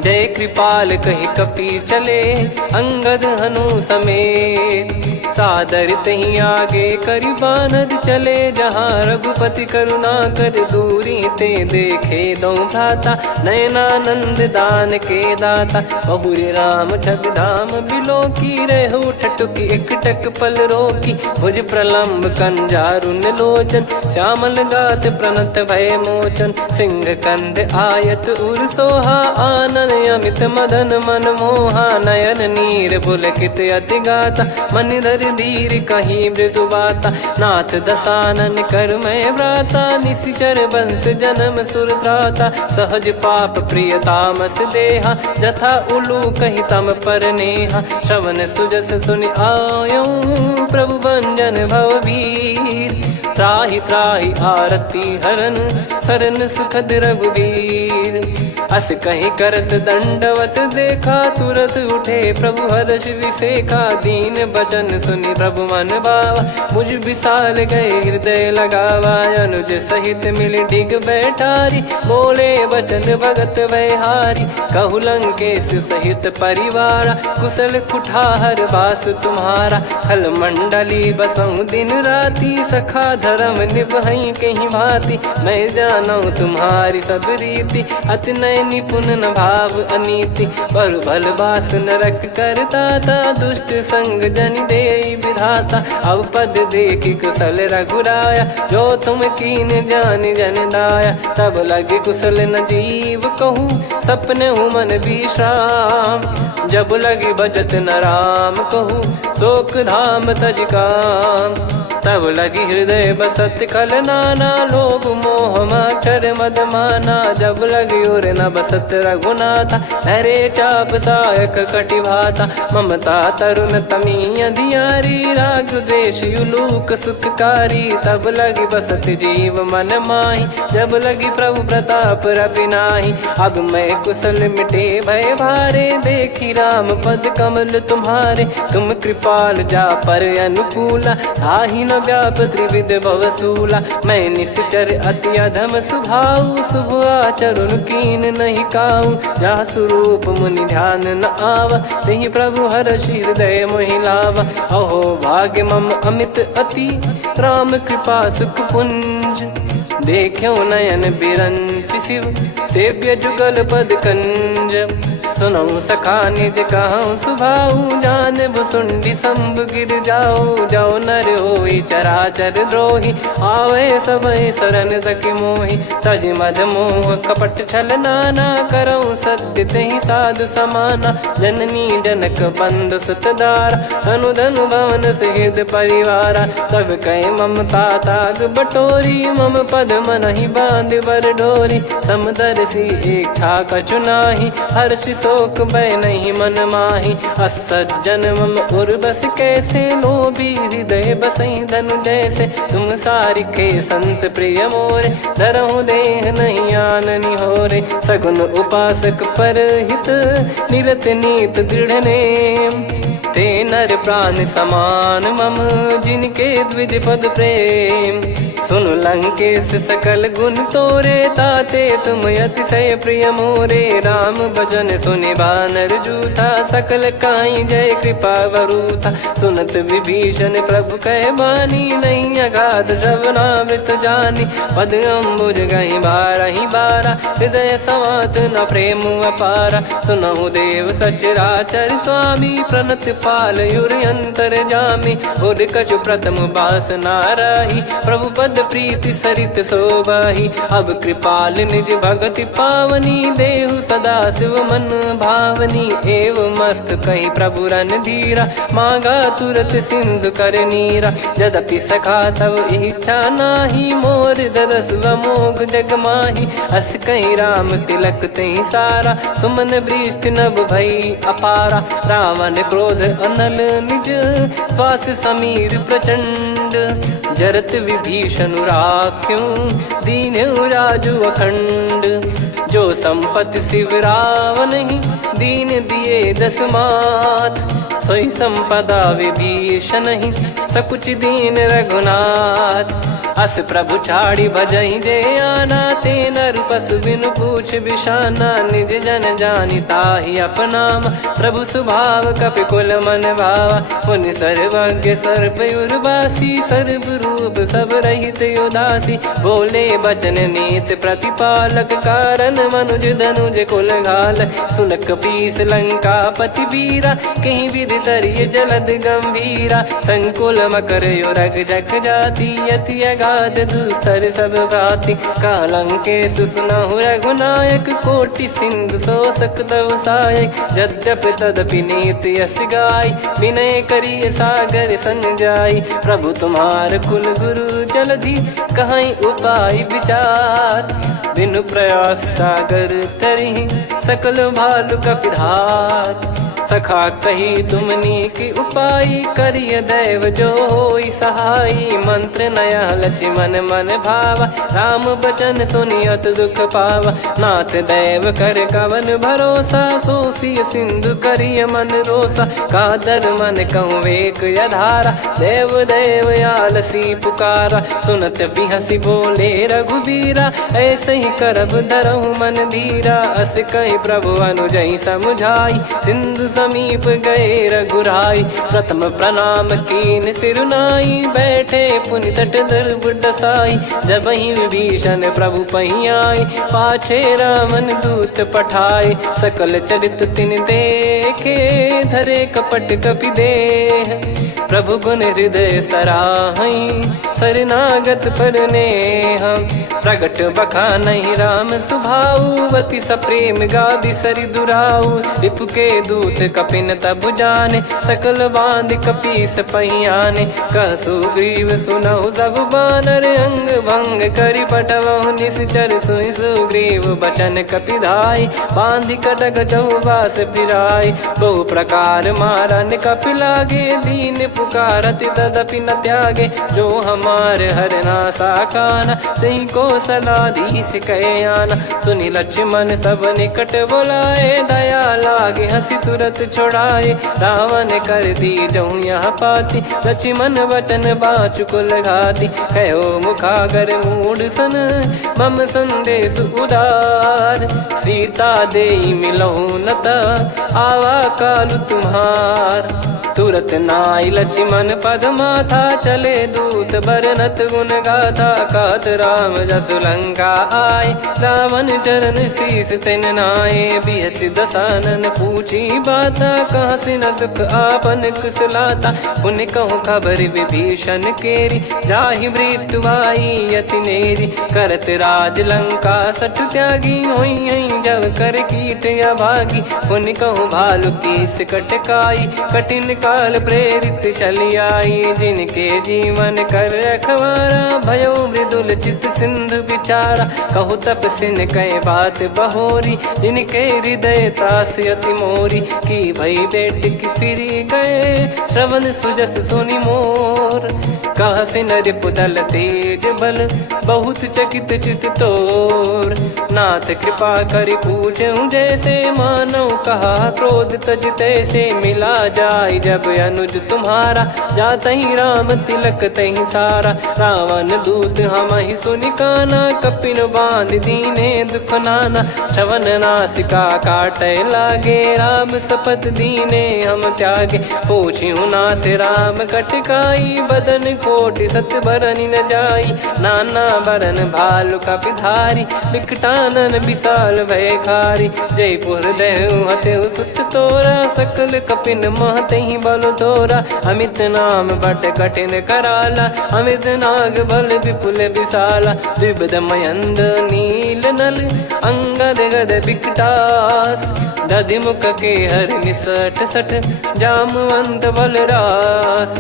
जय कृपाल कहि कपि चले, अंगद हनु समेत, सादर तही आगे करि बानर चले, जहाँ रघुपति करुणा कर दूरी ते देखे दो भ्राता, नयनानंद दान के दाता, बहुरी राम छवि धाम बिलो की, रेहु ठटुकी एकटक पल रोकी, भुज प्रलम्ब कंजारुन लोचन, श्यामल गात प्रणत भय मोचन, सिंह कंद आयत उर सोहा, आनन अमित मदन मन मोहा, नयन नीर पुलकित अति गाता, मन धर धीर कहीं मृदु बाता, नाथ दसानन कर मैं भ्राता, निशिचर वंश जन्म सुर त्राता, सहज पाप प्रिय तामस देहा, जथा उलू कहि तम पर नेहा, श्रवण सुजस सुनि आयो, प्रभु भंजन भवभीर, त्राहि त्राहि आरती हरन, शरण सुखद रघुबीर, अस कहीं करत दंडवत देखा, तुरत उठे प्रभु हर्ष विसेखा, दीन बचन सुनि प्रभु मन भावा, मुझ विशाल गए हृदय लगावा, अनुज सहित मिल डिग बैठारी, बोले बचन भगत वैहारी, कहु लंकेश सहित परिवारा, कुशल कुठार बास तुम्हारा, खल मंडली बसऊं दिन राती, सखा धर्म निभई कहीं भांति, मैं जानू तुम्हारी सब रीति, अति नय निपुण न भाव अनीति, पर भल बास नरक करता था, दुष्ट संग जन दे विधाता, अब पद देखी कुशल रघुराया, जो तुम कीन जान जन दाया, तब लगे कुशल न जीव कहूँ, सपने हूँ मन विश्राम, जब लगी बजत न राम कहूँ, शोक धाम तज काम, तब लगी हृदय बसत खल नाना, लोभ मोह मक्षर मद माना, जब लगी उर न बसत रघुनाथा, हरे चाप सायक कटि भाता, ममता तरुण तमी अधियारी, राग द्वेष युलूक सुखकारी, तब लगी बसत जीव मन माही, जब लगी प्रभु प्रताप रवि नाही, अब मैं कुशल मिटे भय भारे, देखी राम पद कमल तुम्हारे, तुम कृपाल जा पर अनुकूला, आही न व्याप त्रिविध भवसूला, मैं निश्चर अति अधम सुभाऊ, शुभ आचरण कीन नहीं काऊ, जहाँ स्वरूप मुनि ध्यान न आवा, तहि प्रभु हर्ष हृदय मोहि लावा, अहो भाग्य मम अमित अति, राम कृपा सुख पुंज, देखो नयन बिरंच शिव, सेव्य जुगल पद कंज, सुनऊ सखा निज कहूँ सुभाऊ, जान भुसुंडी शंभ गिर जाओ, जाओ नर होई चराचर द्रोही, आवे सबय शरण तक मोहि, तज मद मोह कपट छल नाना, करऊँ सत्य तहि साधु समाना, जननी जनक बंधु सुतदारा, धनु धनु भवन सहित परिवारा, सब कहे ममता ताग बटोरी, मम पद मनहि बांध बर डोरी, समदर्शी इच्छा कछु नाही, हर्ष शोक भय नहीं मन माही, असज्जन मम उर्वश कैसे, लोभी हृदय बसई धनु जैसे, तुम सारिखे संत प्रिय मोरे, धरहु देह नहीं आननि होरे, सगुन उपासक पर हित, निरत नीत दृढ़ नेम, ते नर प्राण समान मम, जिनके द्विज पद प्रेम, सुन लंकेश सकल गुण तोरे, ताते तुम अतिशय प्रिय मोरे। राम भजन सुनि बानर जूथा, सकल काई जय कृपा वरूथा। सुनत विभीषण प्रभु कह बानी, नहीं अगाध श्रवणामृत जानी। पद अम्बुज गहि बारहि बारा, हृदय समात न प्रेम अपारा। सुनहु देव सचराचर स्वामी, प्रणत पाल युर अंतर जामी। उर कछु प्रथम बास नाराही, प्रभु पद प्रीति सरित शोभाही। अब कृपाल निज भगति पावनी, देहु सदा शिव मन भावनी। एव मस्त कही प्रभु रन धीरा, मांगा तुरत सिंधु कर नीरा। यद्यपि सखा तब इच्छा नाही, मोर दरस मोग जग माही। अस कहीं राम तिलक तही सारा, सुमन वृष्टि नभ भई अपारा। रावण क्रोध अनल निज, श्वास समीर प्रचंड। जरत विभीषण राख्यों, दीन्हु राजु अखंड। जो संपत्ति शिव रावण ही, दीन दिए दस मात। सोई संपदा विभीषण ही, सकुच दीन रघुनाथ। अस प्रभु छाड़ी भजई जे आना, ते नर पशु बिनु पूछ बिशाना। निज जन जानि ताहि अपनाम, प्रभु स्वभाव कपि कुल मन भावा। मुनि सर्वज्ञ सर्वयुर्वासी, सर्व रूप सब रहित उदासी। बोले बचन नीत प्रतिपालक, कारण मनुज धनुज कुल घाल। सुन कपीस लंका पति वीरा, कहीं विधि तरिय जलद गंभीरा। संकुल मकर युरग जख जाति, यति अगाध दुस्तर सब भाति। कालंकेश सुनहु रघुनायक, कोटि सिंधु शोषक तव सहायक। यद्यपि तदपि नीति यस गाय, विनय करिय सागर सन जाई। प्रभु तुम्हार कुल गुरु जलधि, कहीं उपाय विचार। बिनु प्रयास सागर तरिहि, सकल भालु कपिधार। सखा कही तुमनी की उपाय, करिय दैव जो होई सहाई। मंत्र नया लक्ष्मण मन भावा, राम बचन सुनियत दुख पावा। नाथ दैव कर कवन भरोसा, सोसिय सिंधु करिय मन रोसा। कादर मन कहूँ वेक यधारा, देव देव आलसी पुकारा। सुनत बिहसी बोले रघुबीरा, ऐसे ही करब धरहु मन धीरा। अस कही प्रभु अनुजई समुझाई, सिंधु समीप गए रघुराई। प्रथम प्रणाम कीन सिरुनाई, बैठे पुनि तट दर्भ डसाई। जब ही विभीषण प्रभु पही आई, पाछे रावण दूत पठाए। सकल चरित तिन देखे, धरे कपट कपि देह। प्रभु गुण हृदय सराहई, शरणागत पर नेह। प्रगट बखानहि राम सुभाऊ, अति सप्रेम गादि सरि दुराऊ। रिपु के दूत कपिन तब जाने, सकल बांध कपीस पहियाने। कह सुग्रीव सुनहु सब बानर, अंग भंग करि पठवहु निश्चर। सुनि सुग्रीव बचन कपिधाई, बांधि कटक चहुबास फिराई। बहु प्रकार मारन कपि लागे, दीन पुकारत तदपि न त्यागे। जो हमार हरना साकाना, तई को सलाधीश कहे आना। सुनि लक्ष्मण सब निकट बुलाए, दया लागे हंसी तुरत छुड़ाए। रावण कर दी जऊँ यहाँ पाती, लक्ष्मण वचन बाचु कुल घाती। कहो मुखागर मूढ़ सन, मम संदेश उदार। सीता देई मिलहु नता, आवा कालु तुम्हार। तुरत नाई लक्ष्मण पद माथा, चले दूत बरनत गुण गाथा। कात राम जसु लंका आए, रावण चरण शीस तिन नाये। बिहसि दसानन पूछी बाता, कहाँ से न सुख आपन कुशलाता। पुन कहूँ खबर विभीषण केरी, जाहि मृत्यु आई अति नेरी। करत राज लंका सठ त्यागी, होई जब कर कीट अभागी। पुन कहूँ भालु कीस कटकाई, कठिन काल प्रेरित चली आई। जिनके जीवन कर रखवारा, भयो मृदुल चित सिंधु विचारा। कहु तपसिन कई बात बहोरी, जिनके हृदय तास अति मोरी। की भई बेट की फिरी गए, श्रवण सुजस सुनि मोर। कह से नर पुदल तेज बल बहुत चकित चित तोर। नाथ कृपा कर पूछूं जैसे मानव कहा क्रोध तज तैसे मिला जाय जब अनुज तुम्हारा जात ही राम तिलक तही सारा। रावण दूत हम ही सुनि काना कपिन बांध दीने दुख नाना। श्रवण नासिका काटे लागे राम शपथ दीने हम त्यागे। पूछ्यू नाथ राम कटकाई बदन कोटि सत बरनि न जाई। नाना बरन भालु कपिधारी विकटानन विशाल भयखारी। जयपुर देहु हतेउ सुत तोरा सकल कपिन महतहि बल तोरा। अमित नाम बट कठिन कराला अमित नाग बल विपुल विशाला। द्विबद मयंद नील नल अंगद गद विकटास। दधि मुख के हर निसठ सठ जामवंत बलरास।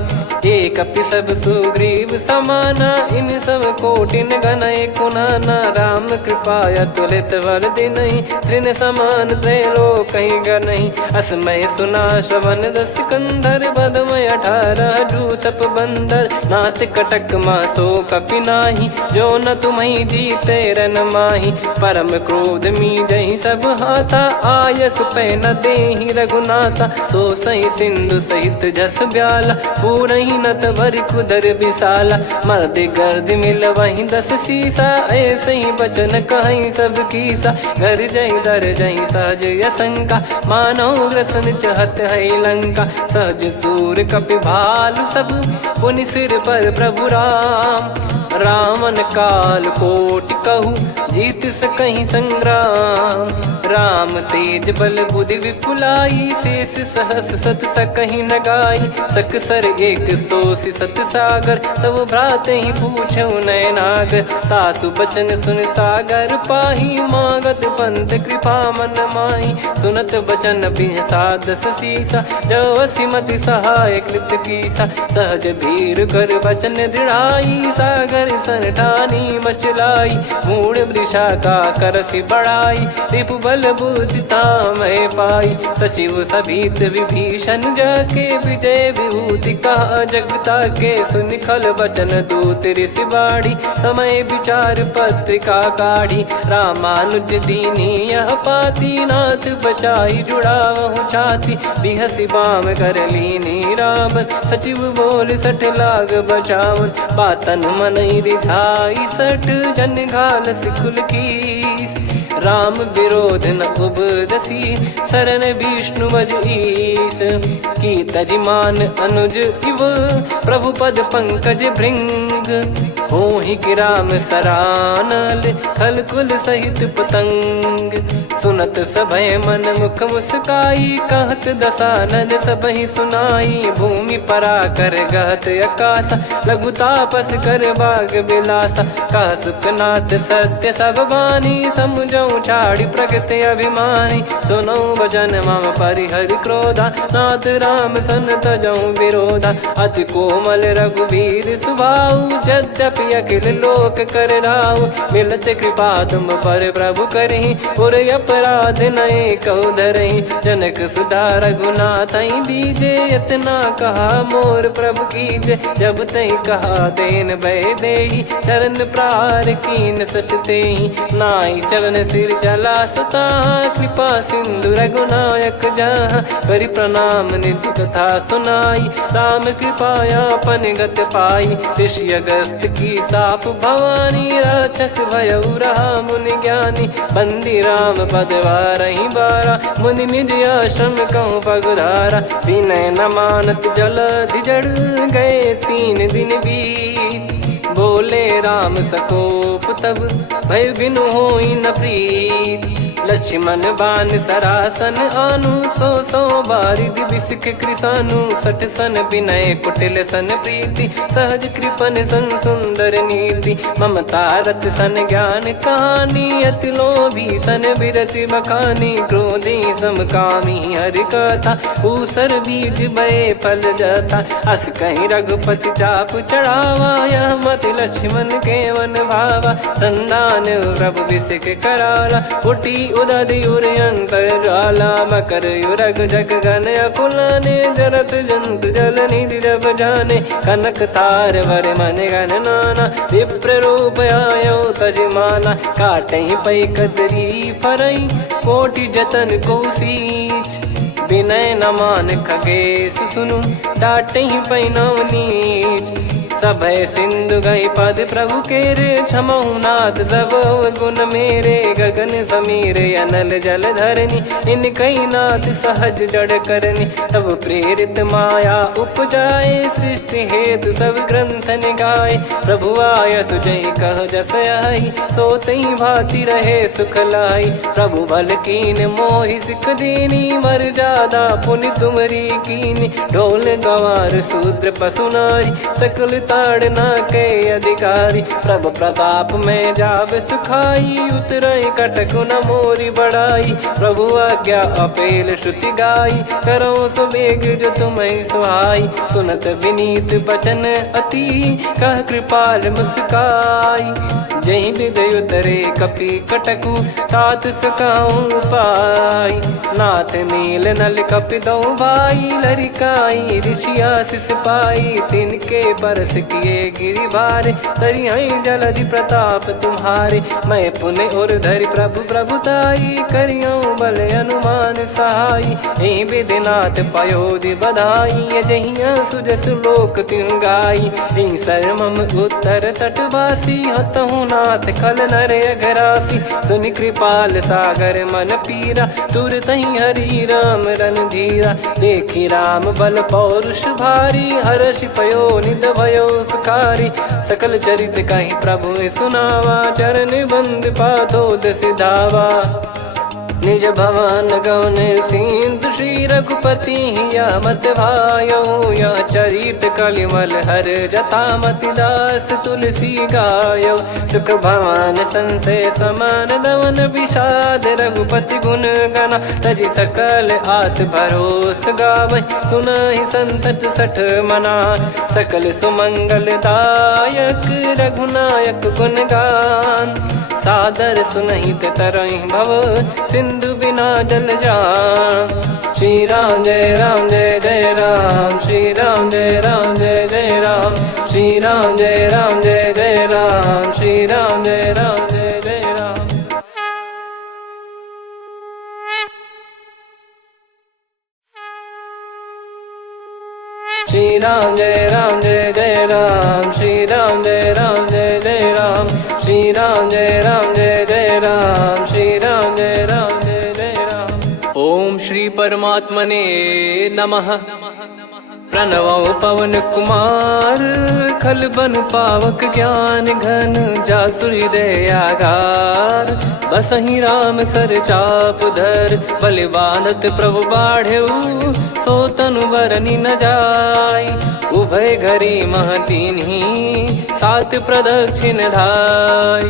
एक कपि सब सुग्रीव समाना इन सब कोटिन गनय कुनाना। राम कृपा अतुलित बल दिनहि तृण समान त्रैलोक गनहि। असमय सुना श्रवण दस कंधर बदमय 18 जूतप बंदर। नाथ कटक मासो कपि नाही जो न तुम्हि जीते रन माही। परम क्रोध मी जहि सब हाथा आयस पै न देहि रघुनाथा। सो सही सिंधु सहित जस ब्याला पूरहि नत भर कुदर विशाला। मर्द गर्द मिल वहीं 10 सीसा ऐसे ही बचन कहीं सब कीसा। घर जय दर जय सहज यसंका मानव ग्रसन चहत है लंका। सहज सूर कपि भालु सब पुनि सिर पर प्रभु राम। रामन काल कोटि कहु जीत सकहि संग्राम। राम तेज बल बुद्धि विपुलाई शेष सहस सत सकहि न गाई। सकसर एक सोसि सत सागर तब भ्रात ही पूछौ नयनागर। तासु बचन सुन सागर पाही मागत पंथ कृपा मन माही। सुनत बचन बिहसा 10 सीसा जवसि मति सहाय कृत कीसा। सहज भीर कर बचन दृढ़ाई सागर सन ठानी मचलाई। मूढ़ वृषा का करसि बढ़ाई रिपु बल बुद्धि तामय पाई। सचिव सभीत विभीषण जाके विजय विभूति कहा जगता के। सुनि खल बचन दूत ऋषि बाड़ी समय विचार पत्रिका काढ़ी। रामानुज दीनी यह पाती नाथ बचाई जुड़ावहु छाती। बिहसि बाम कर लीनी राम सचिव बोल 60 लाग बचावन। बातन मन रिझाई 60 जन घाल सिकुल कीस। राम विरोध न उपदसी शरण विष्णु बज ईस। की तजिमान अनुज इव प्रभु पद पंकज भृंग। होहि कि राम सरानल खल कुल सहित पतंग। सुनत सभय मन मुख मुस्काई कहत दसानन सबहि सुनाई। भूमि परा कर गहत आकाशा लघु तापस कर बाग बिलासा। कह सुखनाथ सत्य सब बानी समुझौ छाड़ी प्रकृति अभिमानी। सुनो भजन मम परिहरि क्रोधा नाथ राम सन तजौ विरोधा। अति कोमल रघुवीर सुभाऊ यद्यपि अखिल लोक कर राऊ। मिलत कृपा तुम पर प्रभु करहि पुर अपराध नए कहु धरहि। जनक सुधा रघुनाथ दीजे इतना कहा मोर प्रभु कीजे। जब तई कहा देन भय देहि चरण प्रार कीन सटतेहि। नाई चरण सिर चला सता कृपा सिंधु रघुनायक जहाँ। करि प्रणाम नित्य कथा सुनाई राम कृपाया पन गत पाई। ऋषि अगस्त की साप भवानी राक्षस भयउ रहा मुनि ज्ञानी। बंदी राम पद वारहि बारा मुनि निज आश्रम कहूँ पगुधारा। विनय न मानत जल जड़ गए 3 दिन बीत। बोले राम सकोप तब भय बिनु होई न प्रीत। लक्ष्मण बान सरासन आनु 100 बारिधि बिसिख कृसानु। 60 सन विनय कुटिल सन प्रीति सहज कृपन सन सुंदर नीति। ममता रत सन ज्ञान कहानी अति लोभी सन बिरति बखानी। क्रोधी समकामी हरि कथा ऊसर बीज भय फल जाता। अस कहीं रघुपति चाप चढ़ावा यह मत लक्ष्मण के वन भावा। संदान प्रभु बिसिख कराला उठी उदधियुर अंतर्ज्वाला मकर युरग जग गण अकुलाने जरत जंत जल निधि जब जाने कनक तार वर मन गण नाना विप्र रूप आयो तजमाना काटहि पै कदरी फरई कोटि जतन को सींच विनय न मान खगेश सुनु डाटहि पै नव नीच सभय सिंधु गई पद प्रभु केरे क्षमहु नाथ सब गुण मेरे गगन समीरे अनल जल धरनी इन कई नाथ सहज जड़ करनी तब प्रेरित माया उपजाए सृष्टि हेतु सब ग्रंथ निगाए प्रभु आय सुजय कह जस आई सो तई भांति रहे सुख लाई प्रभु बल कीन मोहि सिख दीनी मर जादा पुनि तुमरी कीनी ढोल गवार शूद्र पशु नारी सकल ताड़ना के अधिकारी प्रभु प्रताप में जाब सुखाई उतरई कटक न मोरी बढ़ाई प्रभु आज्ञा अपेल श्रुति गाई करो सुबेग जो तुम्हें सुहाई सुनत विनीत बचन अति कह कृपाल मुस्काई जही विदय उतरे कपि कटकु तात सकाऊं पाई नाथ नील नल कपि दो भाई लरिकाई ऋषिया शिष पाई तिनके परस किए गिरि भारे तरियाई जलधि प्रताप तुम्हारे मैं पुण्य और धरि प्रभु प्रभुताई करियो बल अनुमान सहाई यही विधिनाथ पयोधि बधाई जहिया सुजस लोक तिहु गाई यही सरमम उत्तर तटवासी हतहु नाथ खल नर अघरासी सुनि कृपाल सागर मन पीरा तुरत ही हरि राम रणधीरा देखी राम बल पौरुष भारी हर्षि पयो निध भयो सुखारी सकल चरित कहीं प्रभु सुनावा चरण बंद पाथोद सिधावा निज भवन गौन सिंधु श्री रघुपति या मत भायो या चरित कलिमल हर जता मति दास तुलसी गायो सुख भवन संशय समान दवन विषाद रघुपति गुण गना तजि सकल आस भरोस गावै सुनहि संतत सठ मना सकल सुमंगल दायक रघुनायक गुण गान सादर सुनहित तरहि भव सिंधु बिना जल जान श्री राम जय जय राम श्री राम जय जय राम श्री राम जय जय राम श्री राम जय जय राम श्री राम जय जय राम श्री राम जय जय राम श्री राम जय जय राम श्री राम जय जय राम। ओम श्री परमात्मने नमः। प्रणवो पवन कुमार खल बन पावक ज्ञान घन जासु हृदय आगार बसहि राम सर चाप धर बलि बांधत प्रभु बाढ़ेऊ सो तनु बरनि न जाय उभय घरी महतीन्ही सात प्रदक्षिण धाय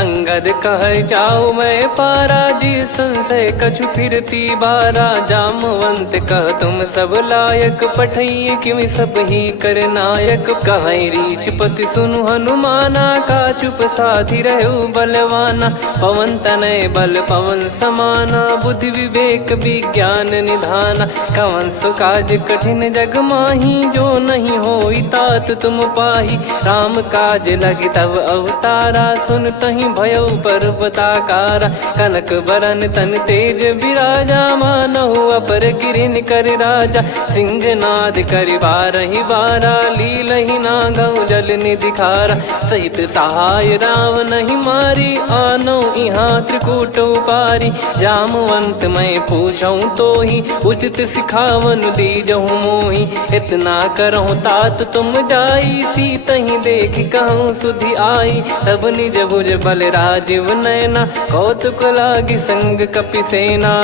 अंगद कह जाऊ मैं पारा जी संशय कछु फिरती बारा जामवंत कह तुम सब लायक पठई किमि सब ही कर नायक कहीं रीछ पति सुनु हनुमाना का चुप साधि रहो बलवाना पवन तनय बल पवन समाना बुद्धि विवेक विज्ञान निधाना कवन सो काज कठिन जग माही जो नहीं होई तात तुम पाही राम काज लगी तब अवतारा सुन तहि भयो पर्वताकारा कनक बरन तन तेज विराजा मानहु अपर गिरिन कर राजा सिंहनाद कर बारहि बारा लीलहि नागौ जल निधि खारा सहित सहाय राम नहीं मारी आनो इहाँ त्रिकूट पारी जामवंत मैं पूछऊं तो ही उचित सिखावन दीजहु मोही इतना करहु तात तुम जाई सीत ही देख कहूँ सुधि आई तब निज भुज बल राजीव नैना कौतुक लागी संग कपिसेना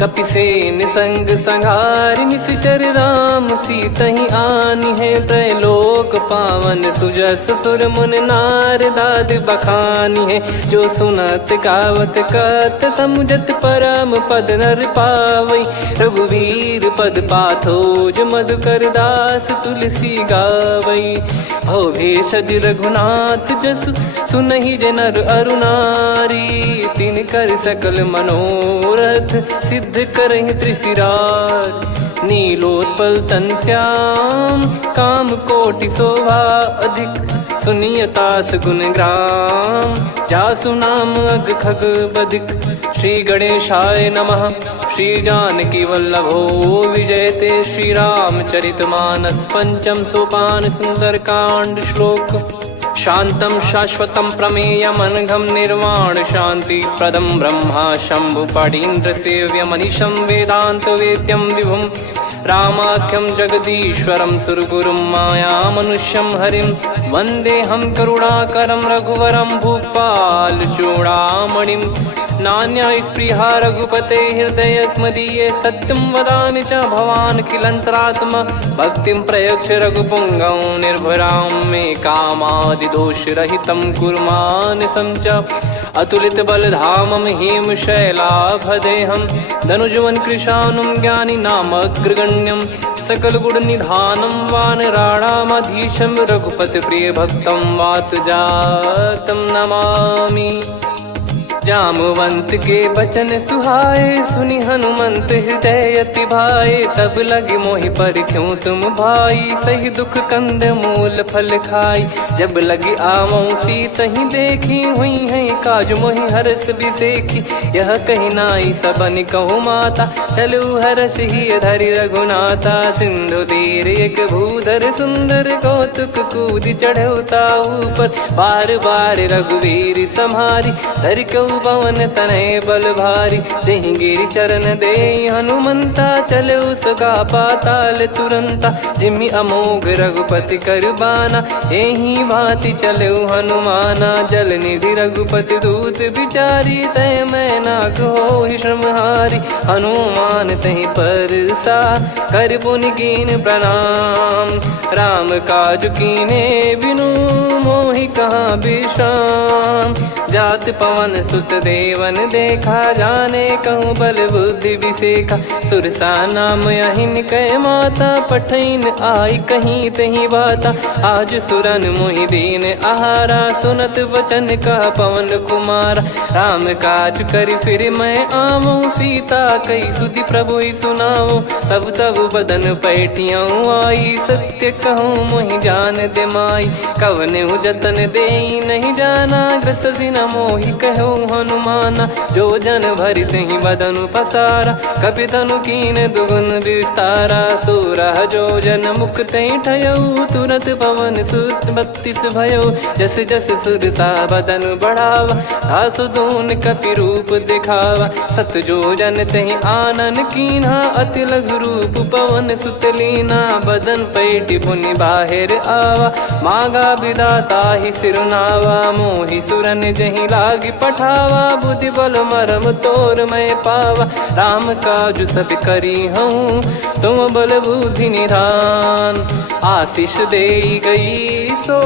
कपिसेन संग संहारि निशिचर राम सीतहि आनि है त्रैलोक पावन सुजस सुर मुन नार दाद बखानी है जो सुनत गावत कत समुझत परम पद नर पावई रघुवीर पद पाथोज मधुकर दास तुलसी गावई हो भेषज रघुनाथ जसु सुनहि जे नर अरु नारी। तिन कर सकल मनोरथ सिद्ध करहि त्रिशिरार। नीलोत्पल तन श्याम काम कोटि शोभा अधिक। सुनियतास गुण ग्राम जासु नाम अग खग बधिक। श्री गणेशाय नमः। श्री जानकी वल्लभो विजयते। श्री रामचरितमानस पंचम सोपान सुंदरकांड श्लोक। शांतं शाश्वतं प्रमेयम् अनघं निर्वाण शांति प्रदं ब्रह्मा शंभु फणीन्द्र सेव्य मनीषं वेदांत वेद्यं विभुं। रामाख्यं जगदीश्वरं सुरगुरुं माया मनुष्यं हरिं। वन्देऽहं करुणाकरं रघुवरं भूपाल चूडामणिं। नान्या स्पृहा रघुपते हृदय स्मदीये। सत्यं वदामि च भवान् खिलन्तरात्मा। भक्तिं प्रयच्छ रघुपुङ्गं निर्भरां मे कामादिदोषरहितं कुर्मानसं च। अतुलित बलधामं हेमशैलाभदेहं। धनुजवन कृशानुं ज्ञानी नामग्रगण्यं। सकल गुण निधानं वानराणामधीशं। रघुपति प्रिय भक्तं वात जातं नमामि। जामवंत के बचन सुहाए सुनि हनुमंत हृदय अति भाए। तब लगे मोहि पर क्यों तुम भाई सही दुख कंद मूल फल खाई। जब लगी आवों सीत ही देखी हुई है काज मोहि हरस बिसेखी। यह कही नाई सबन कहु माता चलु हरष ही धरि रघुनाथा। सिंधु तीर एक भूधर सुंदर कौतुक कूद चढ़ौता ऊपर। बार बार रघुवीर सम्हारी धरि कऊ पवन तनय बल भारी। जहि गिरि चरण दे हनुमंता चले उसका पाताल तुरंता। जिमि अमोघ रघुपति कर बाना एहि भांति चले हनुमाना। जल निधि रघुपति दूत बिचारी तय मैं नाक होहि श्रमहारी। हनुमान तहि परसा कर पुनि कीन प्रणाम। राम काज कीने बिनु मोहि कहाँ विश्राम। जात पवन सुत देवन देखा जाने कहूँ बल बुद्धि विसेखा। सुरसा नाम यहिन कै माता पठैन आई कहीं तही बाता। आज सुरन मोहि दीन आहारा सुनत वचन कह पवन कुमारा। राम काज करि फिर मैं आवूं सीता कई सुधि प्रभु ही सुनाऊं। तब तब बदन पैठियाँ आई सत्य कहूँ मोहि जान दे माई। कवने जतन दे नहीं जाना ग्रसिन मोहि कहूँ हनुमाना। जो जन भरि तहि बदनु पसारा कपि तनु कीन दुगुन विस्तारा। सोरह जो जन मुख तहि ठयऊ तुरत पवन सुत 32 भयऊ। जस जस सुरसा बदनु बढ़ावा आसु दून कपि रूप दिखावा। सत जो जन तहि आनन कीन्हा अति लघु रूप पवन सुत लीना। बदन पैठि पुनि बाहिर आवा मांगा विधाता ही सिरुनावा। मोहि सुरन जहि लागी पठावा बुद्धि बल मरम तोर मैं पावा। राम काज सब करी हूँ तुम बल बुद्धि निधान। आशीष दे गई सो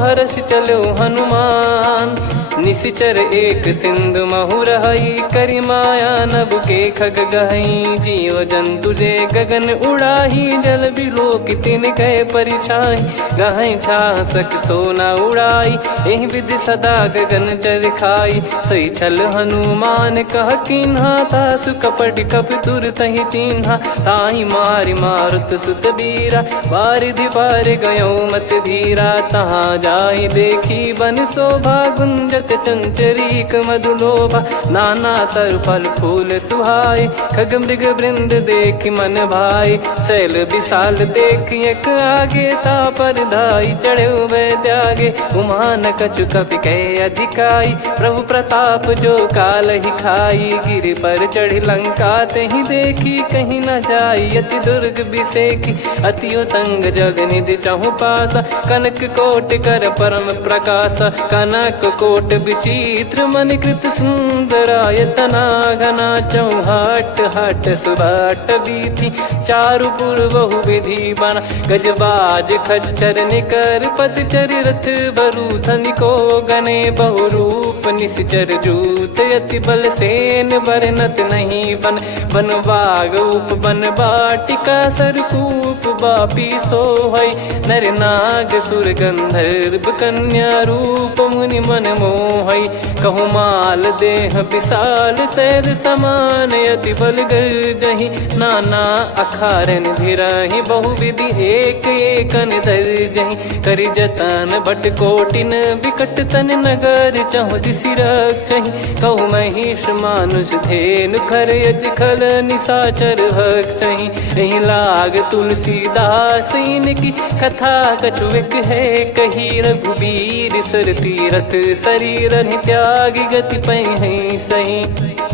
हर्ष चलो हनुमान। निशिचर एक सिंधु महु रहई करी माया नभ के खग गहई। जीव जंतु जे गगन उड़ाही जल बिलो कितिन गए परिछाई। गहई छासक सोना उड़ाई एहि विधि सदा गगन चर खाई। सही छल हनुमान कह कीन्हा तासु कपट कप तुर तहि चिन्हा। ताहि मारि मारुत सुत बीरा बारिधि पार गयो मत धीरा। तहाँ जाई देखी बन शोभा गुंजत चंचरीक मधुलोभा। नाना तरु फल फूल सुहाई खग मृग वृंद देख मन भाई। शैल विशाल देख एक आगे तापर धाई चढ़े वै त्यागे। उमा न कछु कपि कह अधिकाई प्रभु प्रताप जो काल ही खाई। गिर पर चढ़ी लंका तहि देखी कहीं न जाई अति दुर्ग बिसेखी। अति उतंग जग निधि चहु पासा कनक कोट कर परम प्रकाशा। कनक कोट विचित्र मन कृत सुंदरायतना घना चौहाट हाट सुबाट बीथी चारु पुर बहु विधि बना गजबाज खच्चर निकर पतचर रथ बरु धनिको गने बहु रूप निश्चर जूत अति बल सेन बरनत नहीं बन बन बाग उप बन बाटिका सरकूप बापी सोहई नर नाग सुर गंधर्व कन्या रूप मुनि मन मोहई कहु माल देह विशाल शैल समान अति बल गर्जहि नाना अखारन भिराहि बहुविधि एक एकन दर्जहि करि जतन बट कोटिन विकट तन नगर चहु दिसि रक्षहि कहु महिष मानुष धेनु खर यज खल निशाचर भक्षहि एहि लाग तुलसीदास इनकी कथा कछुक है कही रघुबीर सर तीरथ शरीर त्यागी गति पै सही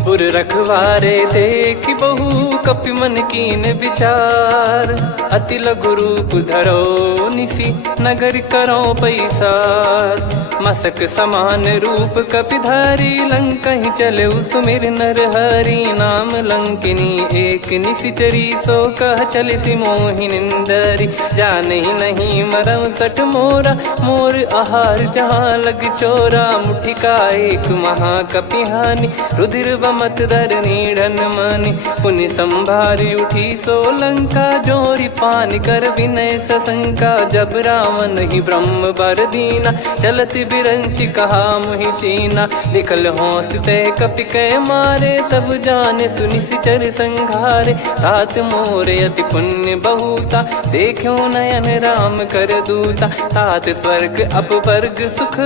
पुर रखवारे देख बहु कपि मन कीन विचार अति लघु रूप धरो निसी नगर करो पैसार मसक समान रूप कपिधारी लंकहि चले सुमिर नर हरि नाम लंकिनी एक निशिचरी सो कह चले सि मोहि निंदरी जानहि नहीं मरम सठ मोरा मोर आहार जहाँ लग चोरा मुठिका एक महाकपिहानि रुधिर बमत धरनी ढन मानि पुनि संभारी उठी सो लंका जोरी पान कर विनय सशंका जब रावण ही ब्रह्म बर दीना चलति बिरंचि कहा मुहि चीना निकल हौसते कपि कै मारे तब जाने सुनि सिचर संघारे तात मोरे अति पुण्य बहुता देखो नयन राम कर दूता तात स्वर्ग अपवर्ग सुख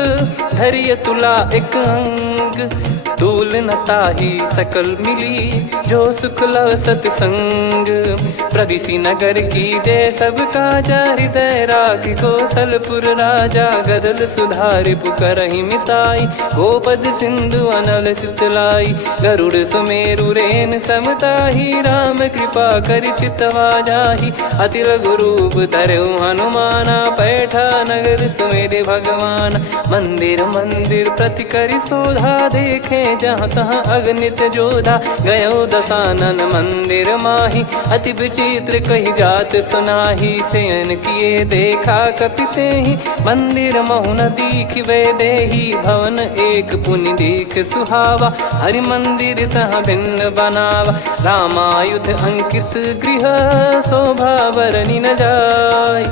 धरिय तुला एक अंग तूल न ताही सकल मिली जो सुख लव सतसंग प्रदिशि नगर की जय सब काजा हृदय राख कौशलपुर राजा गदल सुधारि पुकरहि मिताई गोपद सिंधु अनल सितलाई गरुड़ सुमेरु रेन समताही राम कृपा कर चितवा जाहि अति लघु रूप धरऊ हनुमाना बैठा नगर सुमेरे भगवान मंदिर मंदिर प्रति करि शोधा देखे जहाँ तहाँ अगणित जोधा गयो दशानन मंदिर माही अति विचित्र कही जात सुनाही सेन किए देखा कपिते ही मंदिर महु न दीख वे देही भवन एक पुनि दीख सुहावा हरि मंदिर तहाँ भिन्न बनावा रामायुध अंकित गृह शोभा बरनी न जाय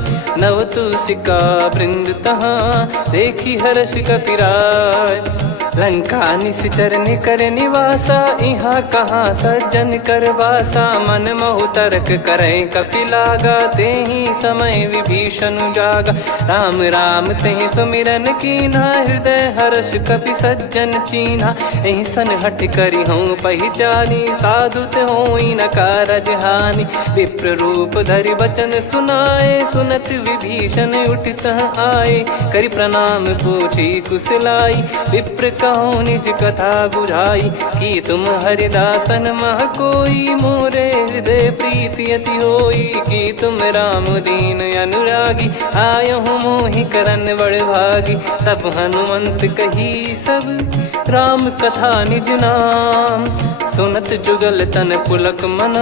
नव तुलसिका वृंद तहाँ देखी हर्ष कपिराय लंका निश्चर निकर निवासा इहाँ कहाँ सज्जन कर वासा मन महु तर्क करे कपिलागा तेहि समय विभीषण जागा राम राम तेहि सुमिरन कीना हृदय हर्ष कपि सज्जन चीन्हा एहि सन हट करी हूँ पहचानी साधु ते होई न कारज हानि विप्र रूप धरि वचन सुनाए सुनत विभीषण उठित आए करि प्रणाम पूछी कुशलाई विप्र कहो निज कथा बुझाई कि तुम हरिदासन मह कोई मोरे हृदय प्रीति अति होई कि तुम राम दीन अनुरागी आयहु मोहि करन बड़ भागी तब हनुमंत कही सब राम कथा निज नाम सुनत जुगल तन पुलक मन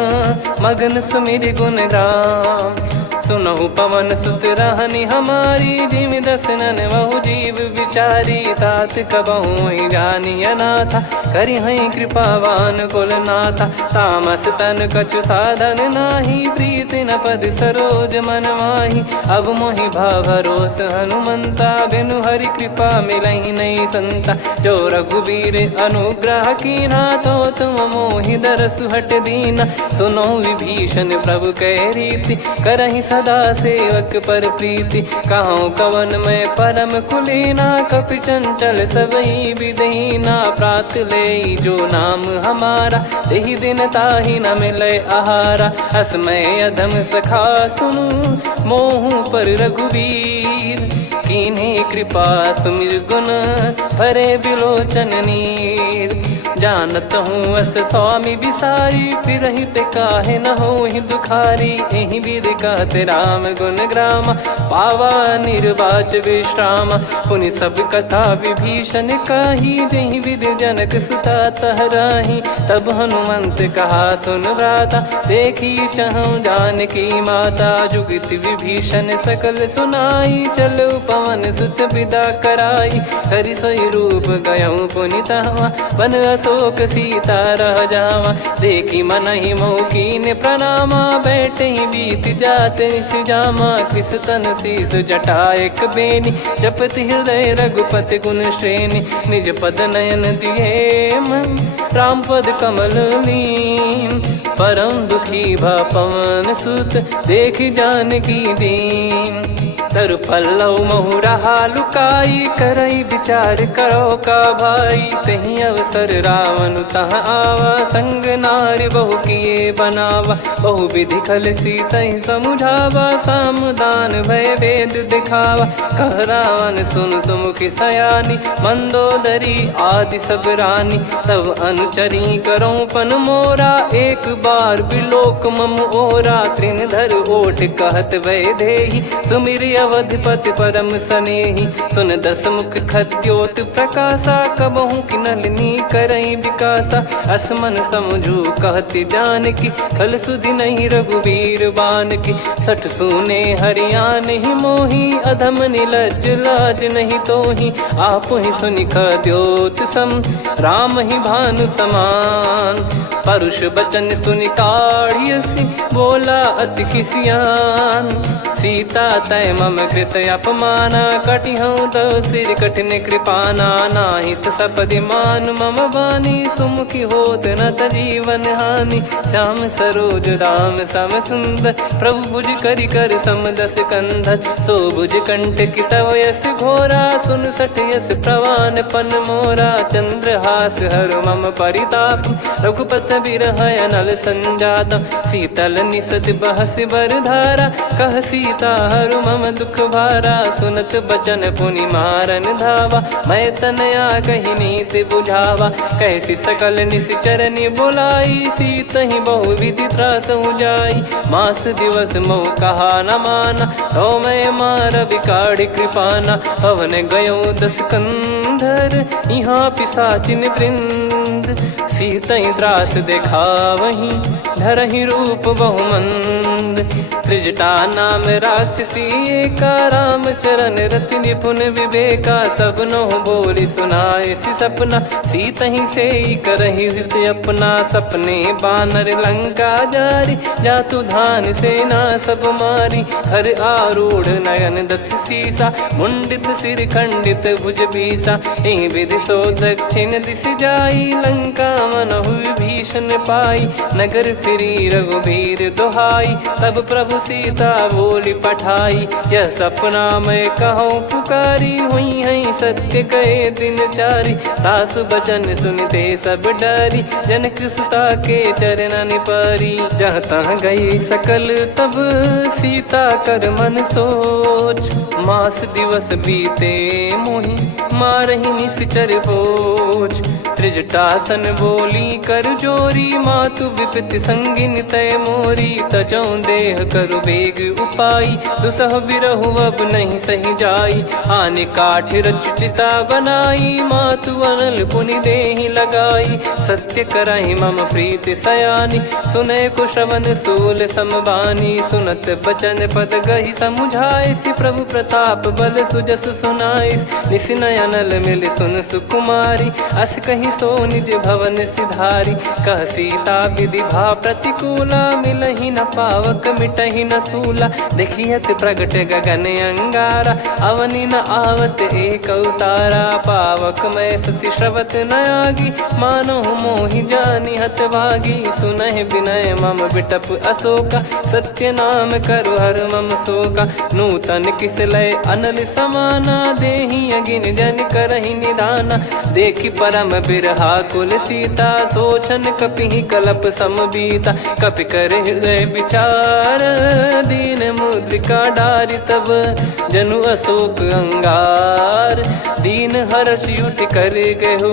मगन सुमिर गुण राम सुनहु पवन सुत रहनी हमारी जिमि दसनन बहु जीव विचारी तात कबहु जानी अनाथा करि हई कृपावान कुल नाथा तामस तन कछु साधन नाही प्रीति न पद सरोज मन माही अब मोहि भाव भरोस हनुमंता बिनु हरि कृपा मिलहि नहीं संता जो रघुबीर अनुग्रह कीना तो तुम मोहि दरसु हट दीना सुनो विभीषण प्रभु कह रीति करहि सदा सेवक पर प्रीति कहूँ कवन में परम कुलीना कपि चंचल सबई विदहीना प्रात ले जो नाम हमारा तेहि दिन ताहि न मिले आहारा असमय अधम सखा सुनु मोहु पर रघुवीर कीन्हे कृपा सुमिर गुण भरे बिलोचन नीर जानत हूँ अस स्वामी बिसारी, फिर ही ते काहे न हो ही दुखारी। यही विधि कहते राम गुण ग्राम, पावा निर्वाच विश्राम। पुनि सब कथा विभीषण काही, जही विधि जनक सुता तहराही। तब हनुमंत कहा सुन भ्राता, देखी चहु जानकी माता। जुगित विभीषण सकल सुनाई, चलो पवन सुत विदा कराई। हरि सोई रूप गयऊँ पुनि तहवा, बन अशोक सीता रह जावा। देखी मनहि मौकीन प्रणामा, बैठे ही बीत जात निस जामा। कृस तन शीस जटा एक बेनी, जपति हृदय रघुपति गुण श्रेणी। निज पद नयन दिए मन, राम पद कमल लीन। परम दुखी भा पवन सुत, देखी जानकी दीन। तरु पल्लव महु रहा लुकाई, करई विचार करो का भाई। तही अवसर रावण तहाँ आवा, संग नारी बहु किए बनावा। बहु विधि खल सीतहि समुझावा, सामदान भय वेद दिखावा। कह रावण सुन सुमुखी सयानी, मंदोदरी आदि सब रानी। तब अनुचरी करो पन मोरा, एक बार बिलोक मम ओरा। तृण धर ओठ कहत भय देहि, सुमिर अवधिपति परम सनेहि। सुन दस मुख खद्योत प्रकाशा, कबहु की नलिनी करई विकासा। असमन समझू कहति जानकी, खल सुधि नहीं रघुवीर बान की। सठ सुने हरियाण ही मोही, अधम निलज लाज नहीं तोही। आप ही सुनि खद्योत सम, राम ही भानु समान। परुष बचन सुनि काढ़ियसि, बोला अति किसियान। सीता तय मम कृत अपमाना, कटिहऊँ तो सिर कठिन कृपाना। नाहित सपदि मान मम बानी, सुमुखी होत न जीवन हानि। श्याम सरोज राम सम सुंदर, प्रभु भुज करि कर सम दस कंधर। सो भुज कंठ की तव यस घोरा, सुन सठ यस प्रवान पन मोरा। चंद्रहास हर मम परिताप, रघुपत बिरह अनल संजात। शीतल निसत बहस बर धारा, कह सीता हरु मम दुख भारा। सुनत बचन पुनि मारन धावा, मैं तनया कही नीति बुझावा। कैसी सकल निश्चरनि बुलाई, सीत ही बहु विधि त्रास जाई। मास दिवस मोह कहा न माना, तो मैं मार बिकाढ़ी कृपाना। पवन गयो दस कंधर, यहाँ पिशाचिन वृंद। सीतहि त्रास देखावहीं, धरहि रूप बहुमंद। त्रिजटा नाम राक्षसी एका, राम चरण रति निपुण विवेका। सबनो बोली सुनाए सि सपना, सीतहि से करहि हृद अपना। सपने बानर लंका जारी, जातु धान सेना सब मारी। हर आरूढ़ नयन दस सीसा, मुंडित सिर खंडित भुज बीसा। एहि विधि सो दक्षिण दिश जाई, लंका मनहु विभीषण पाई। नगर फिरी रघुबीर दुहाई, तब प्रभु सीता बोली पठाई। यह सपना मैं कहूँ पुकारी, हुई है सत्य कहे दिन चारी। सासु बचन सुनते सब डरी, जनक सुता के चरण परी। जहाँ तहाँ गई सकल तब सीता कर मन सोच। मास दिवस बीते मोहि, मारहि निश्चर बोझ। त्रिजटासन बोली कर जोरी, मातु विपति संगिन तय मोरी। तजौ देह करु बेग उपाई, दुसह बिरहु अब नहीं सही जाई। आने काठ रचिता बनाई, मातु अनल पुनि देहि लगाई। सत्य करहि मम प्रीति सयानी, सुनय को श्रवण सूल समबानी। सुनत बचन पद गहि समुझाए, सि प्रभु प्रताप बल सुजस सुनाइस। निस नयनल मिल सुन सुकुमारी, अस कहि सो निज भवन सिधारी। कह सीता विधि भा प्रतिकूला, मिलहि न पावक मिटहि न सूला। देखियत प्रगट गगन अंगारा, अवनि न आवत एक अवतारा। पावक मैं ससि श्रवत न आगी, मानो मोहि जानि हत भागी। सुनहि विनय मम बिटप अशोका, सत्य नाम करु हर मम शोका। नूतन किस लय अनल समाना, देहि अगिन जन करहि निधाना। देखि परम बिरहा कुल सीता, सोचन कपि कलप सम बीता। कपि कर हृदय विचार, दीन मुद्रिका डारि तब जनु अशोक अंगार। दीन हर्ष युट कर गहु,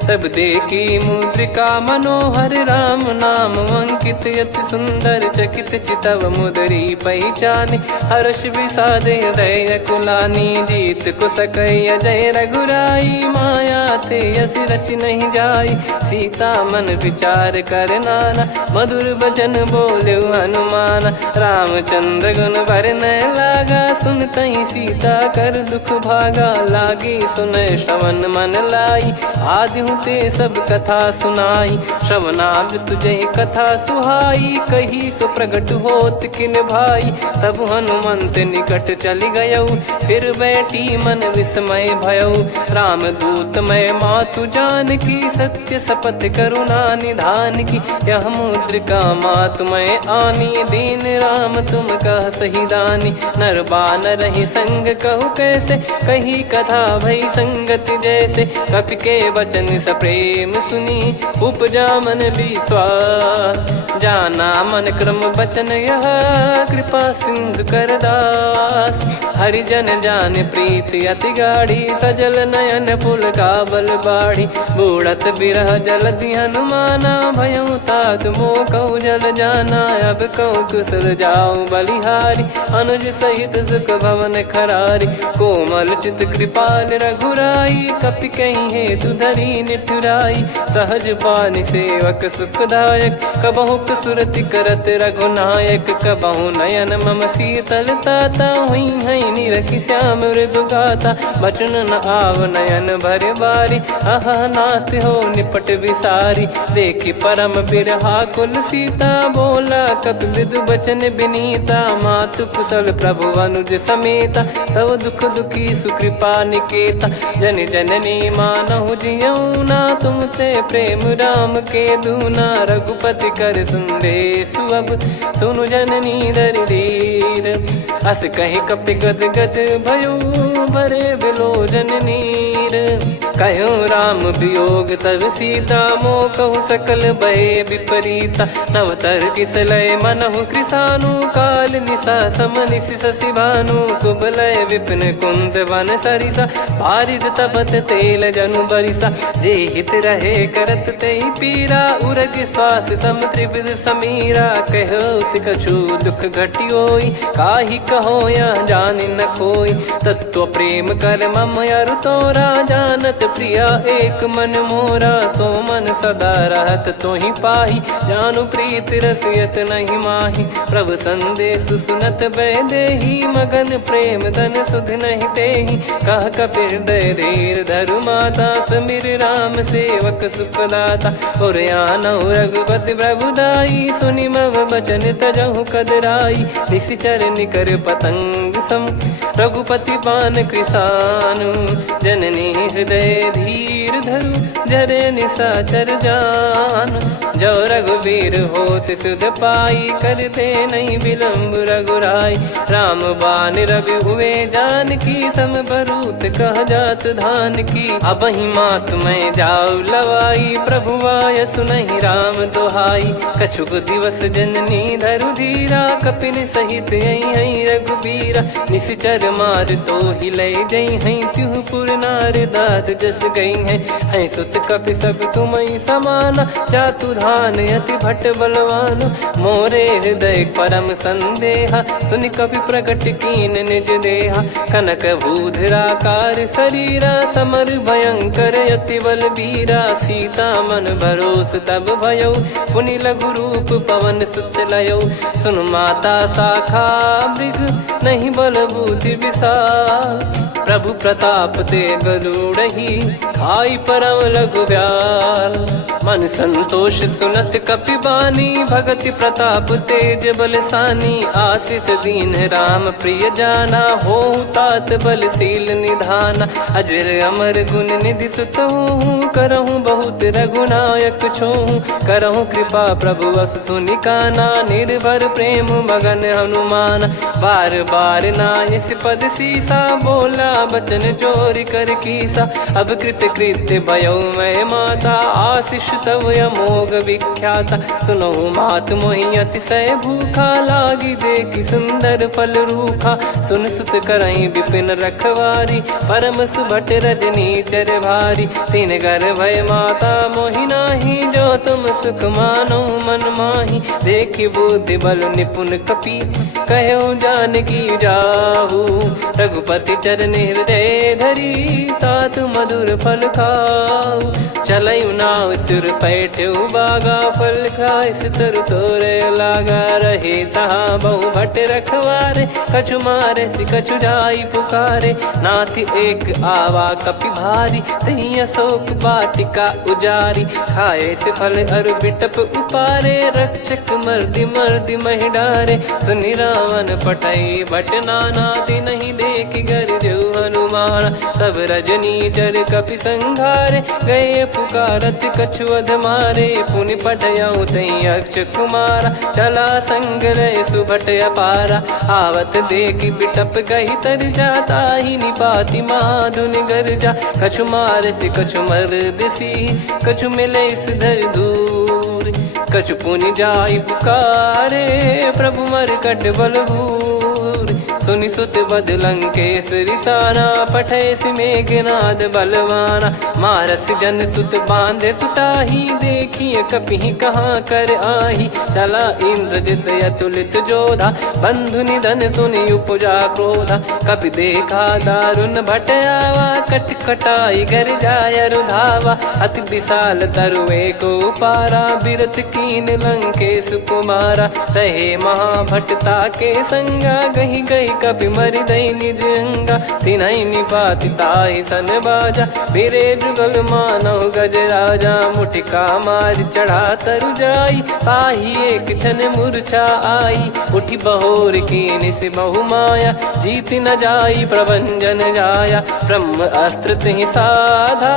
तब देखी मुद्रिका मनोहर। राम नाम अंकित अति सुंदर, चकित चितव मुदरी पहचानी। हर्ष विषाद हृदय कुलानी, जीत को सकय जय रघुराई। माया थे यस रच नहीं जाई, सीता मन विचार कर नाना। मधुर बचन बोले हनुमान, रामचंद्र गुण बरनय लागा। सुनतहि सीता कर दुख भागा, लागी सुनय श्रवण मन लाई। आदिहु ते सब कथा सुनाई, श्रवणाब तुझे कथा सुहाई। कही सो प्रगट होत किन भाई, तब हनुमंत निकट चली गयऊ। फिर बैठी मन विस्मय भयऊ, राम दूत मैं मातु जानकी। सत्य शपथ करुणा निधान की, यह मुद्रिका मातु मैं आनी। दीन राम तुम कह सही दानी, नर बानर ही संग कहु कैसे। कही कथा भई संगति जैसे, कपि के वचन सप्रेम सुनी। उपजा मन विश्वास, जाना मन क्रम बचन यह। कृपा सिंधु कर दास, हरिजन जान प्रीति अति गाढ़ी। सजल नयन पुल काबल बाढ़ी, बूढ़त बिरह जलधि हनुमाना। भयउ तात मोह कहु जल जाना, अब कहु कुशल जाऊं बलिहारी। अनुज सहित सुख भवन खरारी, कोमल चित कृपाल रघुराई। कपि कहीं हेतु धरी निठुराई, सहज पानि सेवक सुखदायक। कबहु सुरति करत रघुनायक, कबहु नयन मम शीतल ताता। हुई हई निरखि श्याम मृदु गाता, बचन न आव नयन भर बारी। अह नाथ हो निपट विसारी, देखि परम बिरहा कुल सीता। बोला कपि मृदु बचन बिनीता, मातु कुशल प्रभु अनुज समेता। तव दुख दुखी सुकृपा निकेता, जन जननी मानहु जियऊ ना। तुम ते प्रेम राम के दूना, रघुपति कर संदेशु अब सुनु जननी दरि धीर। अस कहि कपि गद गद भयो, भरे बिलोचन नीर। कहूँ राम वियोग तब सीता, मोह कहु सकल भय विपरीता। नव तर किसलय मनहु कृसानु, काल निशा सम निशि शशि भानु। कुबलय विपिन कुंद वन सरिसा, पारिद तपत तेल जनु बरिसा। जे हित रहे करत ते पीरा, उरग श्वास सम त्रिविध समीरा। कहो कछु दुख घटियोई, काहि कहो या जानि न कोई। तत्व प्रेम कर मम अरु तोरा, जानत प्रिया एक मन मोरा। सो मन सदा रहत तोहि पाही, जानु प्रीत रसियत नहीं माही। प्रभु संदेश सुनत बैदेही, मगन प्रेम धन सुध नहीं तेहि। कह कपिर दय धीर धरु माता, समीर राम सेवक सुखदाता। और आनहु रघुपति प्रभु दाई, सुनि मव बचन तजहु कदराई। निशिचर निकर पतंग सम, रघुपति पान कृसानु। जननी हृदय धीर धरु, जरे निशाचर जान। जो रघुवीर होत सुध पाई, करते नहीं विलंब रघुराई। राम बान रवि हुए जानकी, तम बरूत कह जात धान की। अब ही मात मैं जाऊ लवाई, प्रभु आय सुनहि राम दोहाई। कछुक दिवस जननी धरु धीरा, कपिन सहित हई रघुबीरा। निश्चर मार तो ही लय जई हई, त्युह पुर नार दाद जस गई है। सुत कपि सब तुम समाना, जातु धान अति भट बलवान। मोरे हृदय परम संदेहा, सुनि कपि प्रकट कीन निज देहा। कनक भूधराकार शरीरा, समर भयंकर अति बलबीरा। सीता मन भरोस तब भयऊ, पुनि लघु रूप पवन सुत लयऊ। सुन माता शाखा मृग, नहीं बल बुद्धि विशाल। प्रभु प्रताप ते गरुड़हि, खाई परम लघु ब्याल। मन संतोष सुनत कपि बानी, भगति प्रताप तेज बलसानी। आशीष दीन राम प्रिय जाना, होहु तात बलशील निधाना। अजर अमर गुण निधि सुतहु, करहु बहुत रघुनायक छोहु। करहु कृपा प्रभु अस सुनि काना, निर्भर प्रेम मगन हनुमान। बार बार नायस पद सीसा, बोला बचन चोरी कर कीसा। अब कृत कृत्य भयो मैं माता, आशीष तव अमोघ विख्याता। सुनो मात मोहि अतिशय भूखा, लागी देखी सुंदर फल रूखा। सुन सुत करई विपिन रखवारी, परम सुभट रजनी चर भारी। तीन घर भय माता मोहि नाही, जो तुम सुख मानो मन माही। देखी बुद्धि बल निपुण कपि, कहो जानकी जाहू। रघुपति चरण हृदय धरी, तात मधुर फल खाऊ। चलऊ नाव सुर पैठऊ बागा, फल खाइस तरु तोरे लागा। रहे तहाँ बहु भट रखवारे, कछु मारे सि कछु जाई पुकारे। नाथ एक आवा कपि भारी, तही अशोक वाटिका उजारी। खाए से फल अरु बिटप उपारे, रक्षक मर्दि मर्दि महि डारे। सुनि रावण पटई भट नाना, नहीं देखि गरजु हनुमान। तब रजनी चर कपि संघारे, गए पुकारत कछु अध मारे। पुनि पटयऊ तई अक्ष कुमारा, चला संग रहे सुभट अपारा। आवत देखि बिटप कही तर जाता, ही निपाति माधुन गर्जा। कछु मार से कछु मर्द सी, कछु मिले इस धर दूर। कछु पुनि जाई पुकारे, प्रभु मरकट बलभूर। सुनि सुत बद लंकेश्वरी साना, पठे सि मेघनाद बलवाना। मारस जन सुत बांधे सुताही, देखिए कपि कहाँ कर आही। चला इंद्रजित अतुलित जोधा, बंधु निधन सुनि उपजा क्रोधा। कपि देखा दारुण भट आवा, कट कटाई गर जाय रुधावा। अति विशाल तरुए को पारा, बिरत कीन लंकेश कुमारा। रहे महाभटता के संगा, गही गही कपि मरि दई निज अंगा। तिन्हि निपाति ताहि सन बाजा, फिरे जुगल मानव गज राजा। मुटिका मार चढ़ा तरु जाई, ताहि एक क्षण मूर्छा आई। उठी बहोर कीन से बहु माया, जीत न जाई प्रभंजन जाया। ब्रह्म अस्त्र तिहि साधा,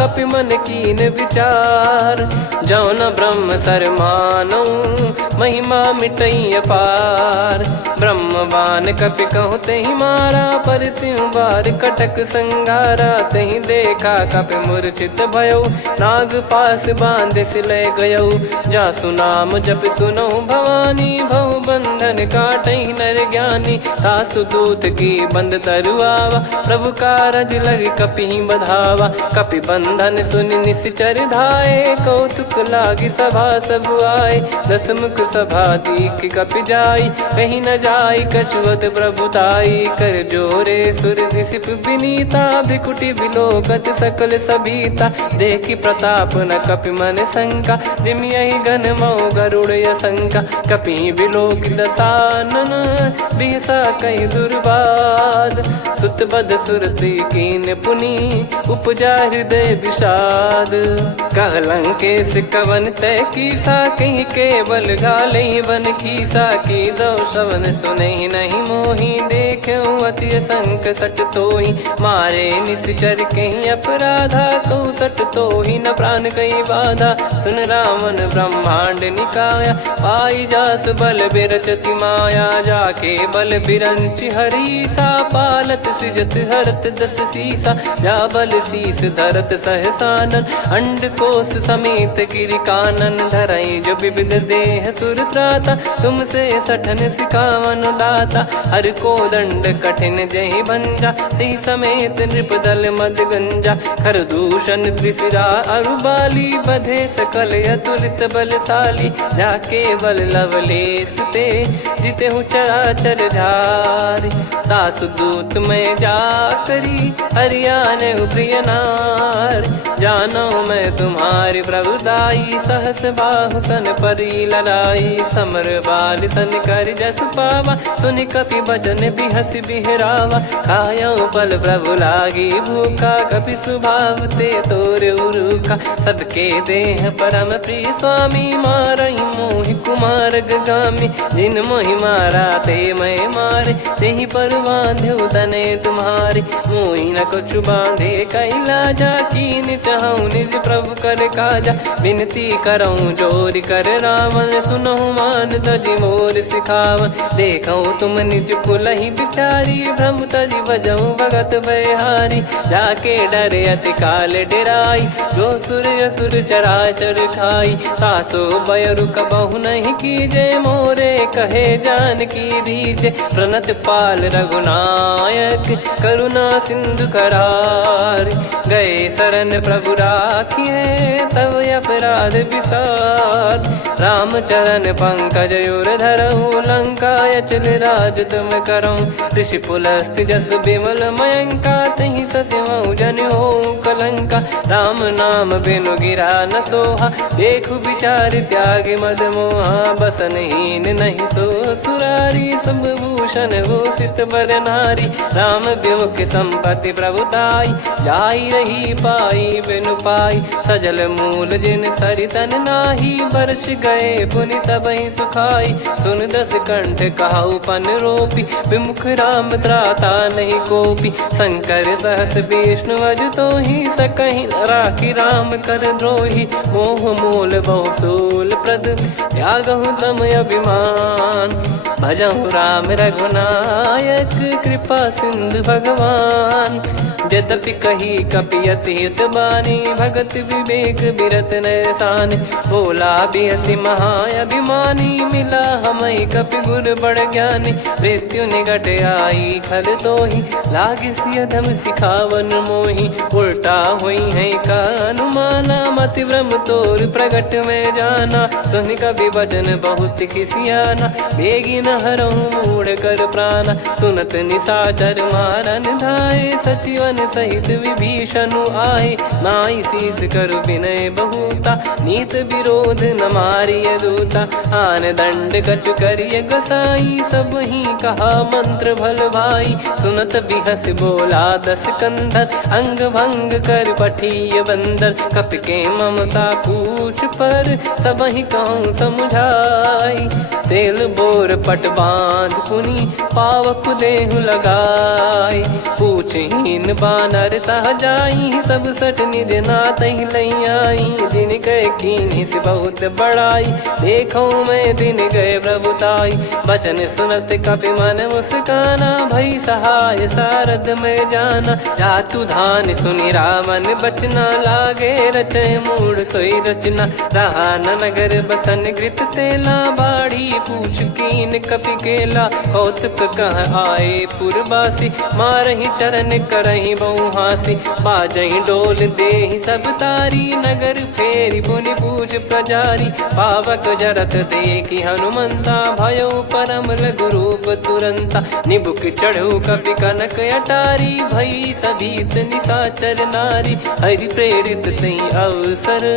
कपि मन कीन विचार। जौ न ब्रह्म सर मानौ, महिमा मिटई अपार। ब्रह्मवान कपि कहु तहि मारा, पर त्यों बार कटक संगारा। तहि देखा कपि मूर्छित भयउ, नाग पास बांध सिले गयउ। जासु नाम जप सुनौ भवानी, भव बंधन काटहि नर ज्ञानी। तासु दूत की बंद तरुआवा, प्रभु कारज लग कपि बधावा। कपि बंधन सुनि निश्चर धाये, कौतुक लागी सभा सब आए। दस मुख सभा दीख कपि जाई, कहीं न जाई कछुअत प्रभुताई। कर जोरे सुर दिसिप विनीता, भ्रिकुटि बिलोकत सकल सबीता। देखि प्रताप न कपि मन शंका, जिमियहि घन मऊ गरुड़ असंका। कपि बिलोक दसानन, बिहसा कहि दुर्बाद। सुत बद सुरति कीन पुनि, उपजा हृदय विषाद। कह लंकेश कवन तय कीसा, कहीं केवल गाले बन खीसा। की दो श्रवण सुनहि नहीं मोही, देखऊं अति संक सट तोहि। मारे निश्चर कहीं अपराधा, कहूँ सट तोहि न प्राण कहीं बाधा। सुन रावण ब्रह्मांड निकाया, पाई जास बल बिरचति माया। जाके बल बिरंच हरीसा, पालत सृजत हरत दस सीसा। जा बल शीस धरत सहसानन, अंड कोश समेत गिरि कानन। धरई जो विविध देह सुर त्राता, तुमसे सठन सिखावन दाता। हर को दंड कठिन जहि भंजा, ती समेत नृप दल मद गंजा। खर दूषण त्रिशिरा अरुबाली, बधे सकल अतुलित बलशाली। जाके बल लवलेस ते, जिते हूँ चराचर झारी। दास दूत में जा करी, हरियाने प्रिय नार। जानो मैं तुम्हारी प्रभुदाई, सहस बाहु सन परी लड़ाई। समर बाल सन कर जस पावा, सुनि कपि बचन बिहस बिहरावा। खायऊ पल प्रभु लागी भूखा, कपि स्वभाव ते तोर उरुखा। सबके देह परम प्रिय स्वामी, मारई मोहि कुमार गगामी। जिन मोहि मारा ते मैं मारे, तेहि पर बांधे तने तुम्हारे। मोहि न कुछ बांधे कैला, जा कीन चहूँ निज प्रभु कर काजा। विनती करऊँ जोर कर रावण, सुनहु मान तजी मोर सिखावन। देखऊँ तुम निज कुलहि बिचारी, भ्रम तजी बजऊँ भगत बहारी। जाके डरे अति काल डेराई, जो सुर असुर चराचर खाई। तासो बयरु कबहु नहीं कीजे, मोरे कहे जान की दीजे। प्रणत पाल रघुनायक, करुणा सिंधु करार। गए शरण प्रभु राखिए, तब अपराध विसार। राम चरण पंकज उर धरहु, लंका अचल राज तुम करऊँ। ऋषि पुलस्त्य जस विमल मयंका, तहि सत्यमऊ जन हो कलंका। राम नाम बिनु गिरा न सोहा, देखु विचार त्याग मद मोहा। बसनहीन नहीं सो सुरारी, सब भूषण भूषित बर नारी। राम विमुख संपत्ति प्रभुताई, जाई रही पाई बिनु पाई। सजल मूल जिन सरितन नाही, बरस गए पुनि तबहि सुखाई। सुन दस कंठ कहाऊ पन रोपी, विमुख राम त्राता नहीं कोपी। शंकर सहस विष्णु अज तोहि, सकहि न राखी राम कर द्रोही। मोह मूल बहु सूल प्रद, त्यागहु तम अभिमान। भजहु राम रघुनायक, कृपा सिंधु भगवान। यद्यपि कही कपियति हित बानी, भगत विवेक बिरत नैसान। बोला बिहसि महाअभिमानी, मिला हमई कपि गुर बड़ ज्ञानी। मृत्यु निकट आई खल तोहि, लागिसि अधम सिखावन मोहि। उल्टा हुई है का अनुमाना, मति भ्रम तोर प्रगट में जाना। सुनि कपि वचन बहुत खिसियाना, बेगी न हरहु मूढ़ कर प्राणा। सुनत निशाचर मारन धाये, सचिवन सहित विभीषण आए। नाई शीस कर विनय बहुता, नीत विरोध न मारिय दूता। आन दंड कछु करिय गसाई, सब ही कहा मंत्र भल भाई। सुनत बिहस बोला दस कंधर, अंग भंग कर पठिय बंदर। कपि के ममता पूछ पर, सब ही कहूँ समझाई। तेल बोर पट बांध पुनि, पावक देहु लगाई। पूछहीन बानर तह जाई, तब सट निज नाथ ही लई आई। दिन गए कीन्ही से बहुत बड़ाई, देखो मैं दिन गए प्रभुताई। बचन सुनत कपि मन मुस्काना, भई सहाय सारद में जाना। जातु धान सुनि रावण बचना, लागे रचय मूढ़ सोई रचना। रहा न नगर बसन घृत तेला, बाढ़ी पूछ कीन कपि केला। कौतुक कह आए पुरबासी, मारहि चरण करहि बहु हासी। बाजहि डोल देहि सब तारी, नगर फेरी पुनि पूज प्रजारी। पावक जरत देखि हनुमंता, भयो परम लघु रूप तुरंता। निबुक चढ़ऊ कपि कनक अटारी, भई सभीत निशाचर नारी। हरि प्रेरित तई अवसर,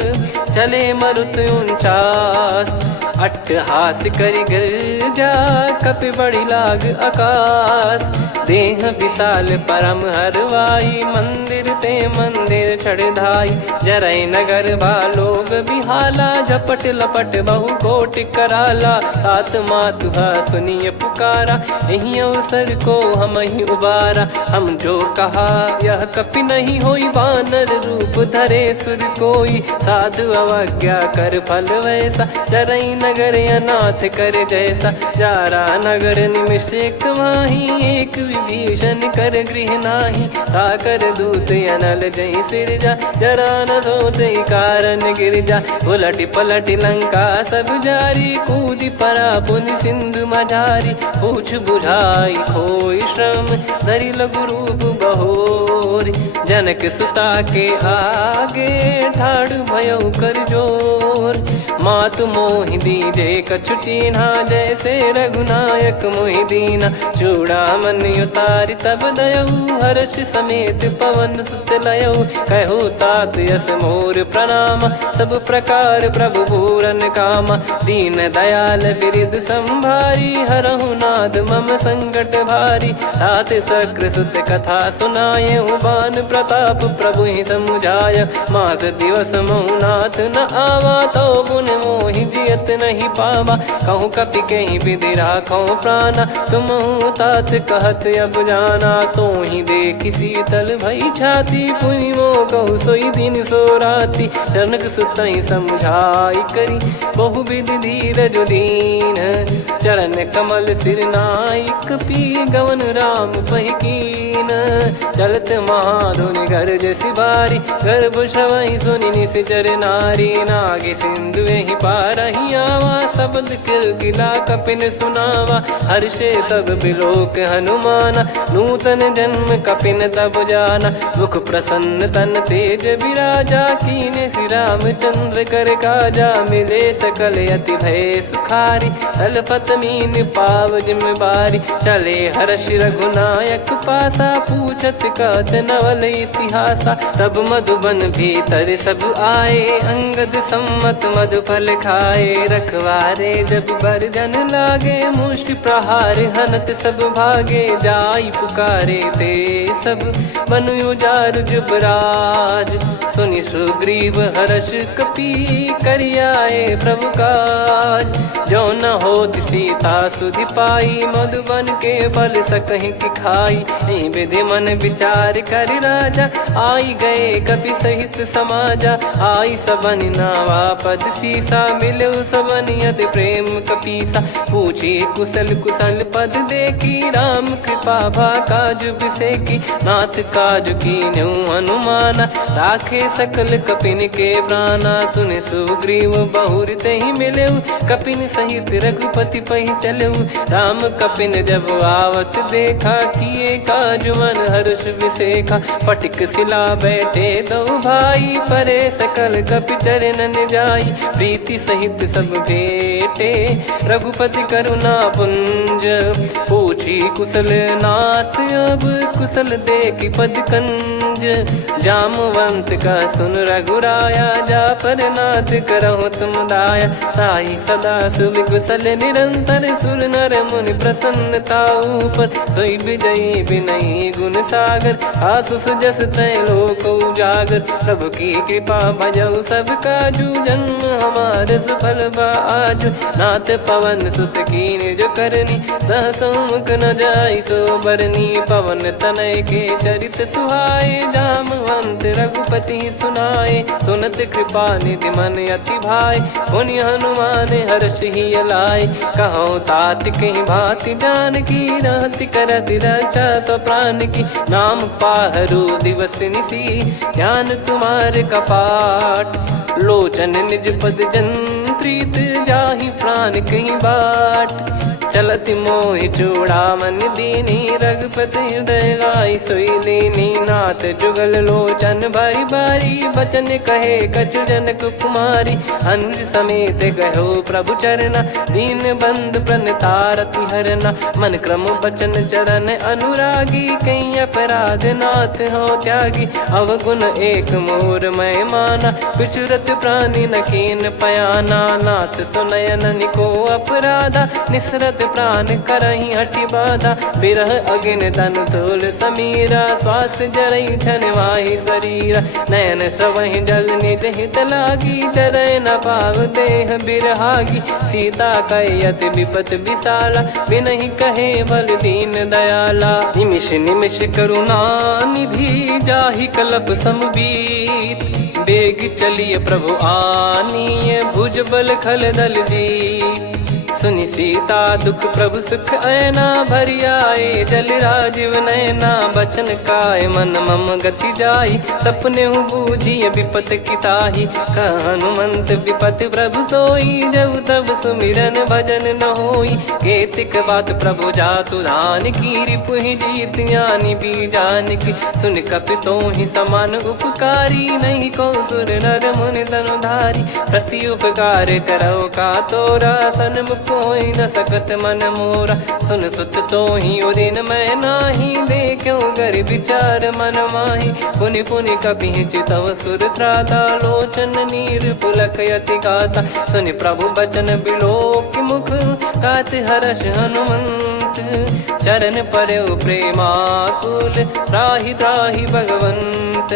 चले मरुत 49। अट्टहास करि गिरजा, कपि बड़ी लाग आकाश। देह विशाल परम हरवाई, मंदिर ते मंदिर चढ़धाई। जरई नगर बालोग बिहाला, झपट लपट बहु कोटि कराला। सात मातुहा सुनिय पुकारा, यही अवसर को हम ही उबारा। हम जो कहा यह कपि नहीं होई, वानर रूप धरे सुर कोई। साधु अवज्ञा कर फल वैसा, जरई नगर अनाथ कर जैसा। जारा नगर निमिष एक माही, एक विभीषण कर गृह नाही। ताकर दूत अनल जय सिरजा, जरा न सोते कारण गिरजा। उलटि पलटि लंका सब जारी, कूदि परा पुनि सिंधु मझारी। पूछ बुझाई खोई श्रम, धरि लघु रूप बहोरी। जनक सुता के आगे, ठाड़ भयउ कर जोर। मातु मोहि दीजे कछु चीन्हा, जैसे रघुनायक मोहि दीना। चूड़ामणि उतारि तब दयऊ, हर्ष समेत पवन सुत लयऊ। कहु तात यस मोर प्रणाम, सब प्रकार प्रभु पूरन कामा। दीन दयाल बिरिद संभारी, हरहु नाद मम संकट भारी। तात सक्र सुत कथा सुनाये, बान प्रताप प्रभु ही समुझाय। मास दिवस महु नाथ न आवा, तो पुन मोहि जियत नहीं पावा। कहूँ कपि कहीं विधि राखो प्राणा, तुम तात कहत अब जाना। तो ही देखी शीतल भई छाती, पुनि मो कहु सोई दिन सो राती। जनक सुतहि समझाई करी, बहु विधि धीरज दीन। चरण कमल सिर नायक, पी गवन राम पहिकीन। चलत महाधुनि गरज सिबारी, गर्भ श्रवहि सुनि निश्चर नारी। नागे सिंधु ही पारहि आवा, शब्द किलकिला कपिन सुनावा। हर्षे सब बिलोक हनुमाना, नूतन जन्म कपिन तब जाना। मुख प्रसन्न तन तेज विराजा, कीने श्री रामचंद्र कर काजा। मिले सकल अति भय सुखारी, तलपत मीन पाव जिम्मेवारी। चले हर्ष रघुनायक पासा, पूछत कहत नवल इतिहासा। तब मधुबन भीतर सब आए, अंगद सम्मत मधुफल खाए। रखवारे जब बरजन लागे, मुष्टि प्रहार हनत सब भागे। जाई पुकारे ते सब, बन उजार जुबराज। सुनि सुग्रीव हर्ष कपि, करियाए प्रभु काज। जो न होत सीता सुधि पाई, मधुबन के बल सकहि की खाई। विधि मन विचार कर राजा, आई गए कपि सहित समाजा। आई सबनि नावा पद सीसा, मिलु सबनि अति प्रेम कपीसा। पूछी कुशल कुशल पद देखी, राम कृपा भा काज बिसेकी। नाथ काज कीन्हु हनुमाना, राखे सकल कपिन के प्राणा। सुनि सुग्रीव बहुर तेहि मिलेउ, कपिन सहित रघुपति पहि चलेउ। राम कपिन जब आवत देखा, किए काज मन हर्ष विसेखा। पटिक सिला बैठे दो भाई, परे सकल कपि चरणन जाई। प्रीति सहित सब भेटे, रघुपति करुणा पुंज। पूछी कुशल नाथ अब, कुशल देखि पद कंज। जामवंत का सुन रघुराया, जा पर नाथ करहु तुम दाया। ताहि सदा सुभि कुशल निरंतर, सुर नर मुनि प्रसन्नता ऊपर। सोई विजयी विनयी गुण सागर, आसु सुजस त्रैलोक उजागर। प्रभु की कृपा भजऊ सब काजू, जन्म हमार सफल बा आजु। नाथ पवन सुत कीन्ह जो करनी, सहसो मुख न जाई सो बरनी। पवन तनय के चरित सुहाए, जामवंत रघुपति सुनाए। सुनत कृपा निधि मन अति भाई, पुनि हनुमान हर्ष ही लाए। कहो तात कहीं भांति जान की, रहति करति रक्षा सो प्राण की। नाम पाहरु दिवस निसी, ध्यान तुम्हारे कपाट। लोचन निज पद जंत्रित, जाहि प्राण कहीं बाट। चलति मोहि चूड़ामन दीनी, रघुपति हृदय लाई सोई लीनी। नाथ जुगल लोचन बारी बारी, बचन कहे कछु जनक कुमारी। अनुज समेत गयो प्रभु चरना, दीन बंधु प्रणतारति हरना। मन क्रम बचन चरण अनुरागी, कहीं अपराध नाथ हो त्यागी। अवगुण एक मोर मैं माना, बिचुरत प्राणी न कीन पयाना। नाथ सुनयन को अपराधा, निसरत प्राण करहि हटि बाधा। बिरह अगिन तन तोल समीरा, श्वास जरई छन वाहि शरीरा। नयन श्रवहि जल निज हित लागी, चरय न पाव देह बिरहागी। सीता कयत विपत विशाला, बिनहि कहे बल दीन दयाला। निमिष निमिष करुणा निधि, जाहि कल्प समबीत। बेग चलिए प्रभु आनीय, भुज बल खल दल जीत। सुनि सीता दुख प्रभु सुख ऐना, भरि आए जल राजीव नैना। बचन काय मन मम गति जाई, सपने बूझी विपत किताही। हनुमंत विपत प्रभु सोई, जब तब सुमिरन भजन न होई। केतिक बात प्रभु जातु धान की, रिपुहि जीत ज्ञानी बीजान की। सुन कपि तोहि समान उपकारी, नहीं को सुर नर मुनि तनुधारी। प्रति उपकार करो का तोरा, सन्मुख कोई न सकत मन मोरा। सुन सुत तो ही उदिन मैं नाही, देखो गर विचार मन माही। पुनि पुनि कपि चितव सुर त्राता, लोचन नीर पुलक यति गाता। सुनि प्रभु बचन बिलोक मुख, गात हर्ष हनुमंत। चरण परउ प्रेमाकुल, त्राहि त्राहि भगवंत।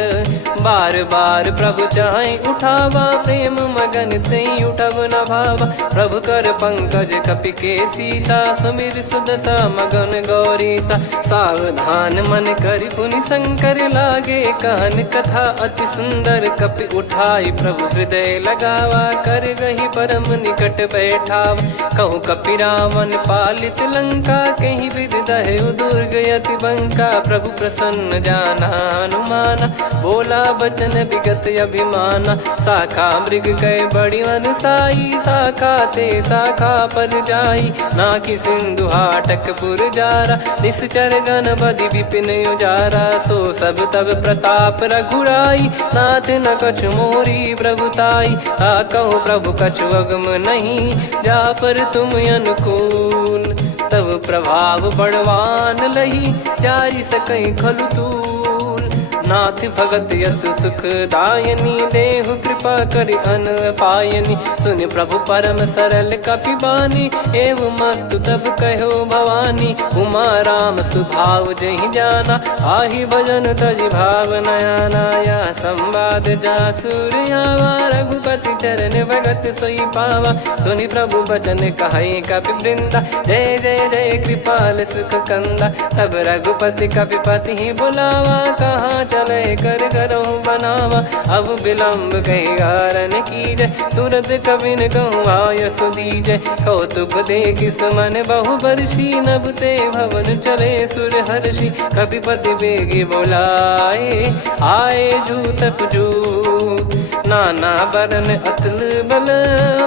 बार बार प्रभु चाहे उठावा, प्रेम मगन तई उठब न भावा। प्रभु कर पंकज कपि के सीसा, सुमिर सुदशा मगन गौरीसा। सावधान मन कर पुनि शंकर लागे, कहन कथा अति सुंदर कपि उठाई। प्रभु हृदय लगावा, कर गही परम निकट बैठावा। कहूँ कपि रावण पालित लंका, कहीं विधि दहु दुर्ग अति बंका। प्रभु प्रसन्न जाना हनुमाना, बोला बचन विगत अभिमाना। शाखा मृग कह बड़ी अनुसाई, शाखा ते शाखा पर जाई। ना कि सिंधु हाटक पुर जारा, निश्चर गण बधि विपिन उजारा। सो सब तब प्रताप रघुराई, नाथ न कछु मोरी प्रभुताई। कहूँ प्रभु कछु अगम नहीं, जा पर तुम अनुकूल। तब प्रभाव बड़वान लही, जारी सकई खलु तूल। नाथ भगत यतु सुख दायनी, देहु कृपा करि अन पायनी। सुन प्रभु परम सरल कपि बानी, एवं मस्तु तब कहो भवानी। उमा राम सुभाव जहि जाना, आहि भजन तजि भाव नया नाया। संवाद जासुर आवा, रघुपति चरण भगत सोई पावा। सुनि प्रभु बचन कहै कपि वृंदा, जय जय जय कृपाल सुख कंदा। तब रघुपति कपिपति ही बुलावा, कहाँ चले कर करहु बनावा। अब विलम्ब कही कारण कीजय, तुरत कबिन कहूँ आयस दीजय। कौतुक देख सुमन बहु बरसी, नभ ते भवन चले सुर हर्षि। कपिपति बेगी बोलाए, आए जूतक जूत। नाना बरन अतुल बल,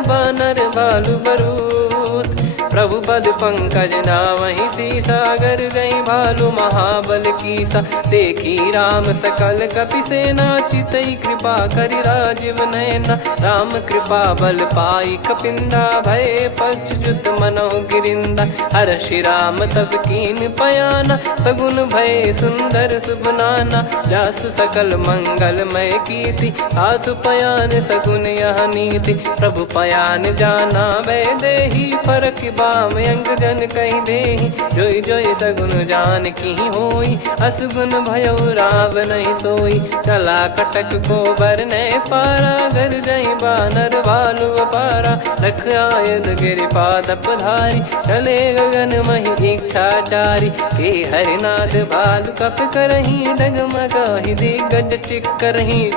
बानर भालु बरूत। प्रभु पद पंकज नामहि सीसा, गर गई भालु महाबल कीसा। देखी राम सकल कपि सेना, चितई कृपा करि राजीव नयना। राम कृपा बल पाई कपिंदा, भय पक्षजुत मनोह गिरिंदा। हर्षि राम तब कीन पयाना, सगुन भय सुंदर सुबनाना। जासु सकल मंगलमय कीर्ति, आसु पयान सगुन यह नीति। प्रभु पयान जाना वै देहि, फरक बाम अंग जन कहि देहि। जोई जोई सगुन जान की होई, असगुन भयो राव नहीं सोई। कला कटक को बरने पारा, घर जई बानर भालु अपारा। लख आयद गिरिपाद पधारी, चले गगन महि इच्छाचारी। के हरिनाथ भालु कप करही, डगमगाहि दिग्गज चिक्करही।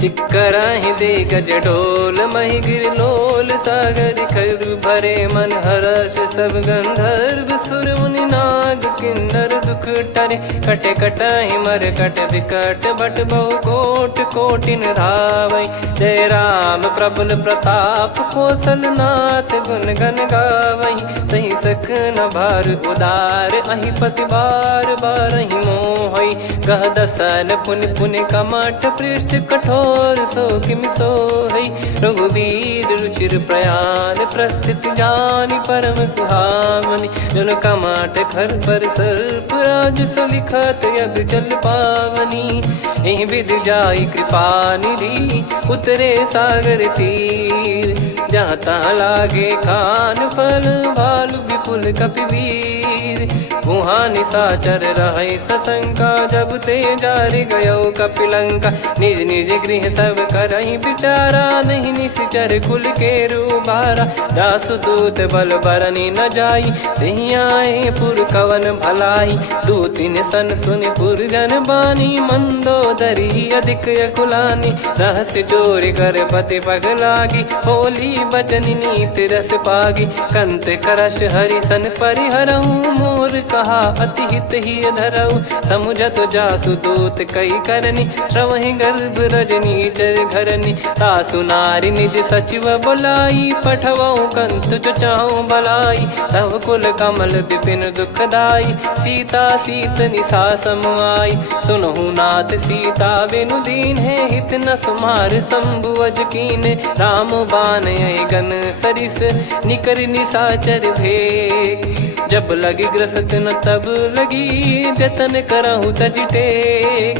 चिक्कराहि दे गज ढोल, महि गिर लोल। सागर खर भरे मन हर्ष, सब गंधर्व सुर मुनि नाग किन्नर दुख टरे। कटे कटाहि मर कट विकट, भट बहु कोट कोटिन धावै। जय राम प्रबल प्रताप, कौशल नाथ गुण गन गावै। सही सख न भार उदार, अहि पति बार बारहि मोहै। गह दसन पुन पुन कमठ, पृष्ठ कठोर सो किमि सोहै। रघुवीर रुचिर प्रयाण, प्रस्थित जानि परम सुहावनी। जन कमाट खर पर सर्प, राज सलिखत यग जल पावनी। एहि विधि जाई कृपा निधि, उतरे सागर तीर। जहाँ तहाँ लागे खान फल, भालु विपुल कपिवीर। वहाँ निशाचर रहै सशंका, जब ते जारि गयो कपिलंका। निज निज गृह सब करहि विचारा, नहीं निश्चर कुल के रूबारा। दासु दूत बल बरनी न जाई, तेहि आए पुर कवन भलाई। दूतिन सन सुनि पुर जन बानी, मंदोदरी अधिक अकुलानी। रहस्य चोरी कर पति पग लागी, होली बचन नीत रस पागी। कंत करश हरि सन परिहरहु, मोर कहा अति हित ही धरऊ। समुझत जासु दूत कई करनी, श्रवहि गर्भ रजनी चर घरनी। तासु नारी निज सचिव बुलाई, पठवऊ कंत जो चाहूं भलाई। तव कुल कमल विपिन दुखदाई, सीता सीत निशा समाई। सुनहु नाथ सीता बिनु दीन है, हित न सुमार शंभु अज कीने। राम बान गन सरिस, निकर निशाचर भेग। जब लगी ग्रसत न तब लगी, जतन करहु तज टेक।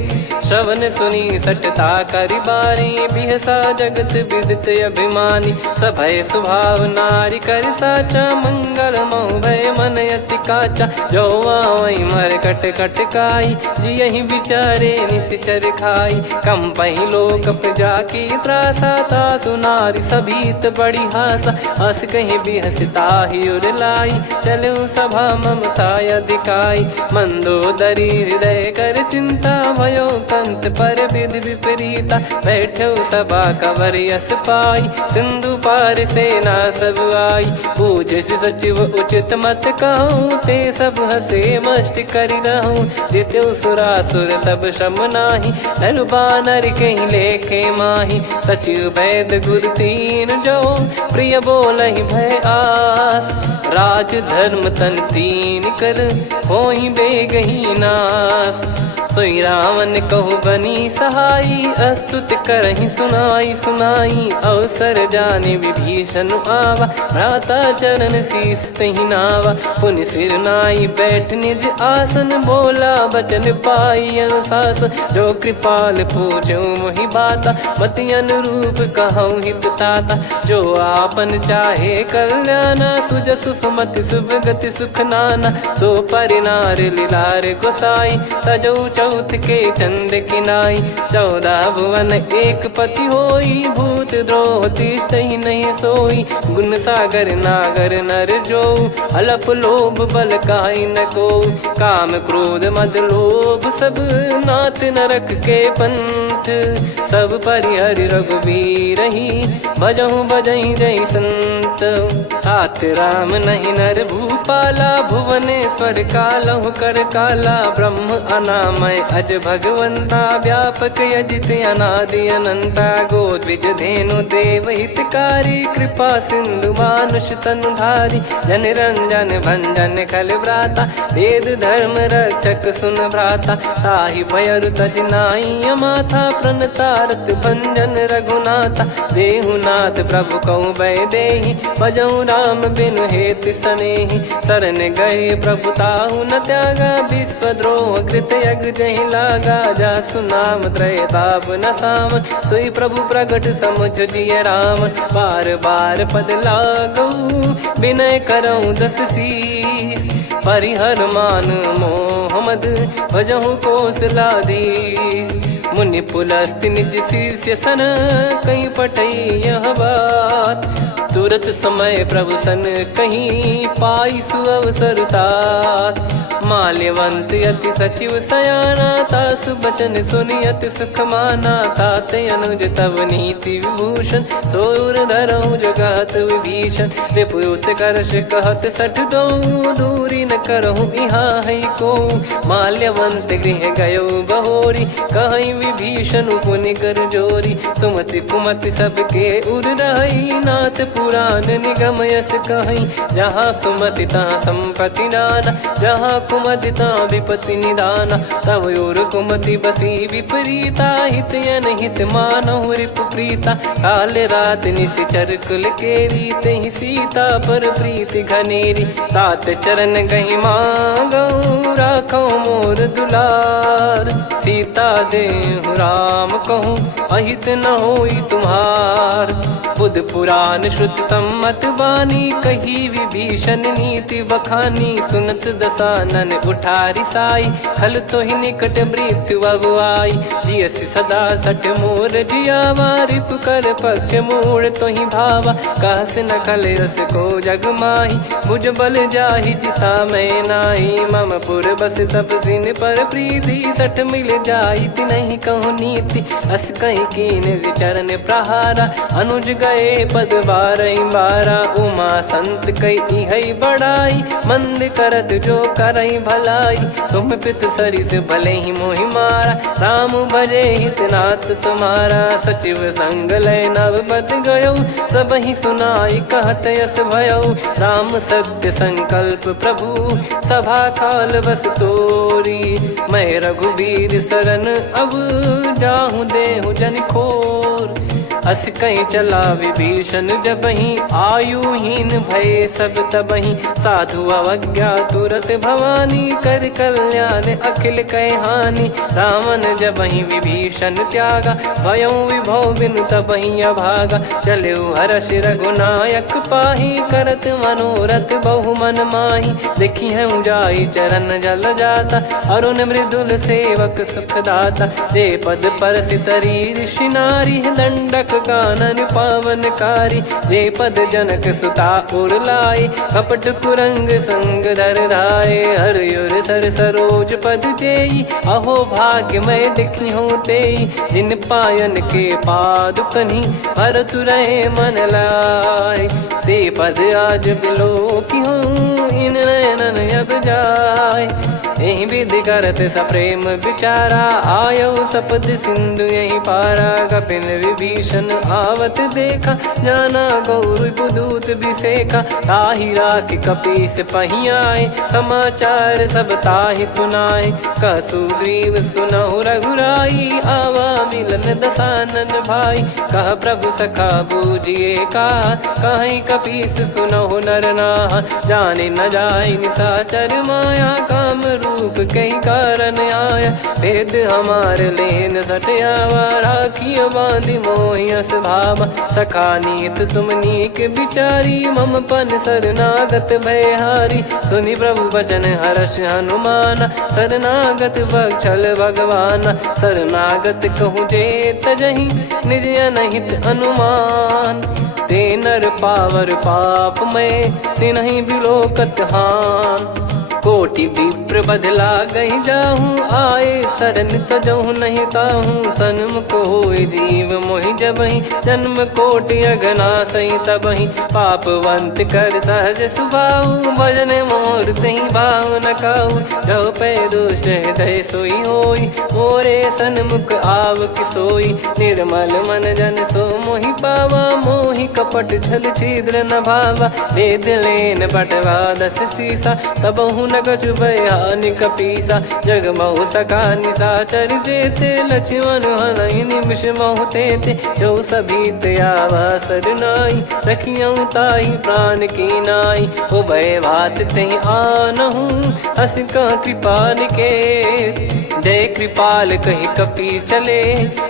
श्रवण सुनी सटता करि बारी, बिहसा जगत विदित अभिमानी। सभय स्वभाव नारी कर साचा, मंगल मोह भय मन अति काचा। जो आवई मर कट कट काई, जियहि विचारे निश्चर खाई। कम पही लोक जाकी त्रासा, तासु नारी सभीत बड़ी हासा। हस कहीं भी हंसता ही उर लाई, चलूं सभा ममता अधिकाई। मंदोदरी हृदय कर चिंता, भयो कंत पर विधि विपरीता। बैठो सभा कवर यस पाई, सिंधु पार सेना सब आई। पूजे सचिव उचित मत कहूँ, ते सब हसे मस्त करि रहूं। जित्यु सुरासुर तब श्रम नाही, नर बानर कहीं लेखे माही। सचिव वैद गुरु तीन जो, प्रिय बोलहि भय आस। राज धर्म तन तीन कर, होहि बेगहि नास। सोई रावण कहु बनी सहाई, अस्तुत करहि सुनाई सुनाई। अवसर जाने विभीषण आवा, भ्राता चरण शीस तहि नावा। पुनि सिर नाई बैठ निज आसन, बोला बचन पाई अनुशासन। जो कृपाल पूछो मोहि बाता, मति अनुरूप कहूँ हित ताता। जो आपन चाहे कल्याणा, सुजसु सुमति शुभ गति सुख नाना। सो परिनार लीलार गोसाई, तजौ चौथ के चंद किनाई। 14 भुवन एक पति होई, भूत द्रोह तिष्ठहि नहीं सोई। गुण सागर नागर नर जो, अलप लोभ बल काई न को। काम क्रोध मद लोभ सब, नाथ नरक के पंथ। सब परिहरि रघुवीर ही, भजहु भजहि जय संत। तात राम नहीं नर भूपाला, भुवनेश्वर कालहु कर काला। ब्रह्म अनामय अज भगवंता, व्यापक यजित अनादि अनंता। गोद्विज धेनु देव हितकारी, कृपा सिंधु मानुष तनुधारी। जन रंजन भंजन खल भ्राता, वेद धर्म रक्षक सुन भ्राता। ताहि भयरु तज नाई माथा, प्रणतारत भंजन रघुनाथा। देहुनाथ प्रभु कहु भय देहि, भजहु राम बिनु हेतु सनेहि। शरण गए प्रभु ताहु न त्यागा, विश्वद्रोह कृत यज्ञ जहि लागा। जासु नाम त्रय ताप न साम, सोई प्रभु प्रगट समुझ जिय राम। बार बार पद लागऊ, विनय करऊँ दस शीस। परिहर मान मोह मद, भजहु कौशलाधीश। मुनि पुलस्त्य निज शीर्ष सन, कहीं पटई यह बात। तुरत समय प्रभु सन कहीं, पाई सुअवसर तात। माल्यवंत अति सचिव सयाना, तासु बचन सुनि अति सुख माना। तात अनुज तव नीति विभूषण, सोर धरहु जगत विभीषण। विपुत करश कहत सठ दो, दूरी न करहु यहाँ है को। माल्यवंत गृह गयो बहोरी, कहीं विभीषण पुनि कर जोरी। सुमति कुमति सबके उर रही, नाथ पुराण निगम यस कहीं। जहाँ सुमति तहाँ संपत्ति नाना, जहाँ कुमति तहाँ विपत्ति निदाना। तव और कुमति बसी विपरीता, हित अनहित मानहु रिप प्रीता। काल रात निशिचर कुल केरी, तहि सीता पर प्रीति घनेरी। तात चरण गहि मांगऊ, राखो मोर दुलार। सीता देहु राम कहूँ, अहित न होई तुम्हार। बुध पुराण श्रुति सम्मत बानी, कही विभीषण नीति बखानी। सुनत दसानन उठारी साई, खल तो ही निकट मृत्यु अब आई। जियसि सदा सठ मोर जियावा, रिप कर पक्ष मूड़ तो ही भावा। कहस न खल रस को जग माही, भुज बल जाहि जिता मैं नाही। मम पुर बस तपसिन पर प्रीति, सठ मिल जाई तिनहि कहूँ नीति। अस कहीं कीन विचरण प्रहारा, अनुज गए पद बारहि बारा। उमा संत कई इहै बड़ाई, मंद करत जो करई भलाई। तुम पित सरिस भले ही मोहि मारा, राम भजे हितनाथ तुम्हारा। सचिव संग लय नवबत गयो, सब ही सुनाई कहत यस भयो। राम सत्य संकल्प प्रभु, सभा काल बस तोरी। मैं रघुबीर शरण अब, जाहु देहु जन खोर। अस कहीं चला विभीषण जबहि, आयुहीन भये सब तबहि। साधु अवज्ञा तुरत भवानी, कर कल्याण अखिल कह हानि। रावण जबहि विभीषण त्यागा, भयउ विभव बिनु तबहि अभागा। चलऊ हर्ष रघुनायक पाहि, करत मनोरथ बहु मन माहि। देखी हूँ जाई चरण जल जाता, अरुण मृदुल सेवक सुखदाता। जे पद परसि तरी ऋषि नारी, दंडक कानन पावनकारी। जे पद जनक सुता उर लाई, कपट कुरंग संग धर धाये। हरियुर सर सरोज पद जेई, अहो भाग्य मैं दिखी हूँ तेई। जिन पायन के पाद कन्ही, भरत रहे मन लाय। ते पद आज बिलो की हूँ, इन नयनन अब जाय। यही विधि करत सप्रेम विचारा, आयो सपद सिंधु यही पारा। कपिन विभीषण आवत देखा, जाना गौर बुदूत बिसेखा। ताहि राख कपीस पही आए, समाचार सब ताहि सुनाए। कह सुग्रीव सुनहु रघुराई, आवा मिलन दसानन भाई। कह प्रभु सखा बूझिए का, कहीं कपीस सुनहु नर नाहा। जाने न जाय निशाचर माया, काम रूप कई कारण आया। भेद हमार लेन सटयावा, राखियो बांधि मोहियस भावा। सखा नीत तुम नीक बिचारी, मम पन शरणागत भयहारी। सुनि प्रभु बचन हर्ष हनुमाना, शरणागत बक्षल भगवाना। शरणागत कहूँ जे तजहि, निज अनहित अनुमान। ते नर पावर पाप में, तिन्हि बिलोकत हान। कोटि विप्र बदला गई जाहूँ, आए शरण तजहु नहीं ताहूँ। सन्मुख होय जीव मोहि जबहि, जन्म कोटि अगना सही तबहि। पापवंत कर सहज सुभाऊ, भजन मोर तहि भाव न काऊ। जो पै दुष्ट हृदय सोई होई, मोरे सन्मुख आव किसोई। निर्मल मन जन सो मोहि पावा, मोहि कपट छल छिद्र न भावा। वेद लेन बटवा दस सीसा, तबहु न कछु बयानि कपीसा। जग महु सका निशाचर जेते, लक्ष्मण हनहि निमिष महु तेते। जो सभी त्यावा सरनाई, रखियऊँ ताहि प्राण की नाई। उभय भात तहि आनहूँ, अस कह कृपाल के। जय कृपाल कहि कपी चले,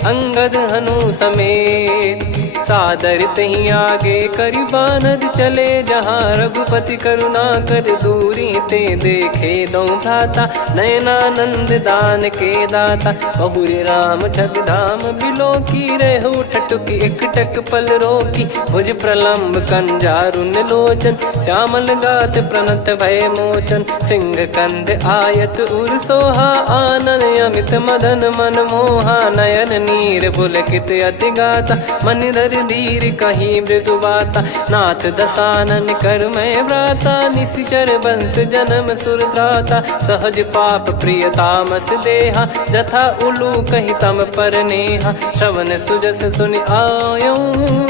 अंगद हनु समेत। सादर तही आगे करि बानर चले, जहाँ रघुपति करुणा कर दूरी ते देखे दो भ्राता। नयनानंद दान के दाता, बहुरे राम छवि धाम बिलो की। रहु ठटुकी एकटक पल रोकी, भुज प्रलम्ब कंजारुन लोचन। श्यामल गात प्रणत भय मोचन, सिंह कंध आयत उर सोहा। आनन अमित मदन मन मोहा, नयन नीर पुलकित अति गाता। मन धर धीर कहीं मृदु बाता, नाथ दसानन कर मैं व्राता। निशिचर वंश जन्म सुरत्राता, सहज पाप प्रिय तामस देहा। जथा उलू कही तम पर नेहा, श्रवण सुजस सुनि आयो।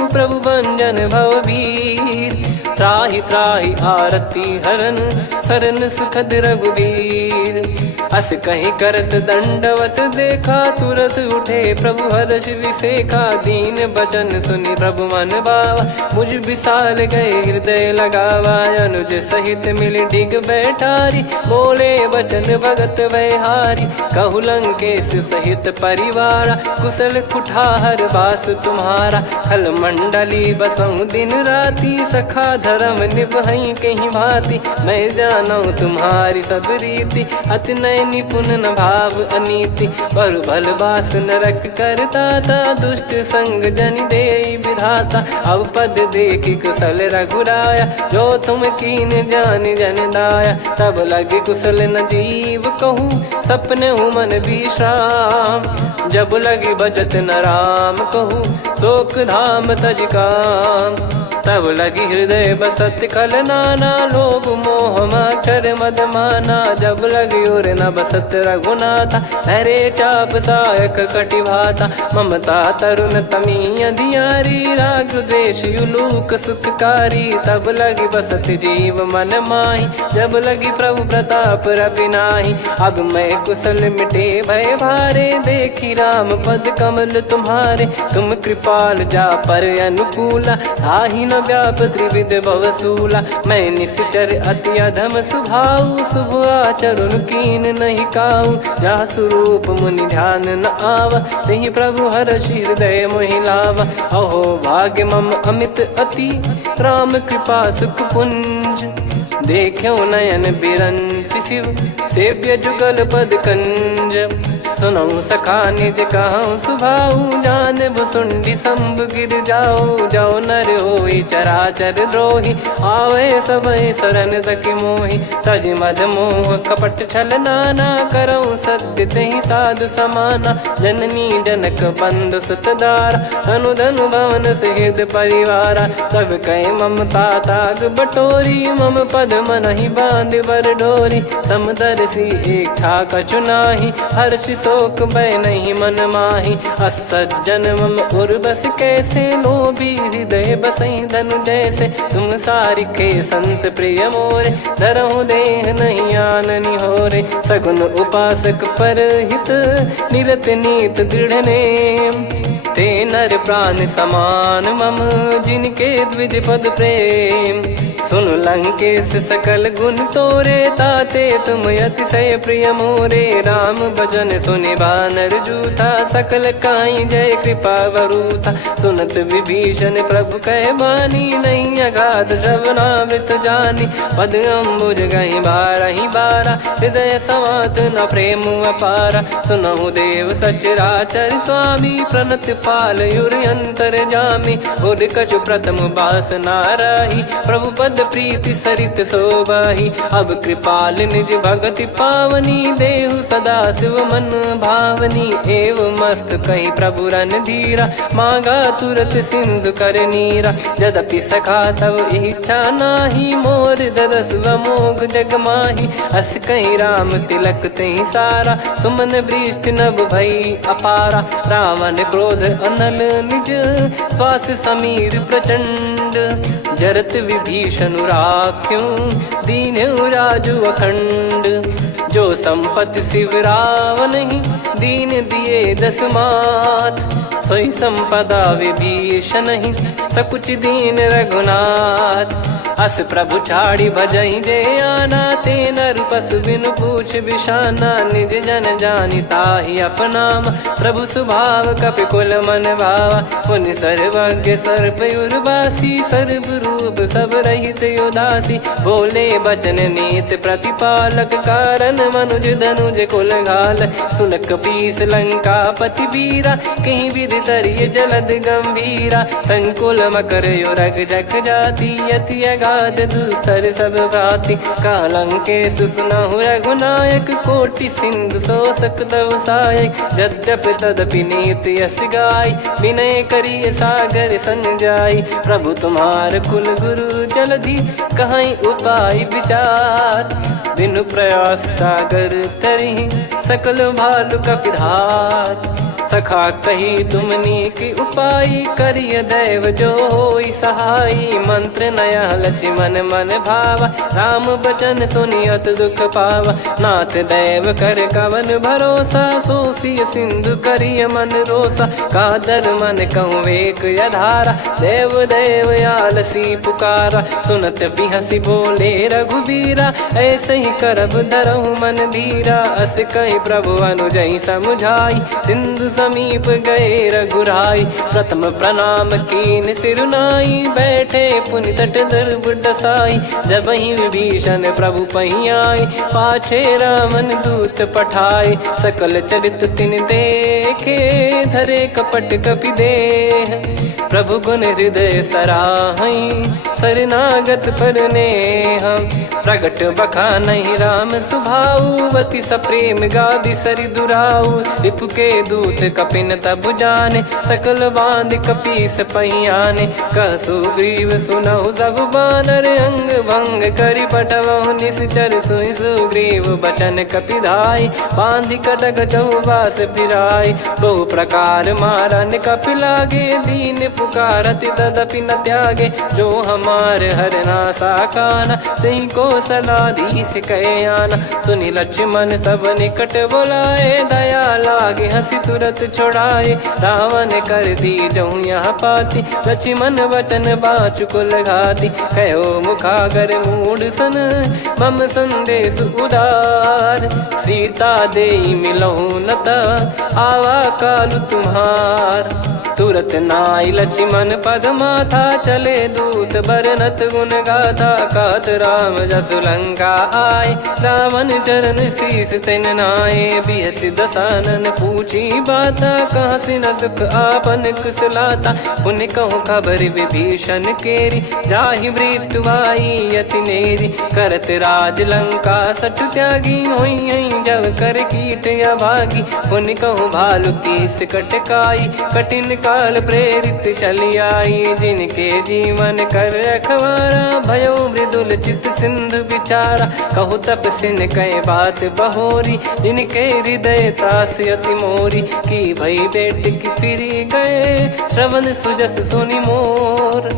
प्रभु भंजन भवभीर, त्राहि त्राहि आरती हरन। शरण सुखद रघुबीर, अस कहीं करत दंडवत देखा। तुरत उठे प्रभु हर्ष विसेखा, दीन बचन सुनि प्रभु मन भावा। मुझ विशाल गए हृदय लगावा, अनुज सहित मिल डिग बैठारी। बोले बचन भगत भयहारी, कहु लंकेश सहित परिवारा। कुशल कुठार बास तुम्हारा, खल मंडली बसऊं दिन राती। सखा धर्म निभई कहीं भांति, मैं जानू तुम्हारी सब रीति। अति नय निपुण न भाव अनीति, पर भल बास नरक करता था। दुष्ट संग जन दे विधाता, अब पद देखी कुशल रघुराया। जो तुम कीन जान जन दाया, तब लगे कुशल न जीव कहूँ। सपने मन विश्राम, जब लगी बजत न राम कहूँ। शोक धाम तज काम, तब लगी हृदय बसत कल नाना। लोभ मोह मक्षर मद माना, जब लगी और न बसत रघुनाथा। हरे चाप सायक कटि भाता, ममता तरुण तमी अधियारी। राग द्वेष युलूक सुखकारी, तब लगी बसत जीव मन माही। जब लगी प्रभु प्रताप रवि नाही, अब मैं कुशल मिटे भय भारे। देखी राम पद कमल तुम्हारे। तुम कृपाल जा पर अनुकूला, ताहि न व्याप त्रिविध भवसूला। मैं निश्चर अति अधम सुभाऊ, शुभ आचरण कीन नहीं काऊ। जा स्वरूप मुनि ध्यान न आवा, तेहि प्रभु हर्षि हृदय मोहि लावा। अहो भाग्य मम अमित अति, राम कृपा सुख पुंज। देखो नयन बिरंच शिव, सेव्य जुगल पद कंज। सुनऊ सखा निज कहूँ सुभाऊ, जान भुसुंडी शंभ गिर जाओ। जाओ नर होई चराचर द्रोही, आवे सबय शरण तकी मोहि। तज मद मोह कपट छल नाना, करऊँ सत्य तेहि साधु समाना। जननी जनक बंधु सुतदारा, धनु धनु भवन सहित परिवारा। सब कहे ममता ताग बटोरी, मम पद मनहि बांध बर डोरी। समदर्शी इच्छा कछु नाही, हर्ष शोक भय नहीं मन माही। असज्जन मम उर्वश कैसे, लोभी हृदय बसई धनु जैसे। तुम सारिखे संत प्रिय मोरे, धरहु देह नहीं आननि होरे। सगुन उपासक परहित, निरत नीत दृढ़ नेम। ते नर प्राण समान मम, जिनके द्विज पद प्रेम। सुन लंकेश सकल गुण तोरे, ताते तुम अतिशय प्रिय मोरे। राम भजन सुनि बानर जूथा, सकल काई जय कृपा वरूथा। सुनत विभीषण प्रभु कह बानी, नहीं अगाध श्रवणामृत जानी। पद अम्बुज गहि बारहि बारा, हृदय समात न प्रेम अपारा। सुनहु देव सचराचर स्वामी, प्रणत पाल युर अंतर जामी। उर कछु प्रथम बास नाराही, प्रभु पद प्रीति सरित शोभाही। अब कृपाल निज भगति पावनी, देहु सदा शिव मन भावनी। एव मस्त कही प्रभु रन धीरा, मांगा तुरत सिंधु कर नीरा। यद्यपि सखा तब इच्छा नाही, मोर दरस मोग जग माही। अस कहीं राम तिलक तेहि सारा, सुमन वृष्टि नभ भई अपारा। रावण क्रोध अनल निज, श्वास समीर प्रचंड। जरत विभीषण राख्यों, दीन्हु राजु अखंड। जो संपत्ति शिव रावण ही, दीन दिए दस मात। सोई संपदा विभीषण ही, सकुच दीन रघुनाथ। अस प्रभु छाड़ी भजई जे आना, ते नर पशु बिनु पूछ बिशाना। निज जन जानि ताहि अपनाम, प्रभु स्वभाव कपि कुल मन भावा। मुनि सर्वज्ञ सर्वयुर्वासी, सर्व रूप सब रहित उदासी। बोले बचन नीत प्रतिपालक, कारण मनुज धनुज कुल घाल। सुन कपीस लंका पति वीरा, कहीं विधि तरिय जलद गंभीरा। संकुल मकर युरग जग जाति, यति अगाध दुस्तर सब भाति। कालंकेश सुनहु रघुनायक, कोटि सिंधु शोषक तव सहायक। यद्यपि तदपि नीति यस गाय, विनय करिय सागर सन जाई। प्रभु तुम्हार कुल गुरु जलधि, कहीं उपाय विचार। बिनु प्रयास सागर तरिहि, सकल भालु कपिधार। सखा कही तुमनी की उपाय, करिय दैव जो होई सहाई। मंत्र नया लक्ष्मण मन भावा, राम बचन सुनियत दुख पावा। नाथ दैव कर कवन भरोसा, सोसिय सिंधु करिय मन रोसा। कादर मन कहूँ एक यधारा, देव देव आलसी पुकारा। सुनत बिहसी बोले रघुबीरा, ऐसे ही करब धरहु मन धीरा। अस कही प्रभु अनुजई समुझाई, सिंधु समीप गए रघुराई। प्रथम प्रणाम कीन सिरुनाई, बैठे पुनि तट दर्भ डसाई। जब ही विभीषण प्रभु पही आई, पाछे रामन दूत पठाए। सकल चरित तिन देखे, धरे कपट कपि देह। प्रभु गुण हृदय सराहई, शरणागत पर नेह। प्रगट बखानहि राम सुभाऊ, बति सप्रेम गादि सरि दुराऊ। रिपु के दूत कपिन तब जाने, सकल बांध कपीस पहियाने। कह सुग्रीव सुनहु सब बानर, अंग भंग करि पठवहु निश्चर। सुनि सुग्रीव बचन कपिधाई, बांधि कटक चहुबास फिराई। बहु प्रकार मारन कपि लागे, दीन पुकारति तदपि न त्यागे। जो हम कुमार हरना साकाना, तई को सलाधीश कहे आना। सुनि लक्ष्मण सब निकट बुलाए, दया लागे हंसी तुरत छुड़ाए। रावण कर दी जऊँ यहाँ पाती, लक्ष्मण वचन बाचु कुल घाती। कहो मुखागर मूड सन, मम संदेश उदार। सीता देई मिलहु नता, आवा कालु तुम्हार। तुरत नाई लक्ष्मण पद माथा, चले दूत बरनत गुण गाथा। कहत राम जसु लंका आए, रावण चरण शीस तिन नाये। बिहसि दसानन पूछी बाता, कहाँ से न सुख आपन कुशलाता। पुन कहूँ खबर विभीषण केरी, जाहि मृत्यु आई अति नेरी। करत राज लंका सठ त्यागी, होई जब कर कीट अभागी। पुन कहूँ भालु कीस कटकाई, कठिन काल प्रेरित चली आई। जिनके जीवन कर रखवारा, भयो मृदुल चित सिंधु विचारा। कहु तपसिन कई बात बहोरी, जिनके हृदय तास अति मोरी। की भई बेट की फिरी गए, श्रवण सुजस सुनि मोर।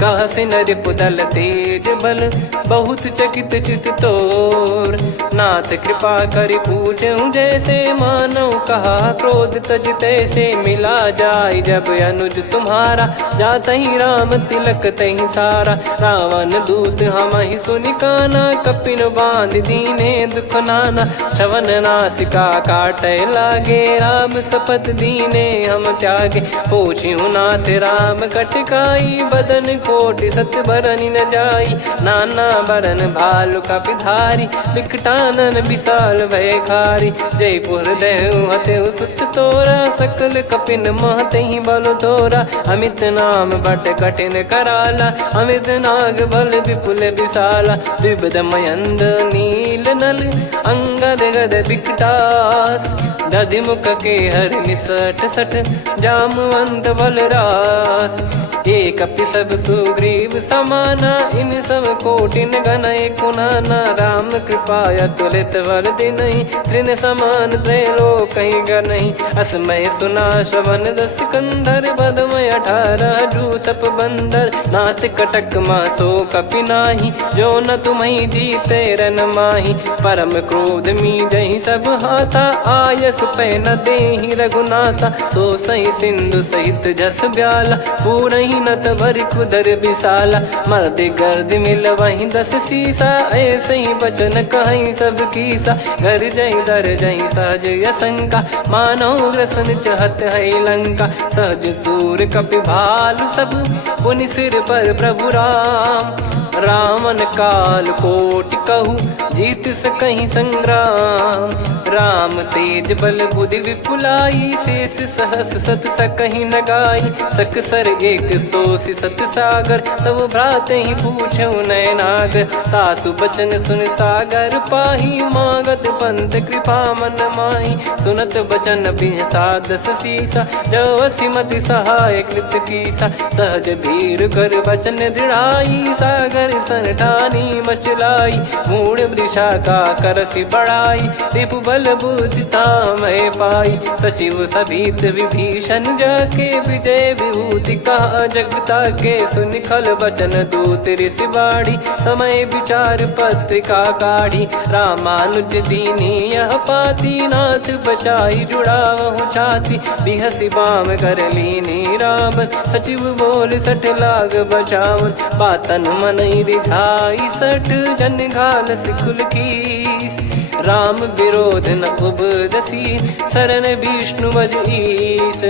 कह सिन रिपुदल तेज बल, बहुत चकित चित तोर। नाथ कृपा करि पूछऊँ जैसे, मानव कहा क्रोध तज तैसे। मिला जाय जब अनुज तुम्हारा, जातहि राम तिलक तहि सारा। रावण दूत हमहि सुनि काना, कपिन बांध दीने दुख नाना। श्रवण नासिका काटै लागे, राम शपथ दीने हम त्यागे। पूछिहु नाथ राम कटकाई, बदन कोटि सत बरनि न जाई। नाना बरन भालु कपिधारी, विकटानन विशाल भयखारी। जयपुर देहु हतेउ सुत तोरा, सकल कपिन महतहि बल तोरा। अमित नाम बट कठिन कराला, अमित नाग बल विपुल विशाला। द्विविध मयंद नील नल, अंगद गद विकटास। दधिमुख के हर निसठ सठ, जामवंत बलरास। एक कपि सब सुग्रीव समाना, इन सब कोटिन गनय कुनाना। राम कृपा अतुलित बल दिनहि, तृण समान त्रैलोकहि गनहि। असमय सुना श्रवण दस कंधर, बदमय 18 जूतप बंदर। नाथ कटक मासो कपि नाही, जो न तुम्हि जीते रन माही। परम क्रोध मीजहि सब हाथा, आयस पै न देहि रघुनाथा। सो सही सिंधु सहित जस ब्याला, पूरहि नत भर कुदर विशाला। मर्द गर्द मिल वहीं 10 सीसा, ऐसे ही बचन कहीं सब कीसा। घर जय दर जय सहज यसंका, मानो ग्रसन चहत है लंका। सहज सूर कपि भालु सब, पुनि सिर पर प्रभु राम। रामन काल कोटि कहु, जीत सकहि संग्राम। राम तेज बल बुद्धि विपुलाई, शेष सहस सत सकहि न गाई। सकसर एक सोसि सत सागर, तब भ्राते ही पूछौ नयनागर। तासु बचन सुन सागर पाही, मागत पंथ कृपा मन माही। सुनत बचन बिहसा 10 सीसा, जवसि मति सहाय कृत कीसा। सहज भीर कर बचन दृढ़ाई, सागर सन ठानी मचलाई। मूढ़ वृषा का करसि बढ़ाई, रिपु बल बुद्धि तामय पाई। सचिव सभीत विभीषण जाके, विजय विभूति कहा जगता के। सुनि खल बचन दूत ऋषि बाढ़ी, समय विचार पत्रिका काढ़ी। रामानुज दीनी यह पाती, नाथ बचाई जुड़ावहु छाती। बिहसि बाम कर लीनी राम, सचिव बोल सठ लाग बचावन। बातन मन रिझाई सठ, जन घाल सिकुल कीस। राम विरोध न उपदसी, शरण विष्णु बज ईस।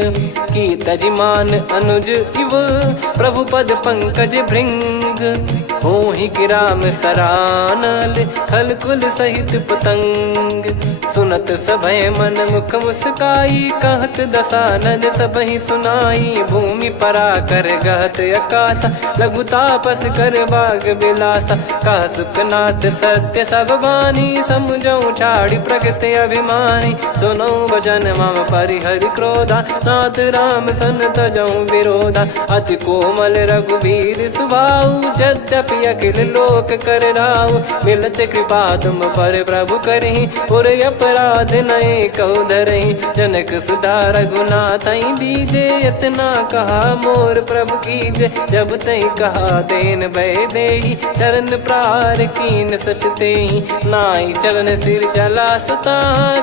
की तजिमान अनुज इव, प्रभु पद पंकज भृंग। होहि कि राम सरानल, खल कुल सहित पतंग। सुनत सभय मन मुख मुस्काई, कहत दसानन सबहि सुनाई। भूमि परा कर गहत आकाशा, लघु तापस कर बाग बिलासा। कह सुखनाथ सत्य सब बानी, समुझौ छाड़ी प्रकृति अभिमानी। सुनो भजन मम परिहरि क्रोधा, नाथ राम सन तजौ विरोधा। अति कोमल रघुवीर सुभाऊ, यद्यपि की अखिल लोक कर राव। मिलत कृपा तुम पर प्रभु करही, और अपराध नए कौ धरही। जनक सुधा रघुनाथ दीजे, इतना कहा मोर प्रभु कीजे। जब तई कहा देन भय देही, चरण प्रार कीन सटते ही। नाई चरण सिर चला सता,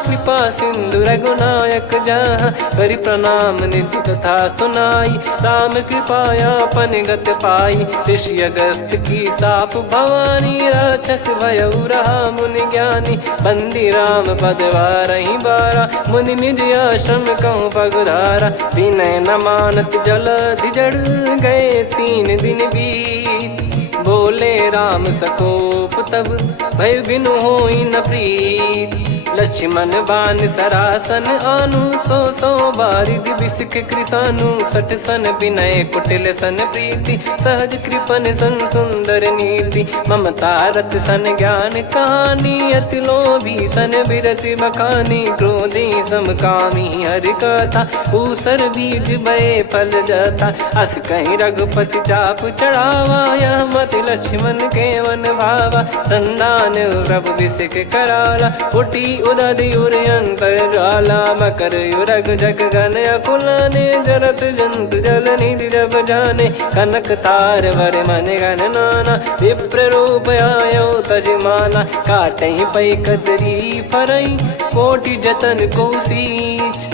कृपा सिंधु रघुनायक जहाँ। करि प्रणाम निज कथा सुनाई, राम कृपाया पन गत पाई। ऋषि अगस्त की साप भवानी, राक्षस भयउ रहा मुनि ज्ञानी। बंदी राम पद वारहि बारा, मुनि निज आश्रम कहूँ पगुधारा। विनय न मानत जलधि जड़, गए 3 दिन बीत। बोले राम सकोप तब, भय बिनु होई न प्रीत। लक्ष्मण बान सरासन आनु, 100 बारिद बिसिख कृसानु। 60 सन विनय कुटिल सन प्रीति, सहज कृपन सन सुंदर नीति। ममता रत सन ज्ञान कहानी, अति लोभी सन बिरति बखानी। क्रोधी समकामी हरि कथा, ऊसर बीज बये फल जथा। अस कहीं रघुपति चाप चढ़ावा, यह मत लक्ष्मण के मन भावा। संदान प्रभु बिसिख कराला, उठी उदधि उर अंतर ज्वाला। मकर युरग जग गण अकुलाने, जरत जंतु जल निधि जब जाने। कनक तार वर मन गण नाना, विप्र रूप आयो तजमाना। काटहि पै कदरी फरई, कोटि जतन को सींच।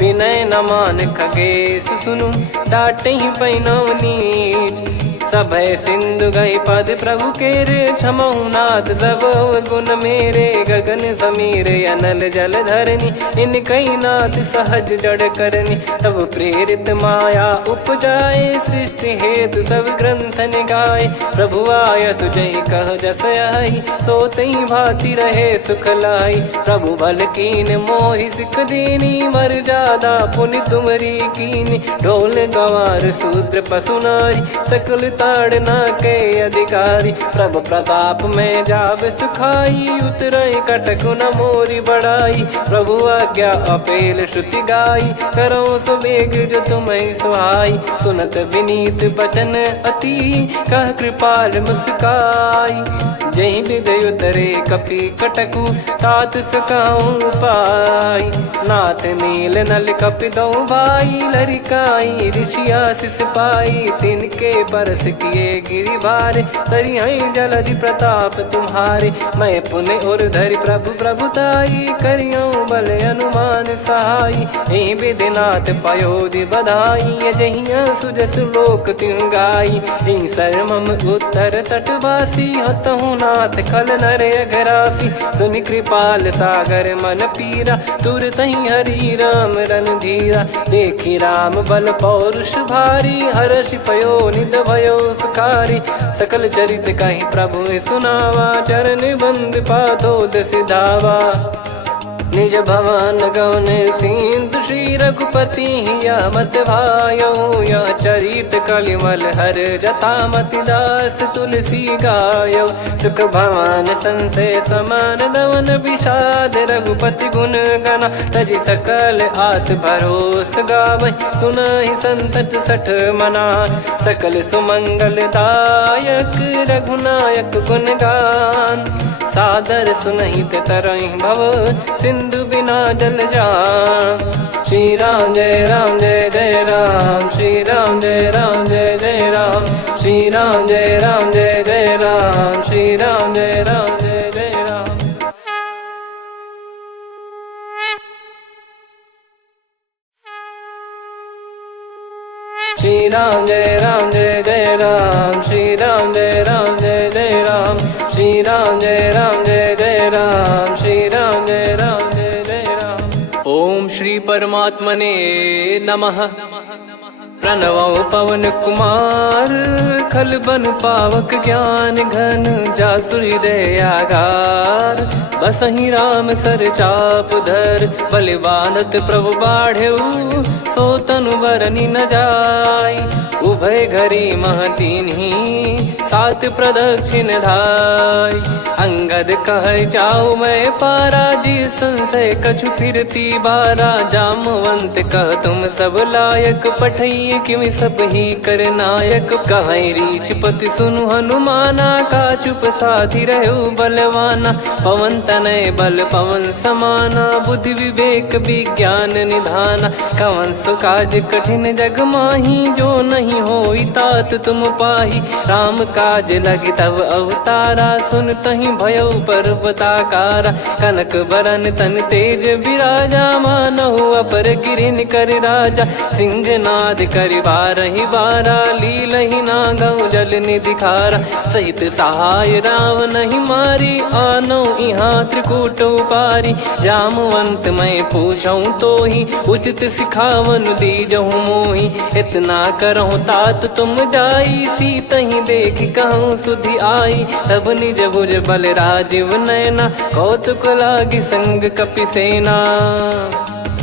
विनय न मान खगेश सुनु, डांटहि पै नव नीच। सभय सिंधु गई पद प्रभु केरे, क्षमहु नाथ सब गुण मेरे। गगन समीरे अनल जल धरनी, इन कई नाथ सहज जड़ करनी। तब प्रेरित माया उपजाए, सृष्टि हेतु सब ग्रंथ निगाए। प्रभु आय सुजई कह जस आई, सोतई भांति रहे सुख लाई। प्रभु बल कीन मोहि सिख दीनी, मर्यादा पुनि तुमरी कीनी। ढोल गवार शूद्र पशु नारी, सकल ताड़ना के अधिकारी। प्रभु प्रताप में जाब सुखाई, उतरई कटक न मोरी बढ़ाई। प्रभु आज्ञा अपेल श्रुति गाई, करो सुबेग जो तुम्हें सुहाई। सुनत विनीत बचन अति, कह कृपाल मुस्काई। जही विदय उतरे कपि कटकु, तात सकाऊं पाई। नाथ नील नल कपि दो भाई, लरिकाई ऋषि आशीष पाई। तिनके परस किए गिरि भारे, तरिहै जलधि प्रताप तुम्हारे। मैं पुण्य और धरि प्रभु प्रभुताई, करियऊं बल अनुमान सहाई। एहि विधिनाथ पयोधि बधाई, जहिया सुजस लोक तिहुँ गाई। एहि सरमम उत्तर तटवासी, हतहु नाथ खल नर अघरासी। सुनि कृपाल सागर मन पीरा, तुरतहि हरि राम रणधीरा। देखि राम बल पौरुष भारी, हर्षि पयो निध भयो सुखारी। सकल चरित कहि प्रभु सुनावा, चरण बंद पादोद सिधावा। निज भवन गौन सिंधु, श्री रघुपति हिया मत भायो। यह चरित कलिमल हर जथा, मति दास तुलसी गायो। सुख भवन संशय समान दवन, विषाद रघुपति गुण गना। तजि सकल आस भरोस गावै, सुनहि संतत सठ मना। सकल सुमंगल दायक, रघुनायक गुण गान। सादर सुनहित तरहि भव, सिंधु बिना जल जान। श्री राम जय राम जय जय राम, श्री राम जय राम जय जय राम। श्री राम जय राम जय जय राम, श्री राम जय राम जय जय राम। श्री राम जय राम जय जय राम, श्री राम जय राम जय जय राम। श्री राम जय राम जय जय राम, श्री राम जय राम जय जय राम। ओम श्री परमात्मने नमः। प्रणवौ पवन कुमार, खल बन पावक ज्ञान घन। जासु हृदय आगार, बसहि राम सर चाप धर। बलि बांधत प्रभु बाढ़ेउ, सो तनु बरनि न जाय। उभय घरी मह दीन्ही, सात प्रदक्षिण धाय। अंगद कह जाऊ मैं पारा, जी संशय कछु फिरती बारा। जामवंत कह तुम सब लायक, पठई किमि सब ही कर नायक। कहीं रीछ पति सुनु हनुमाना, का चुप साधि रहु बलवाना। पवन तनय बल पवन समाना, बुद्धि विवेक विज्ञान निधाना। कवन सो काज कठिन जग माही, जो नहीं होई तात तुम पाही। राम काज लगी तब अवतारा, सुन तहि भयउ पर्वताकारा। कनक बरन तन तेज बिराजा, मानहु अपर गिरिन कर राजा। सिंहनाद करि बारहि बारा, लीलहि नागौ जल निधि खारा। सहित सहाय रावणहि मारी, आनौ इहाँ त्रिकूट उपारी। जामवंत मैं पूछऊँ तोहि, उचित सिखावन दीजहु मोहि। इतना करहु तात तुम जाई, सीतहि देख कहूँ सुधि आई। तब निज भुज बल राजीव नयना, कौतुक लागी संग कपिसेना।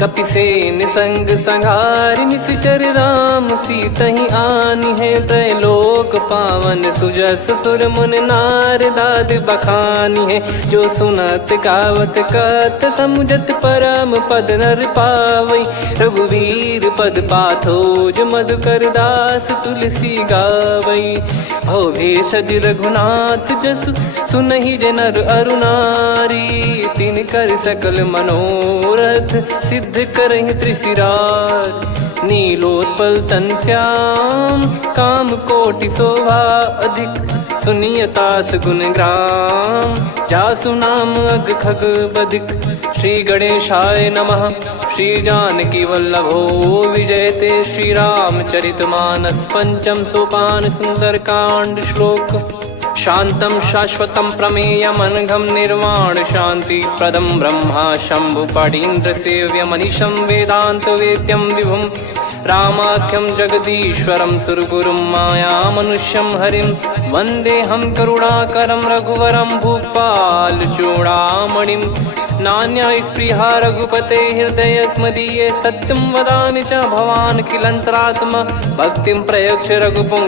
कपिसेन संग संहारि निशिचर राम, सीतहि आनि है त्रैलोक पावन। सुजस सुर मुन नार दाद बखानी है, जो सुनत गावत कथ समुझत परम पद नर पावई। रघुवीर पद पाथोज मधुकर दास तुलसी गावई। भव भेषज रघुनाथ जसु, सुनहि जे नर अरु नारी। तिन कर सकल मनोरथ, सिद्ध करहि त्रिशिरार। नीलोत्पल तन श्याम, काम कोटि शोभा अधिक। सुनियतास गुण ग्राम, जासु नाम अग खग बदिक। श्री गणेशाय नमः। श्री जानकी वल्लभो विजयते, श्री रामचरित मानस। पंचम सोपान सुंदर कांड श्लोक। शांतं शाश्वतं प्रमेयमनघं निर्वाण शांति प्रदं ब्रह्मा शंभु फणीन्द्र सेव्य मनीषं वेदांत वेद्यं विभुं। रामाख्यं जगदीश्वरं सुरगुरुं माया मनुष्यं हरिं। वन्देऽहं करुणाकरं रघुवरं भूपाल चूडामणिं। नान्या स्पृहा रघुपते हृदय स्मदीये, सत्यं वदामि च भवान् खिलन्तरात्मा। भक्तिं प्रयच्छ रघुपुङ्ग